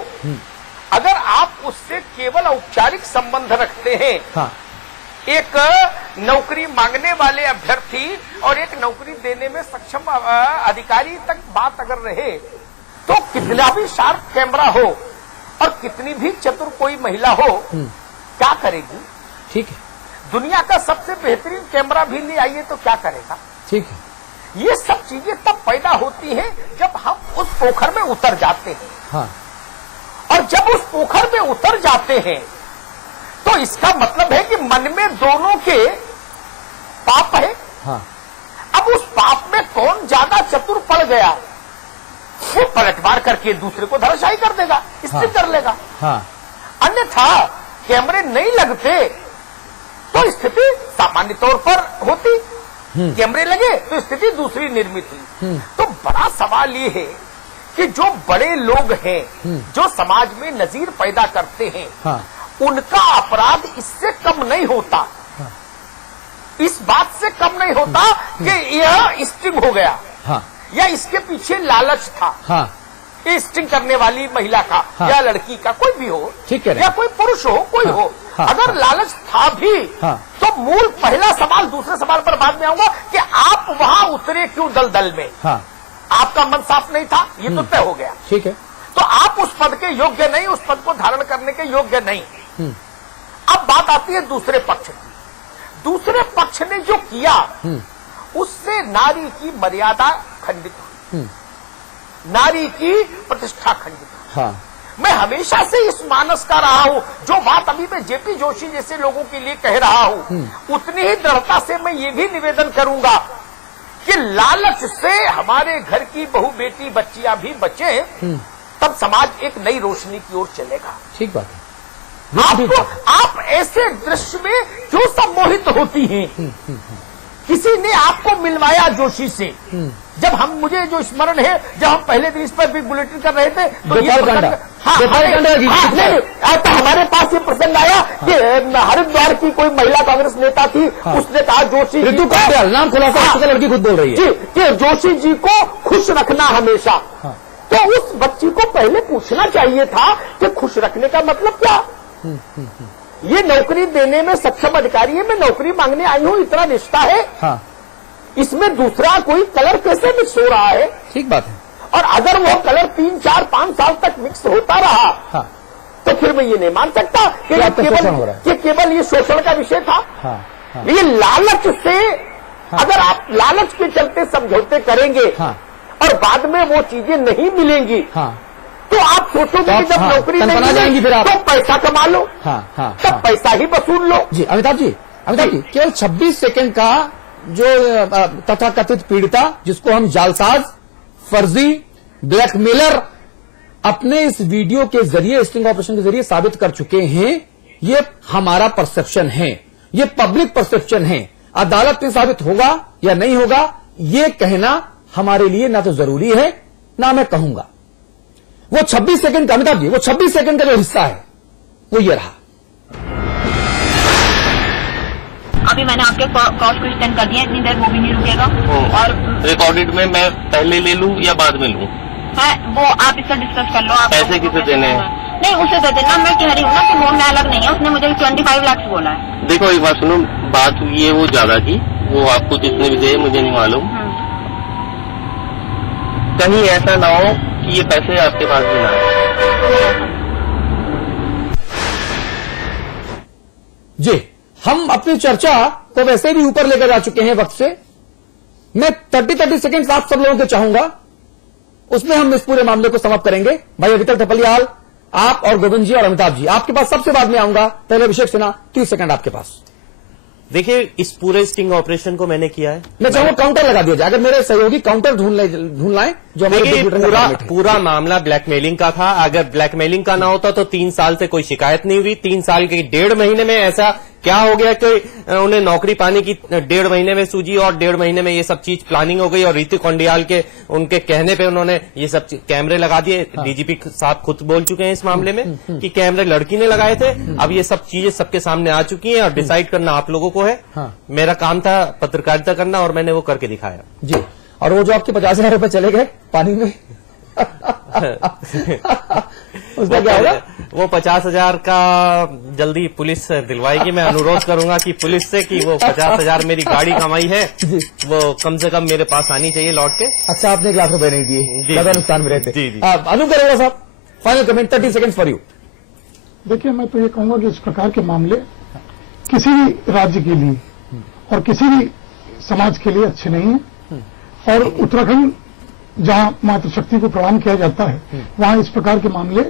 अगर आप उससे केवल औपचारिक संबंध रखते हैं, एक नौकरी मांगने वाले अभ्यर्थी और एक नौकरी देने में सक्षम अधिकारी तक बात अगर रहे तो कितना भी शार्प कैमरा हो और कितनी भी चतुर कोई महिला हो क्या करेगी? ठीक है। दुनिया का सबसे बेहतरीन कैमरा भी ले आइए तो क्या करेगा? ठीक है। ये सब चीजें तब पैदा होती हैं जब हम उस पोखर में उतर जाते हैं। हाँ। और जब उस पोखर में उतर जाते हैं तो इसका मतलब है कि मन में दोनों के पाप है। हाँ। अब उस पाप में कौन ज्यादा चतुर पड़ गया वो पलटवार करके दूसरे को धराशायी कर देगा, स्थिर कर लेगा। हाँ। अन्यथा कैमरे नहीं लगते तो स्थिति सामान्य तौर पर होती, कैमरे लगे तो स्थिति दूसरी निर्मित हुई। तो बड़ा सवाल ये है कि जो बड़े लोग हैं जो समाज में नजीर पैदा करते हैं हाँ। उनका अपराध इससे कम नहीं होता, इस बात से कम नहीं होता कि यह स्टिंग हो गया हाँ। या इसके पीछे लालच था। हाँ। ये स्टिंग करने वाली महिला का हाँ। या लड़की का कोई भी हो, ठीक है, या कोई पुरुष हो, कोई हाँ। हो, हाँ। अगर लालच था भी हाँ। तो मूल पहला सवाल, दूसरे सवाल पर बाद में आऊंगा कि आप वहां उतरे क्यों दलदल में? हाँ। आपका मन साफ नहीं था, ये तो तय हो गया। ठीक है। तो आप उस पद के योग्य नहीं, उस पद को धारण करने के योग्य नहीं। अब बात आती है दूसरे पक्ष की। दूसरे पक्ष ने जो किया उससे नारी की मर्यादा खंडित हुई, नारी की प्रतिष्ठा खंडित हुई। हाँ। मैं हमेशा से इस मानस का रहा हूं, जो बात अभी मैं जेपी जोशी जैसे लोगों के लिए कह रहा हूं, उतनी ही दृढ़ता से मैं ये भी निवेदन करूंगा कि लालच से हमारे घर की बहू बेटी बच्चियां भी बचे, तब समाज एक नई रोशनी की ओर चलेगा। ठीक बात है। आप ऐसे दृश्य में क्यों सम्मोहित होती हैं? किसी ने आपको मिलवाया जोशी से, जब मुझे जो स्मरण है, जब हम पहले दिन इस पर भी बुलेटिन कर रहे थे तो ये तो हमारे पास ये प्रसंग आया कि हरिद्वार की कोई महिला कांग्रेस नेता थी, उसने कहा जोशी जी को, नाम खुलासा लड़की खुद बोल रही है जी कि जोशी जी को खुश रखना हमेशा। तो उस बच्ची को पहले पूछना चाहिए था कि खुश रखने का मतलब क्या? ये नौकरी देने में सक्षम अधिकारी है, मैं नौकरी मांगने आई हूं, इतना रिश्ता है। हाँ। इसमें दूसरा कोई कलर कैसे मिक्स हो रहा है? ठीक बात है। और अगर वो कलर 3, 4, 5 साल तक मिक्स होता रहा हाँ। तो फिर मैं ये नहीं मान सकता कि केवल ये शोषण का विषय था। हाँ। हाँ। ये लालच से अगर आप लालच के चलते समझौते करेंगे और बाद में वो चीजें नहीं मिलेंगी तो आप सोचोगे कि जब नौकरी नहीं मिलेगी तो पैसा कमा लो, तब पैसा ही वसूल लो। जी अमिताभ जी, केवल 26 सेकंड का जो तथाकथित पीड़िता, जिसको हम जालसाज, फर्जी, ब्लैकमेलर अपने इस वीडियो के जरिए, स्टिंग ऑपरेशन के जरिए साबित कर चुके हैं, ये हमारा परसेप्शन है, ये पब्लिक परसेप्शन है। अदालत में साबित होगा या नहीं होगा ये कहना हमारे लिए ना तो जरूरी है ना मैं कहूंगा। वो 26 सेकंड का, अमिताभ जी, वो 26 सेकंड का जो हिस्सा है वो ये रहा। अभी मैंने आपके कॉल को एक्सटेंड कर दिया, इतनी देर वो भी नहीं रुकेगा। और रिकॉर्डेड में मैं पहले ले लूं या बाद में लूं? है वो आप इससे डिस्कस कर लो। आप पैसे किसे देने हैं? नहीं उसे दे देना, मैं कह रही हूँ ना कि लोन में अलग नहीं है, उसने मुझे 25 लाख बोला है। देखो एक बात सुनो, बात हुई है वो ज्यादा की, वो आपको जितने भी दे मुझे नहीं मालूम, कहीं ऐसा ना हो कि ये पैसे आपके पास भी ना आए। जी, हम अपनी चर्चा को वैसे भी ऊपर लेकर जा चुके हैं वक्त से। मैं 30 सेकंड आप सब लोगों के चाहूंगा, उसमें हम इस पूरे मामले को समाप्त करेंगे। भाई अभितक थपलियाल, आप और गोविंद जी और अमिताभ जी, आपके पास सबसे बाद में आऊंगा। पहले अभिषेक सिन्हा, 30 सेकंड आपके पास। देखिए, इस पूरे स्टिंग ऑपरेशन को मैंने किया है। मैं चाहूंगा काउंटर लगा दिया जाए, अगर मेरे सहयोगी काउंटर ढूंढ लाएं जो हमारे पूरा मामला ब्लैकमेलिंग का था। अगर ब्लैकमेलिंग का ना होता तो 3 साल से कोई शिकायत नहीं हुई। 3 साल के 1.5 महीने में ऐसा क्या हो गया कि उन्हें नौकरी पाने की 1.5 महीने में सूझी और 1.5 महीने में ये सब चीज प्लानिंग हो गई। और ऋतिक कोंडियाल के उनके कहने पे उन्होंने ये सब कैमरे लगा दिए। डीजीपी साहब खुद बोल चुके हैं इस मामले में कि कैमरे लड़की ने लगाए थे। अब ये सब चीजें सबके सामने आ चुकी हैं और डिसाइड करना आप लोगों को है। मेरा काम था पत्रकारिता करना और मैंने वो करके दिखाया। जी, और वो जो आपके 50,000 रुपए चले गए पानी में उसका क्या होगा? वो 50,000 का जल्दी पुलिस दिलवाएगी। मैं अनुरोध करूंगा कि पुलिस से कि वो 50,000 मेरी गाड़ी कमाई है वो कम से कम मेरे पास आनी चाहिए लौट के। अच्छा, आपने 1 लाख रुपए नहीं दिए, ज्यादा नुकसान में रहते। जी। अनूप करेगा साहब, final comment 30 seconds for you. देखिए, मैं तो ये कहूंगा कि इस प्रकार के मामले किसी भी राज्य के लिए और किसी भी समाज के लिए अच्छे नहीं है। और उत्तराखंड जहां मातृशक्ति को प्रणाम किया जाता है, वहां इस प्रकार के मामले,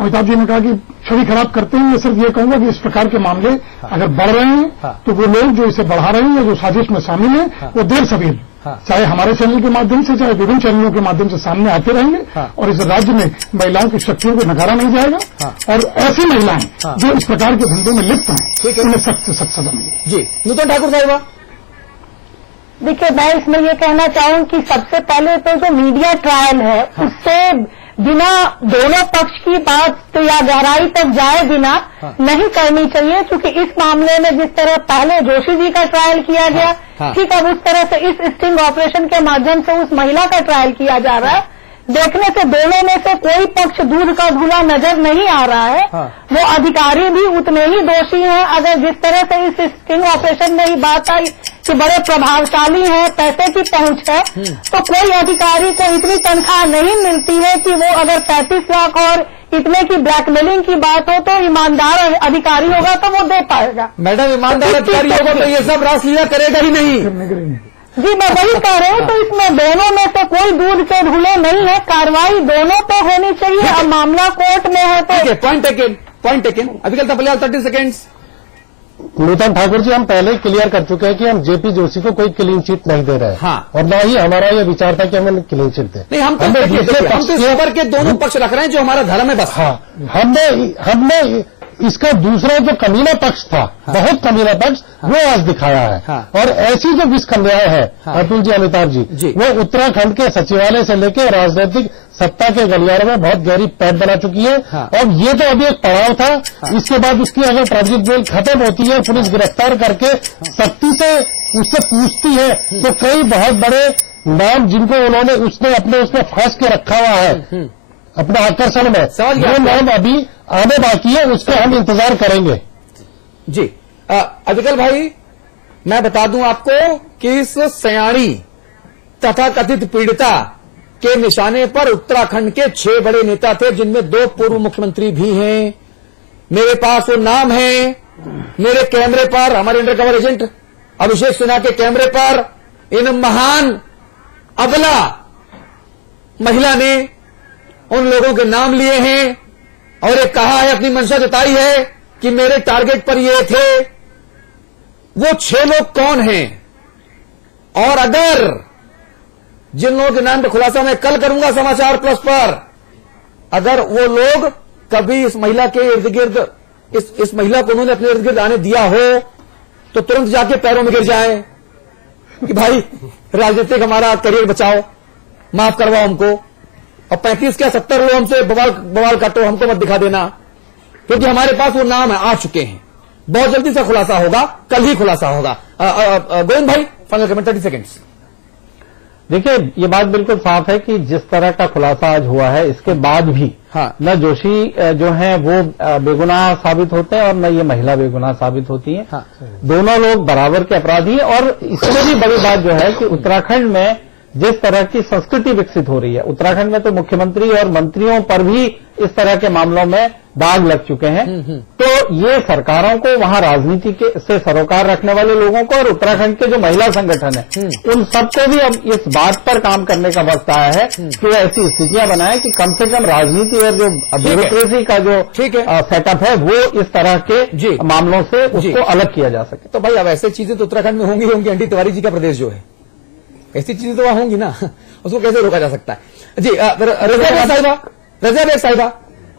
अमिताभ जी ने कहा कि छवि खराब करते हैं। मैं सिर्फ ये कहूंगा कि इस प्रकार के मामले अगर बढ़ रहे हैं तो वो लोग जो इसे बढ़ा रहे हैं या जो साजिश में शामिल है वो देर सवेर चाहे हमारे चैनल के माध्यम से चाहे विभिन्न चैनलों के माध्यम से सामने आते रहेंगे। और इस राज्य में महिलाओं की शक्तियों को नकारा नहीं जाएगा। और ऐसी महिलाएं जो इस प्रकार के धंधों में लिप्त हैं उन्हें सख्त से सख्त सजा मिलेगी। जी, नूतन ठाकुर साहिबा। देखिए, मैं इसमें ये कहना चाहूँ कि सबसे पहले तो जो मीडिया ट्रायल है उससे बिना दोनों पक्ष की बात या गहराई तक जाए बिना नहीं करनी चाहिए, क्योंकि इस मामले में जिस तरह पहले जोशी जी का ट्रायल किया गया, ठीक अब उस तरह से इस स्टिंग ऑपरेशन के माध्यम से उस महिला का ट्रायल किया जा रहा है। देखने से दोनों में से कोई पक्ष दूध का धुला नजर नहीं आ रहा है। वो अधिकारी भी उतने ही दोषी हैं। अगर जिस तरह से इस स्टिंग ऑपरेशन में ही बात आई कि बड़े प्रभावशाली हैं, पैसे की पहुंच है, तो कोई अधिकारी को इतनी तनख्वाह नहीं मिलती है कि वो अगर 35 लाख और इतने की ब्लैकमेलिंग की बात हो तो ईमानदार अधिकारी होगा तो वो दे पाएगा। मैडम, ईमानदार अधिकारी होगा तो ये सब रासलीला करेगा ही नहीं। जी, मैं वही कह रही हूँ। तो इसमें दोनों में से कोई दूध के धुले नहीं है, कार्रवाई दोनों पे होनी चाहिए। अब मामला कोर्ट में है तो पॉइंट टेकन। अभिकल तपलियाल 30 सेकेंड्स। नूतन ठाकुर जी, हम पहले क्लियर कर चुके हैं कि हम जेपी जोशी को कोई क्लीन चिट नहीं दे रहे हैं। और न ही हमारा ये विचार था कि हमें क्लीन चिट दे। नहीं, हम दूसरे के दोनों पक्ष रख रहे हैं जो हमारा धर्म है बस। हमने इसका दूसरा जो कमीना पक्ष था, बहुत कमीना पक्ष, वो आज दिखाया है। और ऐसी जो विस्कन्याएं है अतुल जी, अमिताभ जी, वो उत्तराखंड के सचिवालय से लेकर राजनीतिक सत्ता के गलियारों में बहुत गहरी पैठ बना चुकी है। और ये तो अभी एक पड़ाव था। इसके बाद उसकी अगर ट्रांजिट जेल खत्म होती है, पुलिस गिरफ्तार करके सख्ती से उससे पूछती है, तो कई बहुत बड़े नाम जिनको उसने अपने उसमें फंस के रखा हुआ है अपने आकर्षण में, वो नाम अभी आने बाकी है, उसका हम इंतजार करेंगे। जी, अभिकल भाई, मैं बता दूं आपको कि इस सयानी तथा कथित पीड़िता के निशाने पर उत्तराखंड के 6 बड़े नेता थे, जिनमें 2 पूर्व मुख्यमंत्री भी हैं। मेरे पास वो नाम है। मेरे कैमरे पर, हमारे अंडरकवर एजेंट अभिषेक सिन्हा के कैमरे पर इन महान अबला महिला ने उन लोगों के नाम लिए हैं और ये कहा है, अपनी मंशा जताई है कि मेरे टारगेट पर ये थे। वो 6 लोग कौन हैं? और अगर जिन लोगों के नाम का खुलासा मैं कल करूंगा समाचार प्लस पर, अगर वो लोग कभी इस महिला के इर्द गिर्द, इस महिला को उन्होंने अपने इर्द गिर्द आने दिया हो, तो तुरंत जाके पैरों में गिर जाए कि भाई राजनीतिक हमारा करियर बचाओ, माफ करवाओ हमको, और 35 क्या 70 लोग हमसे बवाल काटो, हमको मत दिखा देना, क्योंकि हमारे पास वो नाम है, आ चुके हैं। बहुत जल्दी से खुलासा होगा, कल ही खुलासा होगा। गोविंद भाई, फाइनल कमेंट 30 सेकेंड्स। देखिए, ये बात बिल्कुल साफ है कि जिस तरह का खुलासा आज हुआ है, इसके बाद भी न जोशी जो हैं वो बेगुनाह साबित होते हैं और न ये महिला बेगुनाह साबित होती है। दोनों लोग बराबर के अपराधी हैं। और इससे भी बड़ी बात जो है कि उत्तराखंड में जिस तरह की संस्कृति विकसित हो रही है, उत्तराखंड में तो मुख्यमंत्री और मंत्रियों पर भी इस तरह के मामलों में दाग लग चुके हैं। तो ये सरकारों को, वहां राजनीति से सरोकार रखने वाले लोगों को और उत्तराखंड के जो महिला संगठन है, उन सबको भी अब इस बात पर काम करने का वक्त आया है कि ऐसी स्थितियां बनाए कि कम से कम राजनीति और जो ब्यूरोक्रेसी का जो सेटअप है वो इस तरह के मामलों से उसको अलग किया जा सके। तो भाई, अब ऐसी चीजें तो उत्तराखंड में होंगी। एनटी तिवारी जी का प्रदेश जो है, ऐसी चीजें तो वहां होंगी ना, उसको कैसे रोका जा सकता है? जी, रज़िया साहिबा,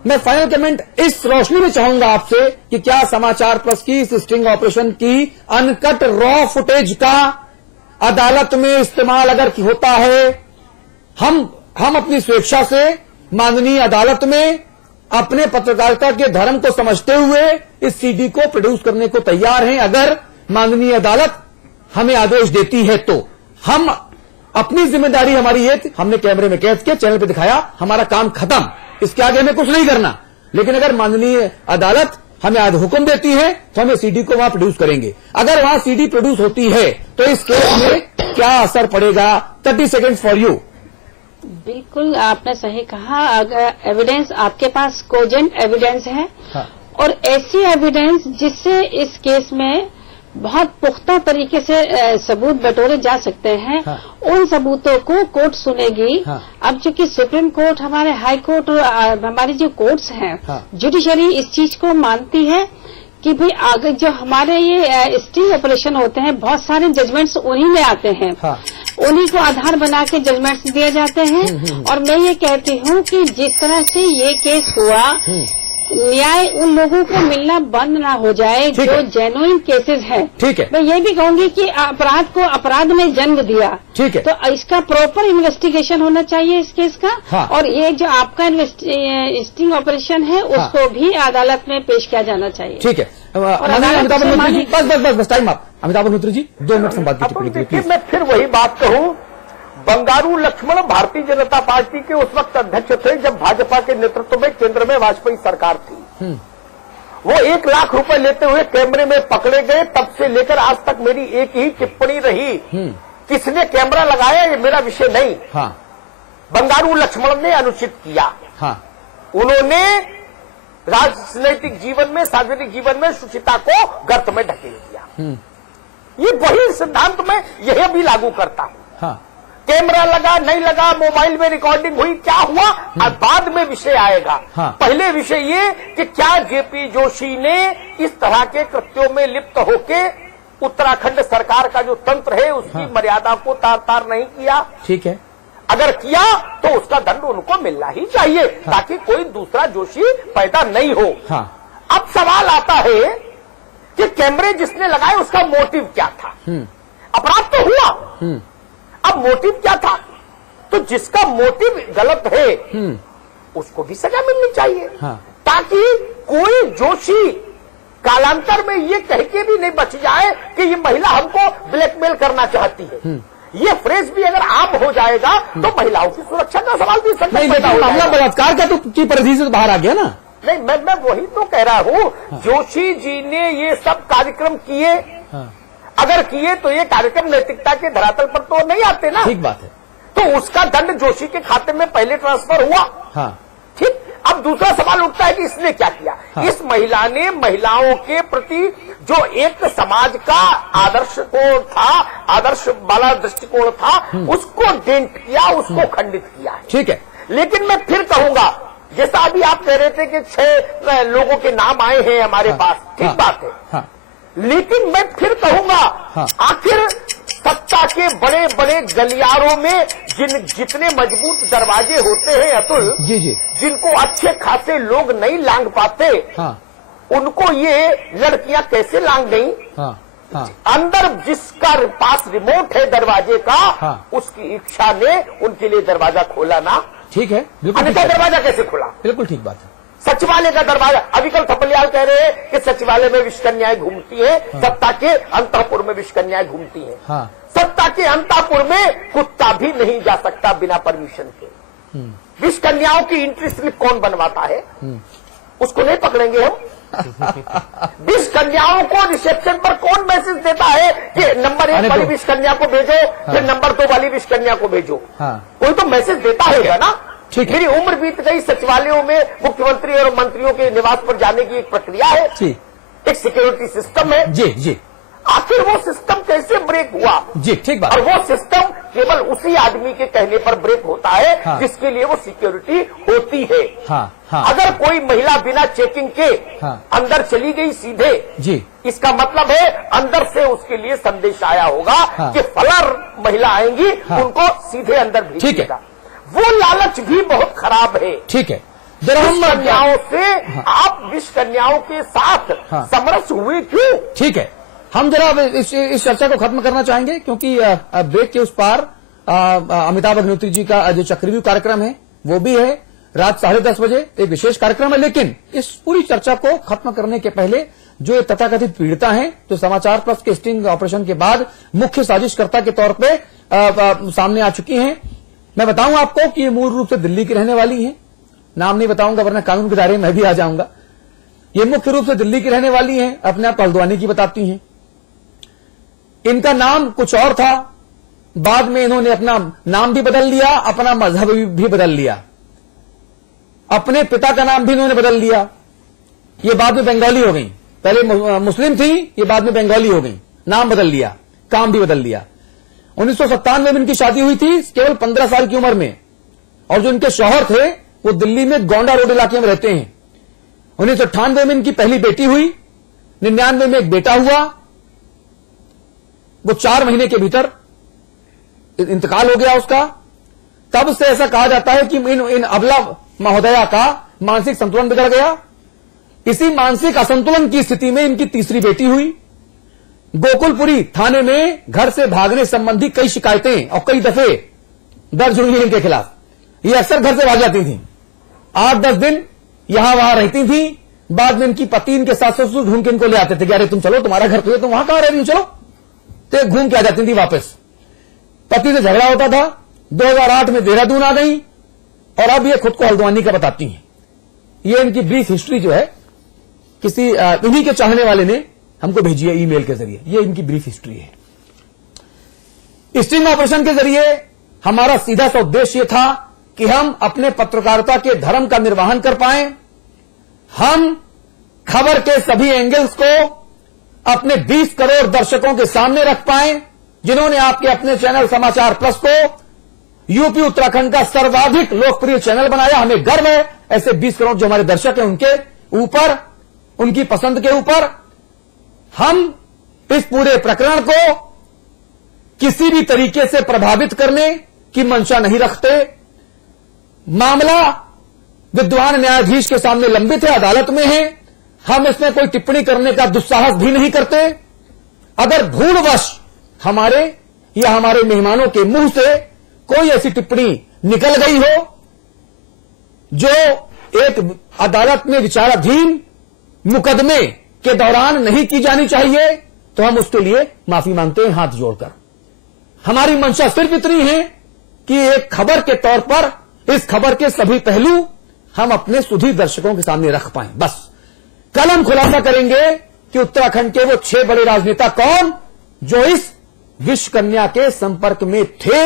मैं फाइनल कमेंट इस रोशनी में चाहूंगा आपसे कि क्या समाचार प्लस की इस स्टिंग ऑपरेशन की अनकट रॉ फुटेज का अदालत में इस्तेमाल अगर होता है, हम अपनी स्वेच्छा से माननीय अदालत में अपने पत्रकारिता के धर्म को समझते हुए इस सीडी को प्रोड्यूस करने को तैयार हैं। अगर माननीय अदालत हमें आदेश देती है तो हम अपनी जिम्मेदारी, हमारी ये हमने कैमरे में कैद किया, चैनल पे दिखाया, हमारा काम खत्म। इसके आगे हमें कुछ नहीं करना। लेकिन अगर माननीय अदालत हमें आज हुक्म देती है तो हमें सीडी को वहां प्रोड्यूस करेंगे। अगर वहां सीडी प्रोड्यूस होती है तो इस केस में क्या असर पड़ेगा? 30 सेकेंड फॉर यू। बिल्कुल आपने सही कहा। अगर एविडेंस आपके पास कोजेंट एविडेंस है और ऐसी एविडेंस जिससे इस केस में बहुत पुख्ता तरीके से सबूत बटोरे जा सकते हैं, उन सबूतों को कोर्ट सुनेगी। अब चूंकि सुप्रीम कोर्ट, हमारे हाई कोर्ट और हमारी जो कोर्ट्स हैं, जुडिशरी इस चीज को मानती है कि भाई आगे जो हमारे ये स्टिंग ऑपरेशन होते हैं, बहुत सारे जजमेंट्स उन्हीं में आते हैं, उन्हीं को आधार बना के जजमेंट्स दिए जाते हैं। और मैं ये कहती हूँ कि जिस तरह से ये केस हुआ, न्याय उन लोगों को मिलना बंद ना हो जाए जो जेन्युइन केसेस हैं। ठीक है। मैं ये भी कहूंगी कि अपराध को अपराध में जन्म दिया। ठीक है। तो इसका प्रॉपर इन्वेस्टिगेशन होना चाहिए इस केस का। हाँ। और ये जो आपका स्टिंग ऑपरेशन है उसको भी अदालत में पेश किया जाना चाहिए। ठीक है। अमिताभ अग्निहोत्री जी, बस टाइम आप। अमिताभ अग्निहोत्री जी 2 मिनट संवाद कीजिए। मैं फिर वही बात कहूं, बंगारू लक्ष्मण भारतीय जनता पार्टी के उस वक्त अध्यक्ष थे जब भाजपा के नेतृत्व में केंद्र में वाजपेयी सरकार थी। वो 1 लाख रुपए लेते हुए कैमरे में पकड़े गए। तब से लेकर आज तक मेरी एक ही टिप्पणी रही, किसने कैमरा लगाया ये मेरा विषय नहीं। बंगारू लक्ष्मण ने अनुचित किया। उन्होंने राजनीतिक जीवन में, सार्वजनिक जीवन में शुचिता को गर्त में ढकेल दिया। ये वही सिद्धांत मैं यह भी लागू करता हूं। कैमरा लगा नहीं लगा, मोबाइल में रिकॉर्डिंग हुई, क्या हुआ और बाद में विषय आएगा। पहले विषय ये कि क्या जेपी जोशी ने इस तरह के कृत्यों में लिप्त होके उत्तराखंड सरकार का जो तंत्र है उसकी मर्यादा को तार तार नहीं किया। ठीक है। अगर किया तो उसका दंड उनको मिलना ही चाहिए ताकि कोई दूसरा जोशी पैदा नहीं हो। अब सवाल आता है कि कैमरे जिसने लगाए उसका मोटिव क्या था? अपराध तो हुआ, अब मोटिव क्या था? तो जिसका मोटिव गलत है उसको भी सजा मिलनी चाहिए ताकि कोई जोशी कालांतर में ये कह के भी नहीं बच जाए कि ये महिला हमको ब्लैकमेल करना चाहती है। ये फ्रेज भी अगर आम हो जाएगा तो महिलाओं की सुरक्षा का सवाल भी मामला बलात्कार का तो की परिधि से बाहर आ गया ना। नहीं, मैं वही तो कह रहा हूँ। जोशी जी ने ये सब कार्यक्रम किए, अगर किए तो ये कार्यक्रम नैतिकता के धरातल पर तो नहीं आते ना। ठीक बात है। तो उसका दंड जोशी के खाते में पहले ट्रांसफर हुआ। ठीक। अब दूसरा सवाल उठता है कि इसने क्या किया। इस महिला ने महिलाओं के प्रति जो एक समाज का आदर्श को था, आदर्श वाला दृष्टिकोण था, उसको डेंट किया, उसको खंडित किया। ठीक है। लेकिन मैं फिर कहूंगा, जैसा अभी आप कह रहे थे कि 6 लोगों के नाम आए हैं हमारे पास, ठीक बात है। लेकिन मैं फिर कहूंगा, आखिर सत्ता के बड़े बड़े गलियारों में जितने मजबूत दरवाजे होते हैं अतुल, जिनको अच्छे खासे लोग नहीं लांग पाते, उनको ये लड़कियां कैसे लांग गई? अंदर जिसका पास रिमोट है दरवाजे का, उसकी इच्छा ने उनके लिए दरवाजा खोला ना। ठीक है। अन्यथा दरवाजा कैसे खुला? बिल्कुल ठीक बात है। सचिवालय का दरवाजा, अभी कल थपलियाल कह रहे हैं कि सचिवालय में विषकन्याएं घूमती हैं, सत्ता के अंतःपुर में विषकन्याएं घूमती हैं। सत्ता के अंतःपुर में कुत्ता भी नहीं जा सकता बिना परमिशन के। विषकन्याओं की एंट्री स्लिप कौन बनवाता है? उसको नहीं पकड़ेंगे हम। विषकन्याओं को रिसेप्शन पर कौन मैसेज देता है कि नंबर 1 वाली विषकन्या को भेजो, फिर नंबर 2 वाली विषकन्या को भेजो? कोई तो मैसेज देता है ना। मेरी उम्र बीत गई, सचिवालयों में मुख्यमंत्री और मंत्रियों के निवास पर जाने की एक प्रक्रिया है, एक सिक्योरिटी सिस्टम है। जी। आखिर वो सिस्टम कैसे ब्रेक हुआ? जी, ठीक बात। और वो सिस्टम केवल उसी आदमी के कहने पर ब्रेक होता है जिसके लिए वो सिक्योरिटी होती है। अगर कोई महिला बिना चेकिंग के अंदर चली गई सीधे, इसका मतलब है अंदर से उसके लिए संदेश आया होगा कि फला महिला आएंगी, उनको सीधे अंदर भेजिएगा। वो लालच भी बहुत खराब है। ठीक है। विषकन्याओं से आप विषकन्याओं के साथ समरस हुए क्यों? ठीक है। हम जरा इस चर्चा को खत्म करना चाहेंगे क्योंकि ब्रेक के उस पार अमिताभ अग्निहोत्री जी का जो चक्रव्यूह कार्यक्रम है वो भी है, रात 10:30 बजे एक विशेष कार्यक्रम है। लेकिन इस पूरी चर्चा को खत्म करने के पहले जो तथाकथित पीड़िता हैं, जो समाचार प्लस के स्टिंग ऑपरेशन के बाद मुख्य साजिशकर्ता के तौर पे सामने आ चुकी हैं, मैं बताऊं आपको कि ये मूल रूप से दिल्ली की रहने वाली हैं नाम नहीं बताऊंगा वरना कानून के दायरे में मैं भी आ जाऊंगा। ये मुख्य रूप से दिल्ली की रहने वाली हैं, अपने आप हल्द्वानी की बताती हैं। इनका नाम कुछ और था, बाद में इन्होंने अपना नाम भी बदल लिया, अपना मजहब भी बदल लिया, अपने पिता का नाम भी इन्होंने बदल लिया। ये बाद में बंगाली हो गई, पहले मुस्लिम थी, ये बाद में बंगाली हो गई, नाम बदल लिया, काम भी बदल लिया। 1997 में इनकी शादी हुई थी, केवल 15 साल की उम्र में, और जो इनके शौहर थे वो दिल्ली में गोंडा रोड इलाके में रहते हैं। 1998 में इनकी पहली बेटी हुई, 99 में एक बेटा हुआ, वो 4 महीने के भीतर इंतकाल हो गया उसका। तब से ऐसा कहा जाता है कि इन अबला महोदया का मानसिक संतुलन बिगड़ गया। इसी मानसिक असंतुलन की स्थिति में इनकी तीसरी बेटी हुई। गोकुलपुरी थाने में घर से भागने संबंधी कई शिकायतें और कई दफे दर्ज हुई इनके खिलाफ। ये अक्सर घर से भाग जाती थी, 8-10 दिन यहां वहां रहती थी। बाद में इनकी पति इनके साथ ससुर ढूंढ के इनको ले आते थे कि अरे तुम चलो, तुम्हारा घर तो है, तुम वहां कहां रह रही हो, चलो। तो घूम के आ जाती थी वापस। पति से झगड़ा होता था, 2008 में देहरादून आ गई और अब ये खुद को हल्द्वानी का बताती हैं। ये इनकी ब्रीफ हिस्ट्री जो है किसी इन्हीं के चाहने वाले ने हमको भेजी है ईमेल के जरिए। ये इनकी ब्रीफ हिस्ट्री है। स्टिंग ऑपरेशन के जरिए हमारा सीधा सा उद्देश्य यह था कि हम अपने पत्रकारिता के धर्म का निर्वहन कर पाएं, हम खबर के सभी एंगल्स को अपने 20 करोड़ दर्शकों के सामने रख पाएं, जिन्होंने आपके अपने चैनल समाचार प्लस को यूपी उत्तराखंड का सर्वाधिक लोकप्रिय चैनल बनाया। हमें गर्व है ऐसे 20 करोड़ जो हमारे दर्शक हैं उनके ऊपर, उनकी पसंद के ऊपर। हम इस पूरे प्रकरण को किसी भी तरीके से प्रभावित करने की मंशा नहीं रखते। मामला विद्वान न्यायाधीश के सामने लंबित है, अदालत में है। हम इसमें कोई टिप्पणी करने का दुस्साहस भी नहीं करते। अगर भूलवश हमारे या हमारे मेहमानों के मुंह से कोई ऐसी टिप्पणी निकल गई हो जो एक अदालत में विचाराधीन मुकदमे के दौरान नहीं की जानी चाहिए, तो हम उसके लिए माफी मांगते हैं हाथ जोड़कर। हमारी मंशा सिर्फ इतनी है कि एक खबर के तौर पर इस खबर के सभी पहलू हम अपने सुधी दर्शकों के सामने रख पाएं, बस। कल हम खुलासा करेंगे कि उत्तराखंड के वो 6 बड़े राजनेता कौन जो इस विषकन्या के संपर्क में थे,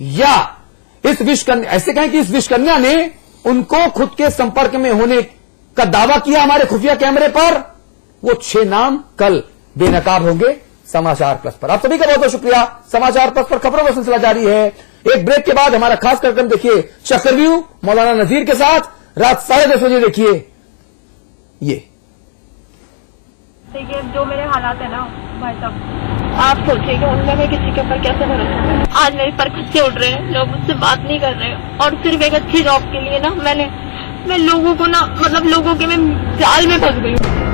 या इस विषकन्या, ऐसे कहें कि इस विषकन्या ने उनको खुद के संपर्क में होने का दावा किया हमारे खुफिया कैमरे पर। वो 6 नाम कल बेनकाब होंगे समाचार प्लस पर। आप सभी का बहुत बहुत शुक्रिया। समाचार प्लस पर खबरों का सिलसिला जारी है। एक ब्रेक के बाद हमारा खास कार्यक्रम देखिए चक्रव्यूह मौलाना नजीर के साथ, रात 10:30 बजे देखिए ये। देखिए जो मेरे हालात है ना भाई साहब, आप सोचिए कि उनमें मैं किसी के ऊपर कैसे भरोसा करूं। आज मेरे पर खच्चे उड़ रहे हैं, लोग मुझसे बात नहीं कर रहे हैं, और सिर्फ एक अच्छी जॉब के लिए ना मैं लोगों को ना, मतलब लोगों के मैं जाल में फंस गई हूँ।